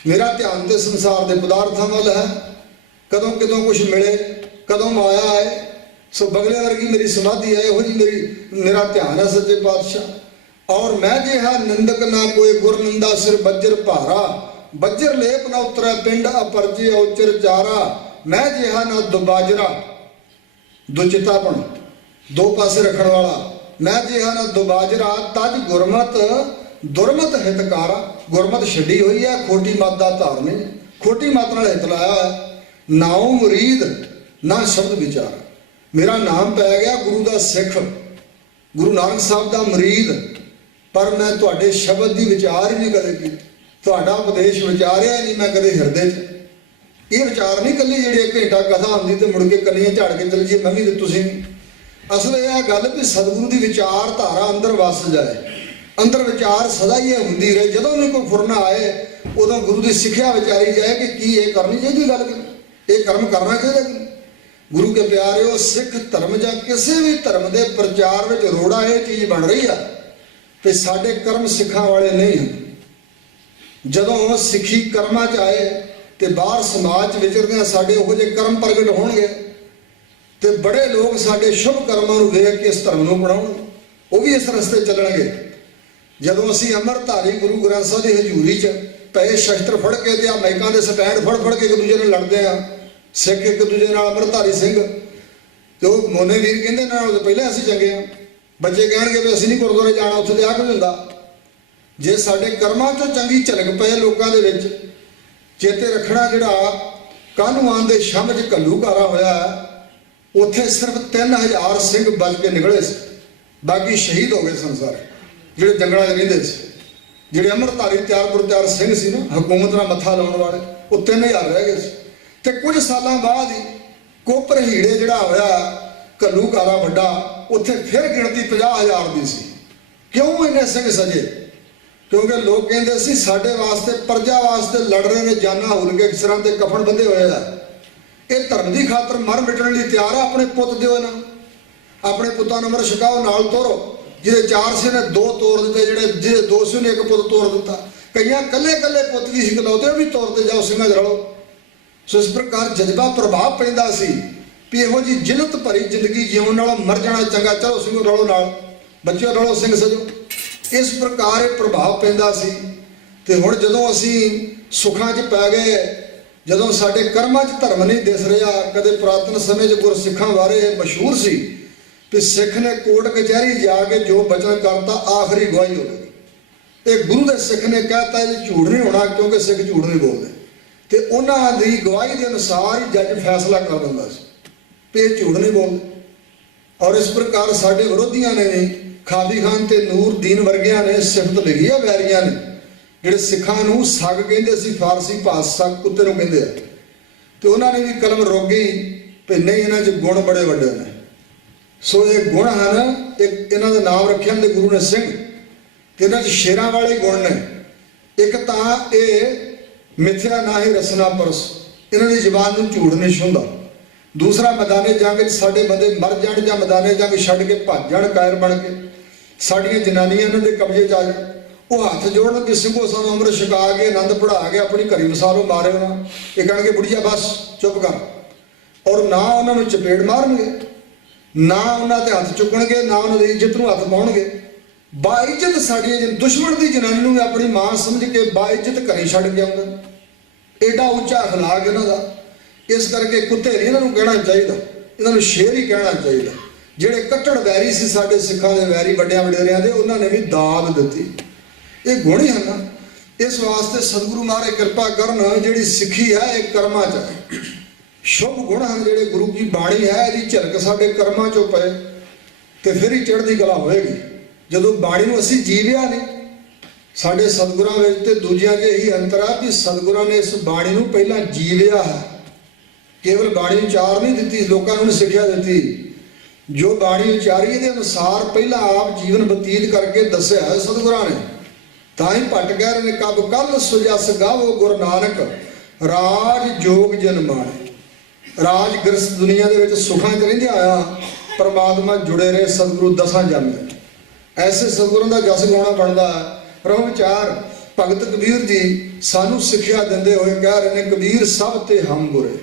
ਮੇਰਾ ਧਿਆਨ ਤੇ ਸੰਸਾਰ ਦੇ ਪਦਾਰਥਾਂ ਵੱਲ ਹੈ। ਕਦੋਂ ਕਿਦੋਂ ਕੁਛ ਮਿਲੇ, ਕਦੋਂ ਮਾਇਆ ਆਏ। ਸੋ ਬਗਲੇ ਵਰਗੀ ਮੇਰੀ ਸਮਾਧੀ ਹੈ, ਇਹੋ ਜਿਹੀ ਮੇਰਾ ਧਿਆਨ ਹੈ ਸੱਚੇ ਪਾਤਸ਼ਾਹ। ਔਰ ਮੈਂ ਜਿਹਾ ਨਿੰਦਕ ਨਾ ਕੋਈ ਗੁਰ ਨਿੰਦਾ ਸਿਰ ਬੱਜਰ ਭਾਰਾ, ਬੱਜਰ ਲੇਪ ਨਾ ਉਤਰੈ ਪਿੰਡ ਅਪਰਜੇ ਔਚਰ ਚਾਰਾ, ਮੈਂ ਜਿਹਾ ਨਾ ਦੁਬਾਜਰਾ ਦੁਚਿਤਾਪਣ ਦੋ ਪਾਸੇ ਰੱਖਣ ਵਾਲਾ, ਮੈਂ ਜਿਹਾ ਨਾ ਦੁਬਾਜਰਾ ਤਜ ਗੁਰਮਤ ਦੁਰਮਤ ਹਿਤਕਾਰਾ। ਗੁਰਮਤ ਛੱਡੀ ਹੋਈ ਹੈ, ਖੋਟੀ ਮੱਤ ਦਾ ਧਾਰਨੀ, ਖੋਟੀ ਮੱਤ ਨਾਲ ਹਿਤ ਲਾਇਆ ਹੈ। ਨਾਉ ਮੁਰੀਦ ਨਾ ਸ਼ਬਦ ਵਿਚਾਰ, ਮੇਰਾ ਨਾਮ ਪੈ ਗਿਆ ਗੁਰੂ ਦਾ ਸਿੱਖ, ਗੁਰੂ ਨਾਨਕ ਸਾਹਿਬ ਦਾ ਮੁਰੀਦ, ਪਰ ਮੈਂ ਤੁਹਾਡੇ ਸ਼ਬਦ ਦੀ ਵਿਚਾਰ ਹੀ ਨਹੀਂ ਕਦੇ ਕੀਤੀ। ਤੁਹਾਡਾ ਉਪਦੇਸ਼ ਵਿਚਾਰਿਆ ਨਹੀਂ ਮੈਂ ਕਦੇ ਹਿਰਦੇ 'ਚ। ਇਹ ਵਿਚਾਰ ਨਹੀਂ ਕੱਲੀ ਜਿਹੜੀ 1 ਘੰਟਾ ਕਥਾ ਹੁੰਦੀ ਤੇ ਮੁੜ ਕੇ ਕੱਲੀਆਂ ਝਾੜ ਕੇ ਚਲ ਜੀ ਮੈਂ ਵੀ ਤੇ ਤੁਸੀਂ। ਅਸਲ ਇਹ ਗੱਲ ਵੀ ਸਤਿਗੁਰੂ ਦੀ ਵਿਚਾਰਧਾਰਾ ਅੰਦਰ ਵਸ ਜਾਏ, ਅੰਦਰ ਵਿਚਾਰ ਸਦਾ ਹੀ ਇਹ ਹੁੰਦੀ ਰਹੇ। ਜਦੋਂ ਵੀ ਕੋਈ ਫੁਰਨਾ ਆਏ ਉਦੋਂ ਗੁਰੂ ਦੀ ਸਿੱਖਿਆ ਵਿਚਾਰੀ ਜਾਏ ਕਿ ਕੀ ਇਹ ਕਰਨੀ ਚਾਹੀਦੀ ਗੱਲ, ਇਹ ਕਰਮ ਕਰਨਾ ਚਾਹੀਦਾ ਕਿ। ਗੁਰੂ ਕੇ ਪਿਆਰਿਓ, ਸਿੱਖ ਧਰਮ ਜਾਂ ਕਿਸੇ ਵੀ ਧਰਮ ਦੇ ਪ੍ਰਚਾਰ ਵਿੱਚ ਰੋੜਾ ਇਹ ਚੀਜ਼ ਬਣ ਰਹੀ ਆ ਕਿ ਸਾਡੇ ਕਰਮ ਸਿੱਖਾਂ ਵਾਲੇ ਨਹੀਂ ਹਨ। ਜਦੋਂ ਸਿੱਖੀ ਕਰਮਾਂ 'ਚ ਆਏ ਤੇ ਬਾਹਰ ਸਮਾਜ 'ਚ ਵਿਚਰਦੇ ਸਾਡੇ ਉਹੋ ਜਿਹੇ ਕਰਮ ਪ੍ਰਗਟ ਹੋਣਗੇ ਤੇ ਬੜੇ ਲੋਕ ਸਾਡੇ ਸ਼ੁਭ ਕਰਮਾਂ ਨੂੰ ਵੇਖ ਕੇ ਇਸ ਧਰਮ ਨੂੰ ਅਪਣਾਉਣਗੇ, ਉਹ ਵੀ ਇਸ ਰਸਤੇ ਚੱਲਣਗੇ। ਜਦੋਂ ਅਸੀਂ ਅੰਮ੍ਰਿਤਧਾਰੀ ਗੁਰੂ ਗ੍ਰੰਥ ਸਾਹਿਬ ਦੀ ਹਜ਼ੂਰੀ 'ਚ ਪਏ ਸ਼ਸਤਰ ਫੜ ਕੇ ਤੇ ਆ ਮਾਈਕਾਂ ਦੇ ਸਟੈਂਡ ਫੜ ਕੇ ਇੱਕ ਦੂਜੇ ਨਾਲ ਲੜਦੇ ਆ, ਸਿੱਖ ਇੱਕ ਦੂਜੇ ਨਾਲ ਅੰਮ੍ਰਿਤਧਾਰੀ ਸਿੰਘ ਤੇ ਉਹ ਮੋਨੇ ਵੀਰ ਕਹਿੰਦੇ ਨਾਲ ਪਹਿਲਾਂ ਅਸੀਂ ਚੰਗੇ ਆ। ਬੱਚੇ ਕਹਿਣਗੇ ਵੀ ਅਸੀਂ ਨਹੀਂ ਗੁਰਦੁਆਰੇ ਜਾਣਾ, ਉੱਥੇ ਤੇ ਆ ਕੁਝ ਹੁੰਦਾ। ਜੇ ਸਾਡੇ ਕਰਮਾਂ 'ਚੋਂ ਚੰਗੀ ਝਲਕ ਪਏ ਲੋਕਾਂ ਦੇ ਵਿੱਚ, ਚੇਤੇ ਰੱਖਣਾ ਜਿਹੜਾ ਕਾਹਨੂੰਆਨ ਦੇ ਸ਼ਮ 'ਚ ਘੱਲੂਘਾਰਾ ਹੋਇਆ, ਉੱਥੇ ਸਿਰਫ 3000 ਸਿੰਘ ਬਚ ਕੇ ਨਿਕਲੇ ਸੀ, ਬਾਕੀ ਸ਼ਹੀਦ ਹੋ ਗਏ ਸਨ ਸਾਰੇ ਜਿਹੜੇ ਜੰਗਲਾਂ 'ਚ ਰਹਿੰਦੇ ਸੀ। ਜਿਹੜੇ ਅੰਮ੍ਰਿਤਧਾਰੀ ਤਿਆਰ ਸਿੰਘ ਸੀ ਨਾ, ਹਕੂਮਤ ਨਾਲ ਮੱਥਾ ਲਾਉਣ ਵਾਲੇ, ਉਹ 3000 ਰਹਿ ਗਏ ਸੀ। ਤੇ ਕੁਝ ਸਾਲਾਂ ਬਾਅਦ ਹੀ ਕੋਪਰ ਹੀੜੇ ਜਿਹੜਾ ਹੋਇਆ ਘੱਲੂਘਾਰਾ ਵੱਡਾ, ਉੱਥੇ ਫਿਰ ਗਿਣਤੀ 50,000 ਦੀ ਸੀ। ਕਿਉਂ ਇੰਨੇ ਸਿੰਘ ਸਜੇ? ਕਿਉਂਕਿ ਲੋਕ ਕਹਿੰਦੇ ਸੀ ਸਾਡੇ ਵਾਸਤੇ ਪ੍ਰਜਾ ਵਾਸਤੇ ਲੜ ਰਹੇ ਨੇ, ਜਾਨਾਂ ਹੁਲ ਕੇ ਸਿਰਾਂ ਤੇ ਕਫਨ ਬੰਦੇ ਹੋਏ ਆ, ਇਹ ਧਰਮ ਦੀ ਖਾਤਰ ਮਰ ਮਿਟਣ ਲਈ ਤਿਆਰ ਆ। ਆਪਣੇ ਪੁੱਤ ਦਿਓ ਨਾ, ਆਪਣੇ ਪੁੱਤਾਂ ਨੂੰ ਅਮਰ ਛਕਾਓ, ਨਾਲ ਤੋਰੋ। ਜਿਹਦੇ 4 ਸੀ ਨੇ 2 ਤੋੜ ਦਿੱਤੇ, ਜਿਹਦੇ 2 ਸੀ ਨੇ 1 ਪੁੱਤ ਤੋੜ ਦਿੱਤਾ। ਕਈਆਂ ਕੱਲੇ ਪੁੱਤ ਵੀ ਸੀ ਕਲੌਤੇ, ਉਹ ਵੀ ਤੋੜਦੇ ਜਾਓ, ਸਿੰਘਾਂ 'ਚ ਰਲੋ। ਸੋ ਇਸ ਪ੍ਰਕਾਰ ਜਜ਼ਬਾ ਪ੍ਰਭਾਵ ਪੈਂਦਾ ਸੀ ਵੀ ਇਹੋ ਜਿਹੀ ਜਿਲਤ ਭਰੀ ਜ਼ਿੰਦਗੀ ਜਿਉਣ ਨਾਲੋਂ ਮਰ ਜਾਣਾ ਚੰਗਾ। ਚਲੋ ਸਿੰਘ ਰਲੋ, ਨਾਲ ਬੱਚਿਓ ਰਲੋ, ਸਿੰਘ ਸਜੋ। ਇਸ ਪ੍ਰਕਾਰ ਇਹ ਪ੍ਰਭਾਵ ਪੈਂਦਾ ਸੀ। ਤੇ ਹੁਣ ਜਦੋਂ ਅਸੀਂ ਸੁੱਖਾਂ 'ਚ ਪੈ ਗਏ, ਜਦੋਂ ਸਾਡੇ ਕਰਮਾਂ 'ਚ ਧਰਮ ਨਹੀਂ ਦਿਸ ਰਿਹਾ। ਕਦੇ ਪੁਰਾਤਨ ਸਮੇਂ 'ਚ ਗੁਰਸਿੱਖਾਂ ਬਾਰੇ ਮਸ਼ਹੂਰ ਸੀ ਕਿ ਸਿੱਖ ਨੇ ਕੋਰਟ ਕਚਹਿਰੀ ਜਾ ਕੇ ਜੋ ਬਚਨ ਕਰਤਾ ਆਖਰੀ ਗਵਾਹੀ ਹੋਵੇਗੀ। ਇਹ ਗੁਰੂ ਦੇ ਸਿੱਖ ਨੇ ਕਹਿਤਾ ਇਹ ਝੂਠ ਨਹੀਂ ਹੋਣਾ, ਕਿਉਂਕਿ ਸਿੱਖ ਝੂਠ ਨਹੀਂ ਬੋਲਦੇ। ਤੇ ਉਹਨਾਂ ਦੀ ਗਵਾਹੀ ਦੇ ਅਨੁਸਾਰ ਹੀ ਜੱਜ ਫੈਸਲਾ ਕਰ ਦਿੰਦਾ ਸੀ ਕਿ ਇਹ ਝੂਠ ਨਹੀਂ ਬੋਲਦੇ। ਔਰ ਇਸ ਪ੍ਰਕਾਰ ਸਾਡੇ ਵਿਰੋਧੀਆਂ ਨੇ, ਖਾਬੀ ਖਾਨ ਤੇ ਨੂਰ ਦੀਨ ਵਰਗਿਆਂ ਨੇ ਸਿਫਤ ਲਿਖੀ ਆ ਵੈਰੀਆਂ ਨੇ, ਜਿਹੜੇ ਸਿੱਖਾਂ ਨੂੰ ਸੱਗ ਕਹਿੰਦੇ ਸੀ, ਫਾਰਸੀ ਭਾਸ਼ਾ ਕੁੱਤੇ ਨੂੰ ਕਹਿੰਦੇ ਆ। ਤੇ ਉਹਨਾਂ ਨੇ ਵੀ ਕਲਮ ਰੋਕ ਗਈ ਵੀ ਨਹੀਂ, ਇਹਨਾਂ 'ਚ ਗੁਣ ਬੜੇ ਵੱਡੇ ਨੇ। ਸੋ ਇਹ ਗੁਣ ਹਨ, ਇੱਕ ਇਹਨਾਂ ਦਾ ਨਾਮ ਰੱਖਿਆ ਤੇ ਗੁਰੂ ਨੇ ਸਿੰਘ, ਤੇ ਇਹਨਾਂ 'ਚ ਸ਼ੇਰਾਂ ਵਾਲੇ ਗੁਣ ਨੇ। ਇੱਕ ਤਾਂ ਇਹ ਮਿੱਥਿਆ ਨਾ ਹੀ ਰਸਨਾ ਪਰਸ, ਇਹਨਾਂ ਦੀ ਜ਼ਬਾਨ ਨੂੰ ਝੂਠ ਨਹੀਂ ਛੂੰਹਦਾ। ਦੂਸਰਾ, ਮੈਦਾਨੇ ਜੰਗ 'ਚ ਸਾਡੇ ਬੰਦੇ ਮਰ ਜਾਣ ਜਾਂ ਮੈਦਾਨੇ ਜੰਗ ਛੱਡ ਕੇ ਭੱਜ ਜਾਣ ਕਾਇਰ ਬਣ ਕੇ, ਸਾਡੀਆਂ ਜਨਾਨੀਆਂ ਇਹਨਾਂ ਦੇ ਕਬਜ਼ੇ 'ਚ ਆ ਜਾਣ, ਉਹ ਹੱਥ ਜੋੜਨ ਕਿ ਸਿੰਘੋ ਸਾਨੂੰ ਅੰਮ੍ਰਿਤ ਛਕਾ ਕੇ ਆਨੰਦ ਪੜਾ ਕੇ ਆਪਣੀ ਘਰੀ ਮਸਾਲੋ ਮਾਰਿਓ ਨਾ। ਇਹ ਕਹਿਣਗੇ ਬੁੜੀਆ ਬਸ ਚੁੱਪ ਕਰ। ਔਰ ਨਾ ਉਹਨਾਂ ਨੂੰ ਚਪੇੜ ਮਾਰਨਗੇ, ਨਾ ਉਹਨਾਂ ਤੇ ਹੱਥ ਚੁੱਕਣਗੇ, ਨਾ ਉਹਨਾਂ ਦੀ ਇੱਜ਼ਤ ਨੂੰ ਹੱਥ ਪਾਉਣਗੇ। ਬਾਇੱਜ਼ਤ ਸਾਡੀ ਦੁਸ਼ਮਣ ਦੀ ਜਨਾਨੀ ਨੂੰ ਆਪਣੀ ਮਾਂ ਸਮਝ ਕੇ ਬਾਇੱਜ਼ਤ ਘਰੇ ਛੱਡ ਕੇ ਆਉਂਦੇ। ਐਡਾ ਉੱਚਾ ਅਖਲਾਕ ਇਹਨਾਂ ਦਾ। ਇਸ ਕਰਕੇ ਕੁੱਤੇ ਨਹੀਂ ਇਹਨਾਂ ਨੂੰ ਕਹਿਣਾ ਚਾਹੀਦਾ, ਇਹਨਾਂ ਨੂੰ ਸ਼ੇਰ ਹੀ ਕਹਿਣਾ ਚਾਹੀਦਾ। ਜਿਹੜੇ ਕੱਟੜ ਵੈਰੀ ਸੀ ਸਾਡੇ ਸਿੱਖਾਂ ਦੇ ਵੈਰੀ ਵੱਡਿਆਂ ਵਡੇਰਿਆਂ ਦੇ, ਉਹਨਾਂ ਨੇ ਵੀ ਦਾਦ ਦਿੱਤੀ। ਇਹ ਗੁਣ ਹੀ ਹਨ। ਇਸ ਵਾਸਤੇ ਸਤਿਗੁਰੂ ਮਹਾਰਾਜ ਕਿਰਪਾ ਕਰਨ, ਜਿਹੜੀ ਸਿੱਖੀ ਹੈ ਇਹ ਕਰਮਾਂ 'ਚ ਹੈ। ਸ਼ੁਭ ਗੁਣ ਹਨ ਜਿਹੜੇ ਗੁਰੂ ਕੀ ਬਾਣੀ ਹੈ, ਇਹਦੀ ਝਲਕ ਸਾਡੇ ਕਰਮਾਂ 'ਚੋਂ ਪਏ ਤੇ ਫਿਰ ਹੀ ਚੜ੍ਹਦੀ ਕਲਾ ਹੋਏਗੀ। ਜਦੋਂ ਬਾਣੀ ਨੂੰ ਅਸੀਂ ਜੀਵਿਆ ਨਹੀਂ, ਸਾਡੇ ਸਤਿਗੁਰਾਂ ਵਿੱਚ ਤੇ ਦੂਜਿਆਂ 'ਚ ਇਹੀ ਅੰਤਰ ਆ ਵੀ ਸਤਿਗੁਰਾਂ ਨੇ ਇਸ ਬਾਣੀ ਨੂੰ ਪਹਿਲਾਂ ਜੀਵਿਆ ਹੈ। ਕੇਵਲ ਬਾਣੀ ਉਚਾਰ ਨਹੀਂ ਦਿੱਤੀ, ਲੋਕਾਂ ਨੂੰ ਸਿੱਖਿਆ ਦਿੱਤੀ। ਜੋ ਬਾਣੀ ਉਚਾਰੀ ਇਹਦੇ ਅਨੁਸਾਰ ਪਹਿਲਾਂ ਆਪ ਜੀਵਨ ਬਤੀਤ ਕਰਕੇ ਦੱਸਿਆ ਹੈ ਸਤਿਗੁਰਾਂ ਨੇ। ਤਾਂ ਹੀ ਭੱਟ ਕਹਿ ਰਹੇ ਨੇ ਕਬ ਕੱਲ ਸੁਜਸ ਗਾਵੋ ਗੁਰੂ ਨਾਨਕ, ਰਾਜ ਜੋਗ ਜਨ ਮਾਣੇ। ਰਾਜ ਗ੍ਰਸਤ ਦੁਨੀਆ ਦੇ ਵਿੱਚ ਸੁਖਾਂ 'ਚ ਰਹਿੰਦੇ ਆਇਆ ਪਰਮਾਤਮਾ ਜੁੜੇ ਰਹੇ ਸਤਿਗੁਰੂ ਦਸਾਂ ਜਨਮ। ਐਸੇ ਸਤਿਗੁਰਾਂ ਦਾ ਜਸ ਗਾਉਣਾ ਬਣਦਾ। ਪ੍ਰਭੂ ਵਿਚਾਰ ਭਗਤ ਕਬੀਰ ਜੀ ਸਾਨੂੰ ਸਿੱਖਿਆ ਦਿੰਦੇ ਹੋਏ ਕਹਿ ਰਹੇ ਨੇ, ਕਬੀਰ ਸਭ ਤੇ ਹਮ ਬੁਰੇ।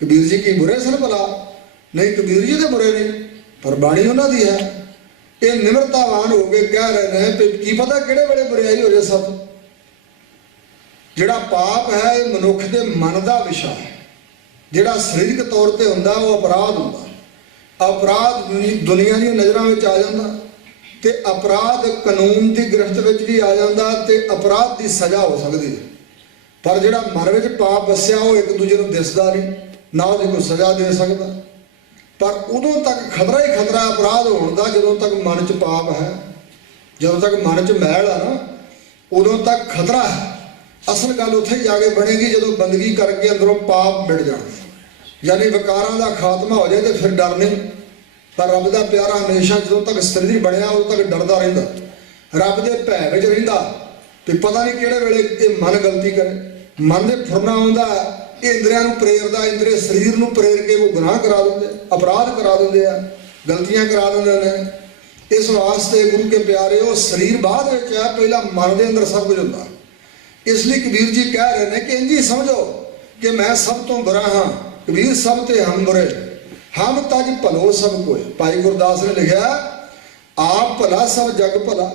ਕਬੀਰ ਜੀ ਕੀ ਬੁਰੇ ਸਨ ਭਲਾ? ਨਹੀਂ, ਕਬੀਰ ਜੀ ਤੇ ਬੁਰੇ ਨਹੀਂ, ਪਰ ਬਾਣੀ ਉਹਨਾਂ ਦੀ ਹੈ। ਇਹ ਨਿਮਰਤਾਵਾਨ ਹੋ ਕੇ ਕਹਿ ਰਹੇ ਨੇ ਕੀ ਪਤਾ ਕਿਹੜੇ ਵੇਲੇ ਬੁਰਾਈ ਹੋ ਜਾਏ। ਸਭ ਜਿਹੜਾ ਪਾਪ ਹੈ ਇਹ ਮਨੁੱਖ ਦੇ ਮਨ ਦਾ ਵਿਸ਼ਾ ਹੈ। ਜਿਹੜਾ ਸਰੀਰਕ ਤੌਰ ਤੇ ਹੁੰਦਾ ਉਹ ਅਪਰਾਧ ਹੁੰਦਾ। ਅਪਰਾਧ ਦੁਨੀਆ ਦੀਆਂ ਨਜ਼ਰਾਂ ਵਿੱਚ ਆ ਜਾਂਦਾ ਤੇ ਅਪਰਾਧ ਕਾਨੂੰਨ ਦੀ ਗ੍ਰਿਫਤ ਵਿੱਚ ਵੀ ਆ ਜਾਂਦਾ ਤੇ ਅਪਰਾਧ ਦੀ ਸਜ਼ਾ ਹੋ ਸਕਦੀ ਹੈ। ਪਰ ਜਿਹੜਾ ਮਨ ਵਿੱਚ ਪਾਪ ਵਸਿਆ ਉਹ ਇੱਕ ਦੂਜੇ ਨੂੰ ਦਿਸਦਾ ਨਹੀਂ, ਨਾ ਉਹਦੀ ਕੋਈ ਸਜ਼ਾ ਦੇ ਸਕਦਾ। ਪਰ ਉਦੋਂ ਤੱਕ ਖਤਰਾ ਹੀ ਖਤਰਾ ਅਪਰਾਧ ਹੋਣ ਦਾ ਜਦੋਂ ਤੱਕ ਮਨ 'ਚ ਪਾਪ ਹੈ। ਜਦੋਂ ਤੱਕ ਮਨ 'ਚ ਮੈਲ ਆ ਨਾ, ਉਦੋਂ ਤੱਕ ਖਤਰਾ ਹੈ। ਅਸਲ ਗੱਲ ਉੱਥੇ ਜਾ ਕੇ ਬਣੇਗੀ ਜਦੋਂ ਬੰਦਗੀ ਕਰਕੇ ਅੰਦਰੋਂ ਪਾਪ ਮਿਟ ਜਾਣ, ਯਾਨੀ ਵਿਕਾਰਾਂ ਦਾ ਖਾਤਮਾ ਹੋ ਜਾਏ ਤੇ ਫਿਰ ਡਰ ਨਹੀਂ। ਪਰ ਰੱਬ ਦਾ ਪਿਆਰਾ ਹਮੇਸ਼ਾ ਜਦੋਂ ਤੱਕ ਸਰੀਰ ਬਣਿਆ ਉਦੋਂ ਤੱਕ ਡਰਦਾ ਰਹਿੰਦਾ, ਰੱਬ ਦੇ ਭੈ ਵਿੱਚ ਰਹਿੰਦਾ ਤੇ ਪਤਾ ਨਹੀਂ ਕਿਹੜੇ ਵੇਲੇ ਇਹ ਮਨ ਗਲਤੀ ਕਰੇ। ਮਨ ਦੇ ਫੁਰਨਾ ਆਉਂਦਾ, ਇਹ ਇੰਦਰੀਆਂ ਨੂੰ ਪ੍ਰੇਰਦਾ, ਇੰਦਰੀ ਸਰੀਰ ਨੂੰ ਪ੍ਰੇਰ ਕੇ ਉਹ ਗੁਨਾਹ ਕਰਾ ਦਿੰਦੇ, ਅਪਰਾਧ ਕਰਾ ਦਿੰਦੇ ਆ, ਗਲਤੀਆਂ ਕਰਾ ਦਿੰਦੇ ਨੇ। ਇਸ ਵਾਸਤੇ ਗੁਰੂ ਕੇ ਪਿਆਰਿਓ, ਸਰੀਰ ਬਾਅਦ ਵਿੱਚ ਆ, ਪਹਿਲਾਂ ਮਨ ਦੇ ਅੰਦਰ ਸਭ ਕੁਝ ਹੁੰਦਾ। ਇਸ ਲਈ ਕਬੀਰ ਜੀ ਕਹਿ ਰਹੇ ਨੇ ਕਿ ਇੰਝ ਹੀ ਸਮਝੋ ਕਿ ਮੈਂ ਸਭ ਤੋਂ ਬੁਰਾ ਹਾਂ। ਕਬੀਰ ਸਭ ਤੇ ਹਮ ਬੁਰੇ, ਹਮ ਤਜ ਭਲੋ ਸਭ ਕੋਏ। ਭਾਈ ਗੁਰਦਾਸ ਨੇ ਲਿਖਿਆ, ਆਪ ਭਲਾ ਸਭ ਜਗ ਭਲਾ,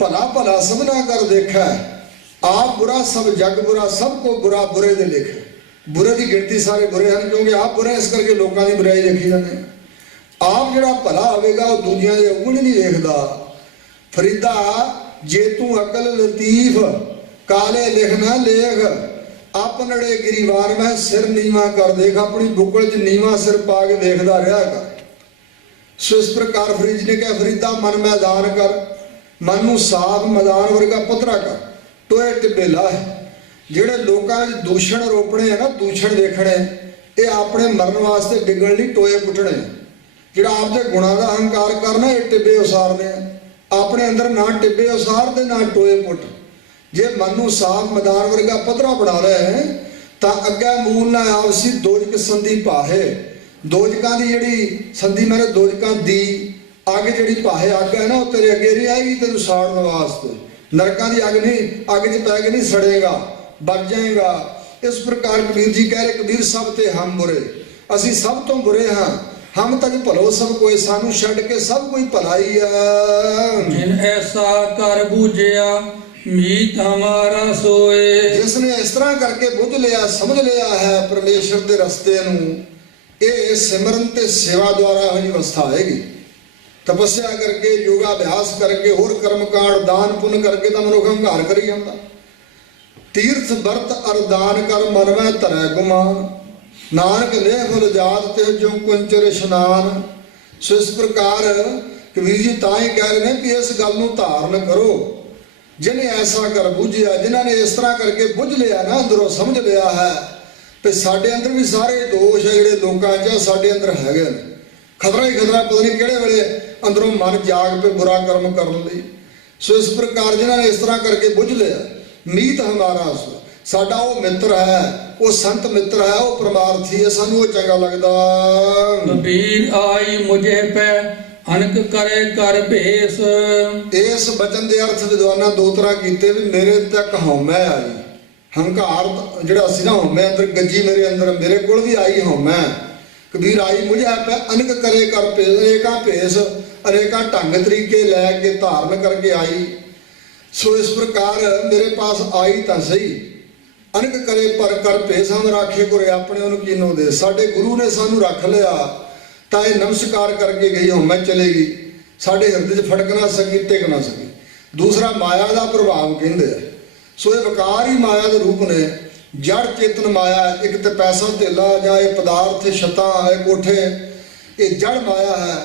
ਭਲਾ ਭਲਾ ਸਭ ਨਾ ਕਰ ਦੇਖਾ, ਆਪ ਬੁਰਾ ਸਭ ਜਗ ਬੁਰਾ, ਸਭ ਕੋ ਬੁਰਾ ਬੁਰੇ ਦੇ ਲਿਖੇ। ਬੁਰੇ ਦੀ ਗਿਣਤੀ ਸਾਰੇ ਬੁਰੇ ਹਨ, ਕਿਉਂਕਿ ਆਪ ਬੁਰੇ ਇਸ ਕਰਕੇ ਲੋਕਾਂ ਦੀ ਬੁਰਾਈ ਦੇਖੀ ਜਾਂਦੇ। ਆਪ ਜਿਹੜਾ ਭਲਾ ਹੋਵੇਗਾ ਉਹ ਦੂਜਿਆਂ ਦੇ ਔਗਣ ਨਹੀਂ ਵੇਖਦਾ। ਫਰੀਦਾ ਜੇ ਤੂੰ ਅਕਲ ਲਤੀਫ, ਕਾਲੇ ਲਿਖਣਾ ਲੇਖ, ਆਪਨੜੇ ਗਿਰੀਵਾਰ ਮੈਂ ਸਿਰ ਨੀਵਾ ਕਰ ਦੇਖ। ਆਪਣੀ ਬੁੱਕਲ 'ਚ ਨੀਵਾ ਸਿਰ ਪਾ ਕੇ ਵੇਖਦਾ ਰਿਹਾ ਕਰ। ਸੋ ਇਸ ਪ੍ਰਕਾਰ ਫਰੀਦ ਨੇ ਕਿਹਾ, ਫਰੀਦਾ ਮਨ ਮੈਦਾਨ ਕਰ, ਮਨ ਨੂੰ ਸਾਫ ਮੈਦਾਨ ਵਰਗਾ ਪੱਧਰਾ ਕਰ, ਟੋਏ ਟਿੱਬੇ ਲਾਹ। ਜਿਹੜੇ ਲੋਕਾਂ 'ਚ ਦੂਸ਼ਣ ਰੋਪਣੇ ਆ ਨਾ, ਦੂਸ਼ਣ ਦੇਖਣੇ, ਇਹ ਆਪਣੇ ਮਰਨ ਵਾਸਤੇ ਡਿੱਗਣ ਲਈ ਟੋਏ ਪੁੱਟਣੇ। ਜਿਹੜਾ ਆਪਦੇ ਗੁਣਾਂ ਦਾ ਅਹੰਕਾਰ ਕਰਨਾ, ਇਹ ਟਿੱਬੇ ਉਸਾਰਨੇ ਆ। ਆਪਣੇ ਅੰਦਰ ਨਾ ਟਿੱਬੇ ਉਸਾਰ ਤੇ ਨਾ ਟੋਏ ਪੁੱਟ। ਜੇ ਮਨ ਨੂੰ ਸਾਫ ਮੈਦਾਨ ਵਰਗਾ ਪੱਧਰਾ ਬਣਾ ਰਹੇ ਤਾਂ ਅੱਗੇ ਮੂਲ ਨਾ ਆਪਸੀ ਦੋਜਕ ਸੰਧੀ ਪਾਹੇ। ਦੋਜਕਾਂ ਦੀ ਜਿਹੜੀ ਸੰਧੀ ਮਾਰੇ, ਦੋਜਕਾਂ ਦੀ ਅੱਗ ਜਿਹੜੀ ਪਾਹੇ ਅੱਗ ਹੈ ਨਾ, ਉਹ ਤੇਰੇ ਅੱਗੇ ਨਹੀਂ ਆਏਗੀ ਤੈਨੂੰ ਸਾੜਨ ਵਾਸਤੇ। ਨਰਕਾਂ ਦੀ ਅੱਗ ਨਹੀਂ, ਅੱਗ 'ਚ ਪੈ ਕੇ ਨਹੀਂ ਸੜੇਗਾ, ਬਚ ਜਾਏਗਾ। ਇਸ ਪ੍ਰਕਾਰ ਕਬੀਰ ਜੀ ਕਹਿ ਰਹੇ, ਕਬੀਰ ਸਭ ਤੇ ਹਮ ਬੁਰੇ, ਅਸੀਂ ਸਭ ਤੋਂ ਬੁਰੇ ਹਾਂ। ਹਮ ਤੱਕ ਭਲੋ ਸਭ ਕੋਈ, ਸਾਨੂੰ ਛੱਡ ਕੇ ਸਭ ਕੋਈ ਭਲਾ ਹੀ ਆ। ਜਿਨ ਐਸਾ ਕਰ ਬੂਝਿਆ ਮੀਤ ਹਮਾਰਾ ਸੋਏ। ਜਿਸ ਨੇ ਇਸ ਤਰ੍ਹਾਂ ਕਰਕੇ ਬੁੱਝ ਲਿਆ, ਸਮਝ ਲਿਆ ਹੈ ਪਰਮੇਸ਼ਰ ਦੇ ਰਸਤੇ ਨੂੰ, ਇਹ ਸਿਮਰਨ ਤੇ ਸੇਵਾ ਦੁਆਰਾ ਹੋਈ ਅਵਸਥਾ ਆਏਗੀ। ਤਪੱਸਿਆ ਕਰਕੇ, ਯੋਗਾ ਅਭਿਆਸ ਕਰਕੇ, ਹੋਰ ਕਰਮ ਕਾਂਡ, ਦਾਨ ਪੁੰਨ ਕਰਕੇ ਤਾਂ ਮਨੁੱਖ ਹੰਕਾਰ ਕਰੀ ਜਾਂਦਾ। ਤੀਰਥ ਵਰਤ ਅਰਦਾਨ ਕਰ, ਮਨ ਮੈਂ ਧਰੈ ਗੁਮਾਨ, ਨਾਨਕ ਲੇਹ ਫੁਲ ਜਾਤ ਤੇ ਜੋ ਕੁੰਚਰ ਇਸ਼ਨਾਨ। ਸੋ ਇਸ ਪ੍ਰਕਾਰ ਕਬੀਰ ਜੀ ਤਾਂ ਹੀ ਕਹਿ ਰਹੇ ਨੇ ਕਿ ਇਸ ਗੱਲ ਨੂੰ ਧਾਰਨ ਕਰੋ। ਜਿਹਨੇ ਐਸਾ ਕਰ ਬੁੱਝਿਆ, ਜਿਨ੍ਹਾਂ ਨੇ ਇਸ ਤਰ੍ਹਾਂ ਕਰਕੇ ਬੁੱਝ ਲਿਆ ਨਾ, ਅੰਦਰੋਂ ਸਮਝ ਲਿਆ ਹੈ, ਤੇ ਸਾਡੇ ਅੰਦਰ ਵੀ ਸਾਰੇ ਦੋਸ਼ ਹੈ ਜਿਹੜੇ ਲੋਕਾਂ 'ਚ ਸਾਡੇ ਅੰਦਰ ਹੈਗੇ ਨੇ। ਖਤਰਾ ਹੀ ਖਤਰਾ, ਪਤਾ ਨਹੀਂ ਕਿਹੜੇ ਵੇਲੇ ਅੰਦਰੋਂ ਮਨ ਜਾਗ ਪਏ ਬੁਰਾ ਕਰਮ ਕਰਨ ਲਈ। ਸੋ ਇਸ ਪ੍ਰਕਾਰ ਜਿਹਨਾਂ ਨੇ ਇਸ ਤਰ੍ਹਾਂ ਕਰਕੇ ਬੁੱਝ ਲਿਆ, ਮੀਤ ਹਮਾਰਾ ਸੋ, ਸਾਡਾ ਉਹ ਮਿੱਤਰ ਹੈ, ਉਹ ਸੰਤ ਮਿੱਤਰ ਹੈ, ਉਹ ਪਰਮਾਰਥੀ ਹੈ, ਸਾਨੂੰ ਉਹ ਚੰਗਾ ਲੱਗਦਾ। ਕਬੀਰ ਆਈ ਮੁਝੇ ਪੈ ਅਨਕ ਕਰੇ ਕਰ ਭੇਸ। ਇਸ ਬਚਨ ਦੇ ਅਰਥ ਵਿਦਵਾਨਾਂ ਦੋ ਤਰ੍ਹਾਂ ਕੀਤੇ ਵੀ ਮੇਰੇ ਤੱਕ ਹਉਮੈ ਆਈ, ਹੰਕਾਰ ਜਿਹੜਾ ਸੀ ਨਾ, ਹਉਮੈ ਅੰਦਰ ਗੱਜੀ ਮੇਰੇ ਅੰਦਰ, ਮੇਰੇ ਕੋਲ ਵੀ ਆਈ ਹਉਮੈ। ਕਬੀਰ ਆਈ ਮੁਝੇ ਪੈ ਅਨਕ ਕਰੇ ਕਰ ਭੇਸ, ਅਨੇਕਾਂ ਭੇਸ ਅਨੇਕਾਂ ਢੰਗ ਤਰੀਕੇ ਲੈ ਕੇ ਧਾਰਨ ਕਰਕੇ ਆਈ। ਸੋ ਇਸ ਪ੍ਰਕਾਰ ਮੇਰੇ ਪਾਸ ਆਈ ਤਾਂ ਸਹੀ, ਅਨਕ ਕਰੇ ਪਰ ਕਰ ਭੇਸ ਹਮ ਰਾਖੇ ਕੋਰੇ ਆਪਣੇ ਉਹਨੂੰ ਕੀਨੋ ਦੇ। ਸਾਡੇ ਗੁਰੂ ਨੇ ਸਾਨੂੰ ਰੱਖ ਲਿਆ ਤਾਂ ਇਹ ਨਮਸਕਾਰ ਕਰਕੇ ਗਈ, ਹਉਮੈ ਚਲੇਗੀ, ਸਾਡੇ ਹਿਰਦੇ 'ਚ ਫਟਕ ਨਾ ਸਕੀ, ਟਿਕ ਨਾ ਸਕੀ। ਦੂਸਰਾ ਮਾਇਆ ਦਾ ਪ੍ਰਭਾਵ ਕਹਿੰਦੇ ਆ। ਸੋ ਇਹ ਵਿਕਾਰ ਹੀ ਮਾਇਆ ਦੇ ਰੂਪ ਨੇ। ਜੜ ਚੇਤਨ ਮਾਇਆ, ਇੱਕ ਤੇ ਪੈਸਾ ਧੇਲਾ ਜਾਂ ਇਹ ਪਦਾਰਥ ਛੱਤਾਂ ਇਹ ਕੋਠੇ, ਇਹ ਜੜ ਮਾਇਆ ਹੈ।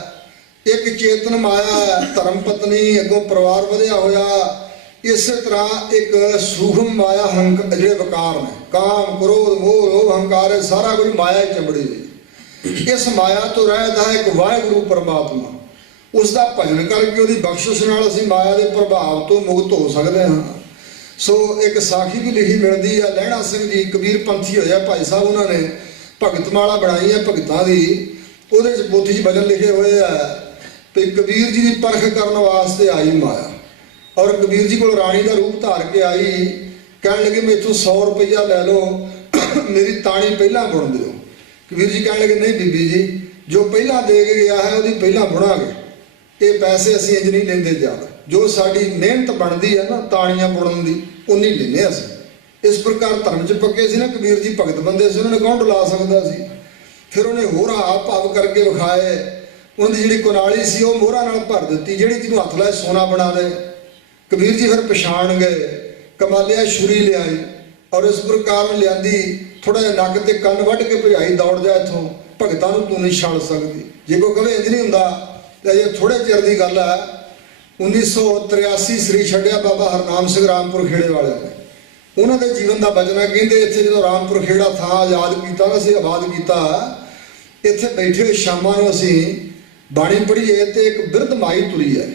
ਇੱਕ ਚੇਤਨ ਮਾਇਆ ਹੈ, ਧਰਮ ਪਤਨੀ, ਅੱਗੋਂ ਪਰਿਵਾਰ ਵਧਿਆ ਹੋਇਆ। ਇਸੇ ਤਰ੍ਹਾਂ ਇੱਕ ਸੂਖਮ ਮਾਇਆ ਜਿਹੜੇ ਵਿਕਾਰ ਨੇ, ਕਾਮ ਕ੍ਰੋਧ ਮੋਹ ਲੋਭ ਹੰਕਾਰ, ਇਹ ਸਾਰਾ ਕੁਝ ਮਾਇਆ ਹੀ ਚੰਬੜੀ ਹੋਈ। ਇਸ ਮਾਇਆ ਤੋਂ ਰਹਿਤ ਹੈ ਇੱਕ ਵਾਹਿਗੁਰੂ ਪਰਮਾਤਮਾ। ਉਸ ਦਾ ਭਜਨ ਕਰਕੇ ਉਹਦੀ ਬਖਸ਼ਿਸ਼ ਨਾਲ ਅਸੀਂ ਮਾਇਆ ਦੇ ਪ੍ਰਭਾਵ ਤੋਂ ਮੁਕਤ ਹੋ ਸਕਦੇ ਹਾਂ। ਸੋ ਇੱਕ ਸਾਖੀ ਵੀ ਲਿਖੀ ਮਿਲਦੀ ਹੈ, ਲਹਿਣਾ ਸਿੰਘ ਜੀ ਕਬੀਰ ਪੰਥੀ ਹੋਇਆ ਭਾਈ ਸਾਹਿਬ, ਉਹਨਾਂ ਨੇ ਭਗਤਮਾਲਾ ਬਣਾਈ ਹੈ ਭਗਤਾਂ ਦੀ। ਉਹਦੇ 'ਚ ਪੋਥੀ 'ਚ ਭਜਨ ਲਿਖੇ ਹੋਏ ਆ ਤੇ ਕਬੀਰ ਜੀ ਦੀ ਪਰਖ ਕਰਨ ਵਾਸਤੇ ਆਈ ਮਾਇਆ, ਔਰ ਕਬੀਰ ਜੀ ਕੋਲ ਰਾਣੀ ਦਾ ਰੂਪ ਧਾਰ ਕੇ ਆਈ। ਕਹਿਣ ਲੱਗੇ ਮੈਥੋਂ 100 ਰੁਪਈਆ ਲੈ ਲਓ, ਮੇਰੀ ਤਾਣੀ ਪਹਿਲਾਂ ਬੁਣ ਦਿਓ। ਕਬੀਰ ਜੀ ਕਹਿਣ ਲੱਗੇ ਨਹੀਂ ਬੀਬੀ ਜੀ, ਜੋ ਪਹਿਲਾਂ ਦੇ ਕੇ ਗਿਆ ਹੈ ਉਹਦੀ ਪਹਿਲਾਂ ਬੁਣਾਂਗੇ, ਇਹ ਪੈਸੇ ਅਸੀਂ ਇੰਜ ਨਹੀਂ ਲੈਂਦੇ ਜ਼ਿਆਦਾ, ਜੋ ਸਾਡੀ ਮਿਹਨਤ ਬਣਦੀ ਹੈ ਨਾ ਤਾਣੀਆਂ ਬੁਣਨ ਦੀ, ਉਨੀ ਲੈਂਦੇ ਅਸੀਂ। ਇਸ ਪ੍ਰਕਾਰ ਧਰਮ 'ਚ ਪੱਕੇ ਸੀ ਨਾ ਕਬੀਰ ਜੀ, ਭਗਤ ਬੰਦੇ ਸੀ, ਉਹਨਾਂ ਨੇ ਕੌਣ ਡੁਲਾ ਸਕਦਾ ਸੀ। ਫਿਰ ਉਹਨੇ ਹੋਰ ਹਾਵ ਭਾਵ ਕਰਕੇ ਵਿਖਾਏ। ਉਹਦੀ ਜਿਹੜੀ ਕੁਨਾਲੀ ਸੀ ਉਹ ਮੋਹਰਾਂ ਨਾਲ ਭਰ ਦਿੱਤੀ, ਜਿਹੜੀ ਜਿਹਨੂੰ ਹੱਥ ਲਾਏ ਸੋਨਾ ਬਣਾ ਦੇ। ਕਬੀਰ ਜੀ ਫਿਰ ਪਛਾਣ ਗਏ, ਕਮਾਲਿਆ ਛੁਰੀ ਲਿਆਈ, ਔਰ ਇਸ ਪ੍ਰਕਾਰ ਲਿਆਂਦੀ, ਥੋੜਾ ਜਿਹਾ ਨੱਕ ਤੇ ਕੰਨ ਵੱਢ ਕੇ ਭਜਾਈ, ਦੌੜ ਜਾ ਇੱਥੋਂ, ਭਗਤਾਂ ਨੂੰ ਤੂੰ ਨਹੀਂ ਛੱਡ ਸਕਦੀ। ਜੇ ਕੋਈ ਕਵੇ ਇੰਜ ਨਹੀਂ ਹੁੰਦਾ ਤੇ ਅਜੇ ਥੋੜੇ ਚਿਰ ਦੀ ਗੱਲ ਹੈ, 1983 ਸ੍ਰੀ ਛੱਡਿਆ ਬਾਬਾ ਹਰਨਾਮ ਸਿੰਘ ਰਾਮਪੁਰ ਖੇੜੇ ਵਾਲਿਆਂ ਨੇ। ਉਹਨਾਂ ਦੇ ਜੀਵਨ ਦਾ ਬਚਨਾ ਕਹਿੰਦੇ, ਇੱਥੇ ਜਦੋਂ ਰਾਮਪੁਰ ਖੇੜਾ ਥਾਂ ਆਜ਼ਾਦ ਕੀਤਾ ਨਾ, ਅਸੀਂ ਆਬਾਦ ਕੀਤਾ, ਇੱਥੇ ਬੈਠੇ ਹੋਏ ਸ਼ਾਮਾਂ ਨੂੰ ਅਸੀਂ ਬਾਣੀ ਪੜ੍ਹੀਏ ਤੇ ਇੱਕ ਬਿਰਧ ਮਾਈ ਤੁਰੀ ਹੈ।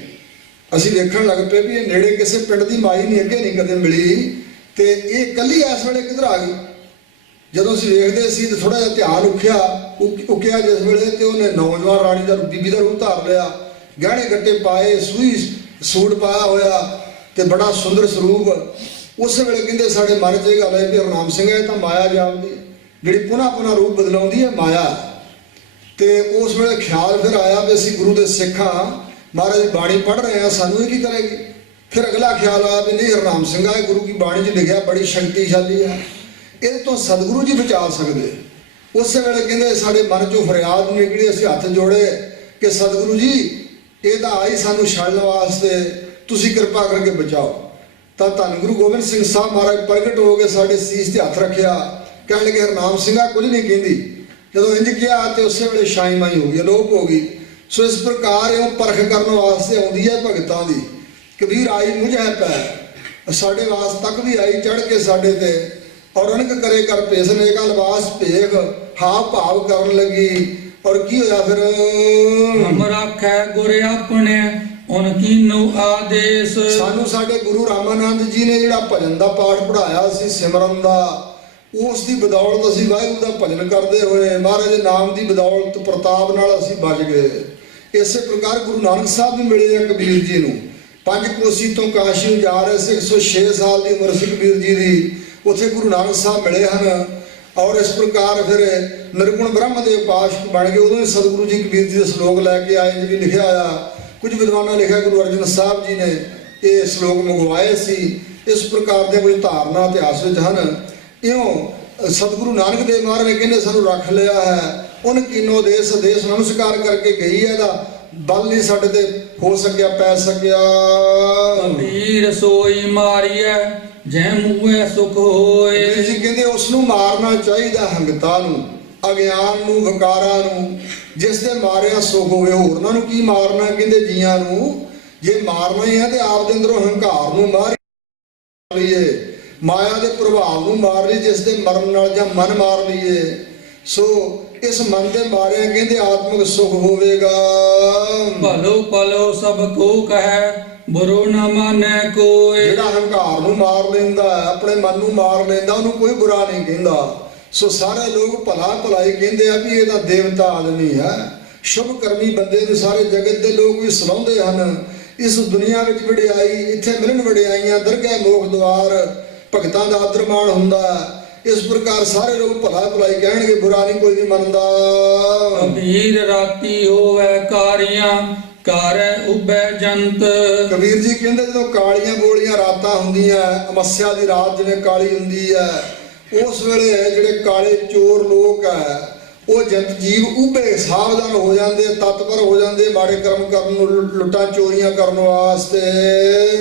ਅਸੀਂ ਵੇਖਣ ਲੱਗ ਪਏ ਵੀ ਇਹ ਨੇੜੇ ਕਿਸੇ ਪਿੰਡ ਦੀ ਮਾਈ ਨਹੀਂ, ਅੱਗੇ ਨਹੀਂ ਕਦੇ ਮਿਲੀ, ਤੇ ਇਹ ਇਕੱਲੀ ਇਸ ਵੇਲੇ ਕਿੱਧਰ ਆ ਗਈ। ਜਦੋਂ ਅਸੀਂ ਵੇਖਦੇ ਸੀ ਤੇ ਥੋੜਾ ਜਿਹਾ ਧਿਆਨ ਉਕਿਆ ਜਿਸ ਵੇਲੇ, ਤੇ ਉਹਨੇ ਨੌਜਵਾਨ ਰਾਣੀ ਦਾ ਬੀਬੀ ਦਾ ਰੂਪ ਧਾਰ ਲਿਆ, ਗਹਿਣੇ ਗੱਟੇ ਪਾਏ, ਸੂਈ ਸੂਟ ਪਾਇਆ ਹੋਇਆ ਤੇ ਬੜਾ ਸੁੰਦਰ ਸਰੂਪ। ਉਸ ਵੇਲੇ ਕਹਿੰਦੇ ਸਾਡੇ ਮਨ 'ਚ ਇਹ ਗੱਲ ਹੈ ਵੀ ਹਰਨਾਮ ਸਿੰਘ ਇਹ ਤਾਂ ਮਾਇਆ ਜਾਪਦੀ ਹੈ, ਜਿਹੜੀ ਪੁਨ੍ਹਾ ਰੂਪ ਬਦਲਾਉਂਦੀ ਹੈ ਮਾਇਆ। ਤੇ ਉਸ ਵੇਲੇ ਖਿਆਲ ਫਿਰ ਆਇਆ ਵੀ ਅਸੀਂ ਗੁਰੂ ਦੇ ਸਿੱਖ ਹਾਂ, ਮਹਾਰਾਜ ਦੀ ਬਾਣੀ ਪੜ੍ਹ ਰਹੇ ਹਾਂ, ਸਾਨੂੰ ਇਹ ਕੀ ਕਰੇਗੀ। ਫਿਰ ਅਗਲਾ ਖਿਆਲ ਆਇਆ ਵੀ ਨਹੀਂ, ਹਰਨਾਮ ਸਿੰਘ ਹੈ ਗੁਰੂ ਕੀ ਬਾਣੀ 'ਚ ਲਿਖਿਆ ਬੜੀ ਸ਼ਕਤੀਸ਼ਾਲੀ ਹੈ, ਇਹਦੇ ਤੋਂ ਸਤਿਗੁਰੂ ਜੀ ਬਚਾ ਸਕਦੇ। ਉਸੇ ਵੇਲੇ ਕਹਿੰਦੇ ਸਾਡੇ ਮਨ 'ਚੋਂ ਫਰਿਆਦ ਨਿਕਲੀ, ਅਸੀਂ ਹੱਥ ਜੋੜੇ ਕਿ ਸਤਿਗੁਰੂ ਜੀ ਇਹ ਤਾਂ ਆਈ ਸਾਨੂੰ ਛੱਡਣ ਵਾਸਤੇ, ਤੁਸੀਂ ਕਿਰਪਾ ਕਰਕੇ ਬਚਾਓ। ਤਾਂ ਧੰਨ ਗੁਰੂ ਗੋਬਿੰਦ ਸਿੰਘ ਸਾਹਿਬ ਮਹਾਰਾਜ ਪ੍ਰਗਟ ਹੋ ਕੇ ਸਾਡੇ ਸੀਸ ਤੇ ਹੱਥ ਰੱਖਿਆ, ਕਹਿਣ ਲੱਗੇ ਹਰਨਾਮ ਸਿੰਘਾ ਕੁਝ ਨਹੀਂ ਕਹਿੰਦੀ। ਜਦੋਂ ਇੰਜ ਕਿਹਾ ਤੇ ਉਸੇ ਵੇਲੇ ਸ਼ਾਈਮਾਈ ਹੋ ਗਈ, ਅਲੋਪ ਹੋ ਗਈ। ਸੋ ਇਸ ਪ੍ਰਕਾਰ ਇਹ ਪਰਖ ਕਰਨ ਵਾਸਤੇ ਆਉਂਦੀ ਹੈ ਭਗਤਾਂ ਦੀ। ਕਬੀਰ ਆਈ ਮੁਝੇ ਪੈ, ਸਾਡੇ ਵਾਸ ਤੱਕ ਵੀ ਆਈ ਚੜ ਕੇ ਸਾਡੇ ਤੇ, ਔਰ ਅਨਕ ਕਰੇ ਕਰ ਭੇਸ, ਨੇਕਾ ਲਿਬਾਸ ਭੇਖ, ਹਾਵ ਭਾਵ ਕਰਨ ਲੱਗੀ। ਔਰ ਕੀ ਹੋਇਆ ਫਿਰ, ਹਮ ਰਾਖੈ ਗੁਰ ਆਪਣੇ ਉਨ ਕੀਨੋ ਆਦੇਸ਼। ਸਾਨੂੰ ਸਾਡੇ ਗੁਰੂ ਰਾਮਾਨੰਦ ਜੀ ਨੇ ਜਿਹੜਾ ਭਜਨ ਦਾ ਪਾਠ ਪੜ੍ਹਾਇਆ ਸੀ, ਸਿਮਰਨ ਦਾ, ਉਸ ਦੀ ਬਦੌਲਤ ਅਸੀਂ ਵਾਹਿਗੁਰੂ ਦਾ ਭਜਨ ਕਰਦੇ ਹੋਏ, ਮਹਾਰਾਜ ਦੇ ਨਾਮ ਦੀ ਬਦੌਲਤ ਪ੍ਰਤਾਪ ਨਾਲ ਅਸੀਂ ਬਚ ਗਏ। ਇਸੇ ਪ੍ਰਕਾਰ ਗੁਰੂ ਨਾਨਕ ਸਾਹਿਬ ਵੀ ਮਿਲੇ ਆ ਕਬੀਰ ਜੀ ਨੂੰ। 5 ਕੋਸੀ ਤੋਂ ਕਾਸ਼ੀ ਨੂੰ ਜਾ ਰਹੇ ਸੀ, 106 ਸਾਲ ਦੀ ਉਮਰ ਸੀ ਕਬੀਰ ਜੀ ਦੀ, ਉੱਥੇ ਗੁਰੂ ਨਾਨਕ ਸਾਹਿਬ ਮਿਲੇ ਹਨ। ਔਰ ਇਸ ਪ੍ਰਕਾਰ ਫਿਰ ਨਿਰਗੁਣ ਬ੍ਰਹਮ ਦੇ ਉਪਾਸ਼ਕ ਬਣ ਗਏ। ਉਦੋਂ ਹੀ ਸਤਿਗੁਰੂ ਜੀ ਕਬੀਰ ਜੀ ਦੇ ਸ਼ਲੋਕ ਲੈ ਕੇ ਆਏ, ਜਿਵੇਂ ਲਿਖਿਆ ਆ, ਕੁਝ ਵਿਦਵਾਨਾਂ ਲਿਖਿਆ ਗੁਰੂ ਅਰਜਨ ਸਾਹਿਬ ਜੀ ਨੇ ਇਹ ਸ਼ਲੋਕ ਮੰਗਵਾਏ ਸੀ। ਇਸ ਪ੍ਰਕਾਰ ਦੇ ਕੁਝ ਧਾਰਨਾ ਇਤਿਹਾਸ ਵਿੱਚ ਹਨ। ਇਉਂ ਸਤਿਗੁਰੂ ਨਾਨਕ ਦੇਵ ਮਹਾਰਾਜ ਨੇ ਕਹਿੰਦੇ ਸਾਨੂੰ ਰੱਖ ਲਿਆ ਹੈ, ਉਹਨ ਕੀਨੋ ਦੇਸ ਦੇਸ ਨਮਸਕਾਰ ਕਰਕੇ ਗਈ ਹੈ, ਇਹਦਾ ਬਲ ਨਹੀਂ ਸਾਡੇ ਤੇ ਹੋ ਸਕਿਆ, ਪੈ ਸਕਿਆ। ਕਬੀਰ ਸੋਈ ਮਾਰੀਐ ਜੈ ਮੂਹੇ ਸੁਖ ਹੋਏ। ਜੀ ਕਹਿੰਦੇ ਉਸ ਨੂੰ ਮਾਰਨਾ ਚਾਹੀਦਾ, ਹੰਗਤਾ ਨੂੰ, ਅਗਿਆਨ ਨੂੰ, ਵਿਕਾਰਾਂ ਨੂੰ, ਜਿਸ ਦੇ ਮਾਰਿਆ ਸੁਖ ਹੋਵੇ। ਹੋਰਨਾਂ ਨੂੰ ਕੀ ਮਾਰਨਾ, ਕਹਿੰਦੇ ਜੀਆਂ ਨੂੰ। ਜੇ ਮਾਰਨਾ ਹੀ ਹੈ ਤੇ ਆਪ ਦੇ ਅੰਦਰੋਂ ਹੰਕਾਰ ਨੂੰ ਮਾਰ ਲਈਏ। ਮਾਇਆ ਦੇ ਪ੍ਰਭਾਵ ਨੂੰ ਮਾਰ ਲਈ, ਜਿਸ ਦੇ ਮਰਨ ਨਾਲ ਜਾਂ ਮਨ ਮਾਰ ਲਈਏ। ਸੋ ਇਸ ਮਨ ਦੇ ਮਾਰਿਆ ਕਹਿੰਦੇ ਆਤਮਿਕ ਸੁਖ ਹੋਵੇਗਾ। ਭਲੋ ਭਲੋ ਸਭ ਕੋ ਕਹੈ ਬੁਰੋ ਨਾ ਮਾਨੈ ਕੋਇ। ਜਿਹੜਾ ਹੰਕਾਰ ਨੂੰ ਮਾਰ ਲੈਂਦਾ, ਆਪਣੇ ਮਨ ਨੂੰ ਮਾਰ ਲੈਂਦਾ, ਉਹਨੂੰ ਕੋਈ ਬੁਰਾ ਨਹੀਂ ਕਹਿੰਦਾ। ਸੋ ਸਾਰੇ ਲੋਕ ਭਲਾ ਭਲਾਈ ਕਹਿੰਦੇ ਆ ਵੀ ਇਹ ਤਾਂ ਦੇਵਤਾ ਆਦਮੀ ਹੈ, ਸ਼ੁਭ ਕਰਮੀ ਬੰਦੇ ਨੂੰ ਸਾਰੇ ਜਗਤ ਦੇ ਲੋਕ ਵੀ ਸਲਾਹੁੰਦੇ ਹਨ। ਇਸ ਦੁਨੀਆ ਵਿੱਚ ਵਡਿਆਈ, ਇੱਥੇ ਮਿਲਣ ਵਡਿਆਈਆਂ, ਦਰਗਾਹ ਮੋਖ ਦੁਆਰ, ਭਗਤਾਂ ਦਾ ਆਦਰ ਮਾਣ ਹੁੰਦਾ। ਇਸ ਪ੍ਰਕਾਰ ਸਾਰੇ ਲੋਕ ਭਲਾ ਭਲਾਈ ਕਹਿਣਗੇ, ਬੁਰਾ ਨਹੀਂ ਕੋਈ ਵੀ ਮੰਨਦਾ। ਕਬੀਰ ਰਾਤੀ ਹੋਵੇ ਕਾਰੀਆਂ ਕਾਰੈ ਉਬੈ ਜੰਤ। ਕਬੀਰ ਜੀ ਕਹਿੰਦੇ ਜਦੋਂ ਕਾਲੀਆਂ ਬੋਲੀਆਂ ਰਾਤਾਂ ਹੁੰਦੀਆਂ, ਅਮੱਸਿਆ ਦੀ ਰਾਤ ਜਿਵੇਂ ਕਾਲੀ ਹੁੰਦੀ ਹੈ, ਉਸ ਵੇਲੇ ਜਿਹੜੇ ਕਾਲੇ ਚੋਰ ਲੋਕ ਹੈ ਉਹ ਜੰਤ ਜੀਵ ਉਭੇ ਸਾਵਧਾਨ ਹੋ ਜਾਂਦੇ, ਤਤਪਰ ਹੋ ਜਾਂਦੇ ਮਾੜੇ ਕਰਮ ਕਰਨ ਨੂੰ, ਲੁੱਟਾਂ ਚੋਰੀਆਂ ਕਰਨ ਵਾਸਤੇ।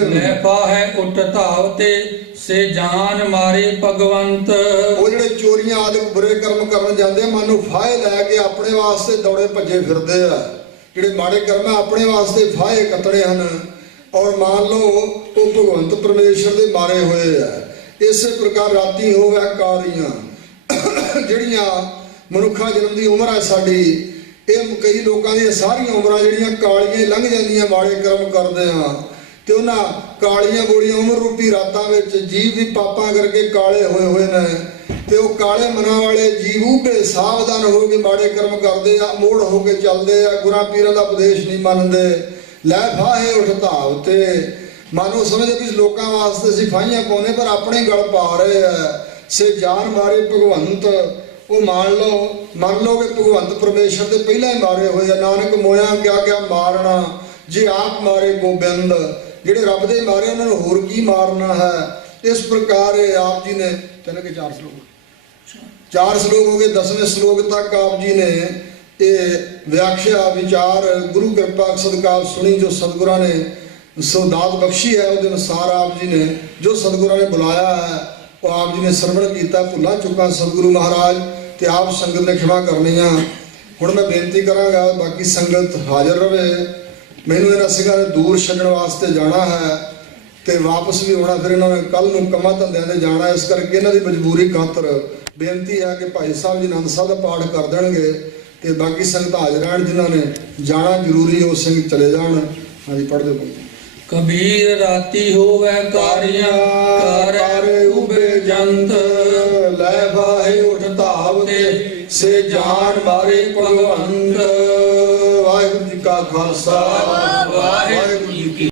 ਲੈ ਪਾਹੈ ਉਠ ਧਾਵਤੇ ਸੇ ਜਾਨ ਮਾਰੇ ਭਗਵੰਤ। ਉਹ ਜਿਹੜੇ ਚੋਰੀਆਂ ਆਦਿ ਬੁਰੇ ਕਰਮ ਕਰਨ ਜਾਂਦੇ, ਮਨ ਨੂੰ ਫਾਹੇ ਲੈ ਕੇ ਆਪਣੇ ਵਾਸਤੇ ਦੌੜੇ ਭੱਜੇ ਫਿਰਦੇ ਆ। ਜਿਹੜੇ ਮਾੜੇ ਕਰਮ ਆਪਣੇ ਵਾਸਤੇ ਫਾਹੇ ਕੱਤਣੇ ਹਨ, ਔਰ ਮੰਨ ਲਓ ਉਹ ਭਗਵੰਤ ਪਰਮੇਸ਼ਰ ਦੇ ਮਾਰੇ ਹੋਏ ਆ। ਇਸੇ ਪ੍ਰਕਾਰ ਰਾਤੀ ਹੋਵੇ ਕਾਲੀਆਂ, ਜਿਹੜੀਆਂ ਮਨੁੱਖਾ ਜਨਮ ਦੀ ਉਮਰ ਹੈ ਸਾਡੀ, ਇਹ ਕਈ ਲੋਕਾਂ ਦੀਆਂ ਸਾਰੀਆਂ ਉਮਰਾਂ ਜਿਹੜੀਆਂ ਕਾਲੀਆਂ ਲੰਘ ਜਾਂਦੀਆਂ ਮਾੜੇ ਕਰਮ ਕਰਦੇ ਆ। ਤੇ ਉਹਨਾਂ ਕਾਲੀਆਂ ਬੋਲੀਆਂ ਉਮਰ ਰੂਪੀ ਰਾਤਾਂ ਵਿੱਚ ਜੀਵ ਵੀ ਪਾਪਾਂ ਕਰਕੇ ਕਾਲੇ ਹੋਏ ਨੇ। ਤੇ ਉਹ ਕਾਲੇ ਮਨਾਂ ਵਾਲੇ ਜੀਵ ਉਭੇ ਸਾਵਧਾਨ ਹੋ ਕੇ ਮਾੜੇ ਕਰਮ ਕਰਦੇ ਆ, ਮੋੜ ਹੋ ਕੇ ਚੱਲਦੇ ਆ, ਗੁਰਾਂ ਪੀਰਾਂ ਦਾ ਉਪਦੇਸ਼ ਨਹੀਂ ਮੰਨਦੇ। ਲੈ ਫਾਹੇ ਉਠ ਧਾਵ ਤੇ ਮਾਨੋ ਸਮਝਦੇ ਵੀ ਲੋਕਾਂ ਵਾਸਤੇ ਅਸੀਂ ਫਾਹੀਆਂ ਪਾਉਂਦੇ, ਪਰ ਆਪਣੇ ਗਲ ਪਾ ਰਹੇ ਆ। ਸੇ ਜਾਨ ਮਾਰੇ ਭਗਵੰਤ, ਉਹ ਮੰਨ ਲਓ ਕਿ ਭਗਵੰਤ ਪਰਮੇਸ਼ਰ ਦੇ ਪਹਿਲਾਂ ਹੀ ਮਾਰੇ ਹੋਏ ਆ। ਨਾਨਕ ਮੋਇਆ ਕਿਆ ਮਾਰਨਾ, ਜੇ ਆਪ ਮਾਰੇ ਗੋਬਿੰਦ। ਜਿਹੜੇ ਰੱਬ ਦੇ ਮਾਰੇ ਉਹਨਾਂ ਨੂੰ ਹੋਰ ਕੀ ਮਾਰਨਾ ਹੈ। ਇਸ ਪ੍ਰਕਾਰ ਆਪ ਜੀ ਨੇ ਚਾਰ ਸ਼ਲੋਕ ਹੋ ਗਏ। 10ਵੇਂ ਸ਼ਲੋਕ ਤੱਕ ਆਪ ਜੀ ਨੇ ਇਹ ਵਿਆਖਿਆ ਵਿਚਾਰ ਗੁਰੂ ਕਿਰਪਾ ਸਦਕਾ ਸੁਣੀ, ਜੋ ਸਤਿਗੁਰਾਂ ਨੇ ਸੌਦਾਤ ਬਖਸ਼ੀ ਹੈ। ਉਹਦੇ ਅਨੁਸਾਰ ਆਪ ਜੀ ਨੇ ਜੋ ਸਤਿਗੁਰਾਂ ਨੇ ਬੁਲਾਇਆ ਹੈ ਉਹ ਆਪ ਜੀ ਨੇ ਸਰਵਣ ਕੀਤਾ। ਭੁੱਲਾਂ ਚੁੱਕਾਂ ਸਤਿਗੁਰੂ ਮਹਾਰਾਜ ਤੇ ਆਪ ਸੰਗਤ ਨੇ ਖਿਮਾ ਕਰਨੀਆਂ। ਹੁਣ ਮੈਂ ਬੇਨਤੀ ਕਰਾਂਗਾ ਬਾਕੀ ਸੰਗਤ ਹਾਜ਼ਰ ਰਵੇ। ਮੈਨੂੰ ਇਹਨਾਂ ਸਿੰਘਾਂ ਨੇ ਦੂਰ ਛੱਡਣ ਵਾਸਤੇ ਜਾਣਾ ਹੈ ਤੇ ਵਾਪਸ ਵੀ ਆਉਣਾ, ਫਿਰ ਇਹਨਾਂ ਨੇ ਕੱਲ ਨੂੰ ਕੰਮਾਂ ਧੰਦਿਆਂ ਤੇ ਜਾਣਾ। ਇਸ ਕਰਕੇ ਇਹਨਾਂ ਦੀ ਮਜਬੂਰੀ ਖਾਤਰ ਬੇਨਤੀ ਹੈ ਕਿ ਭਾਈ ਸਾਹਿਬ ਜੀ ਆਨੰਦ ਸਾਹਿਬ ਦਾ ਪਾਠ ਕਰ ਦੇਣਗੇ ਤੇ ਬਾਕੀ ਸੰਗਤ ਹਾਜ਼ਰ ਰਹਿਣ। ਜਿਨ੍ਹਾਂ ਨੇ ਜਾਣਾ ਜ਼ਰੂਰੀ ਉਹ ਸਿੰਘ ਚਲੇ ਜਾਣ। ਹਾਂਜੀ, ਪੜ੍ਹ ਦਿਓ। ਕਬੀਰ ਰਾਤੀ ਹੋਵੇ ਕਾਰੀਆਂ ਕਾਰੈ ਉਬੇ ਜੰਤ। ਲੈ ਵਾਹੇ ਉਠ ਧਾਵਤੇ ਸੇ ਜਾਨ ਮਾਰੇ ਭਗਵੰਤ। ਵਾਹਿਗੁਰੂ ਜੀ ਕਾ ਖਾਲਸਾ, ਵਾਹਿਗੁਰੂ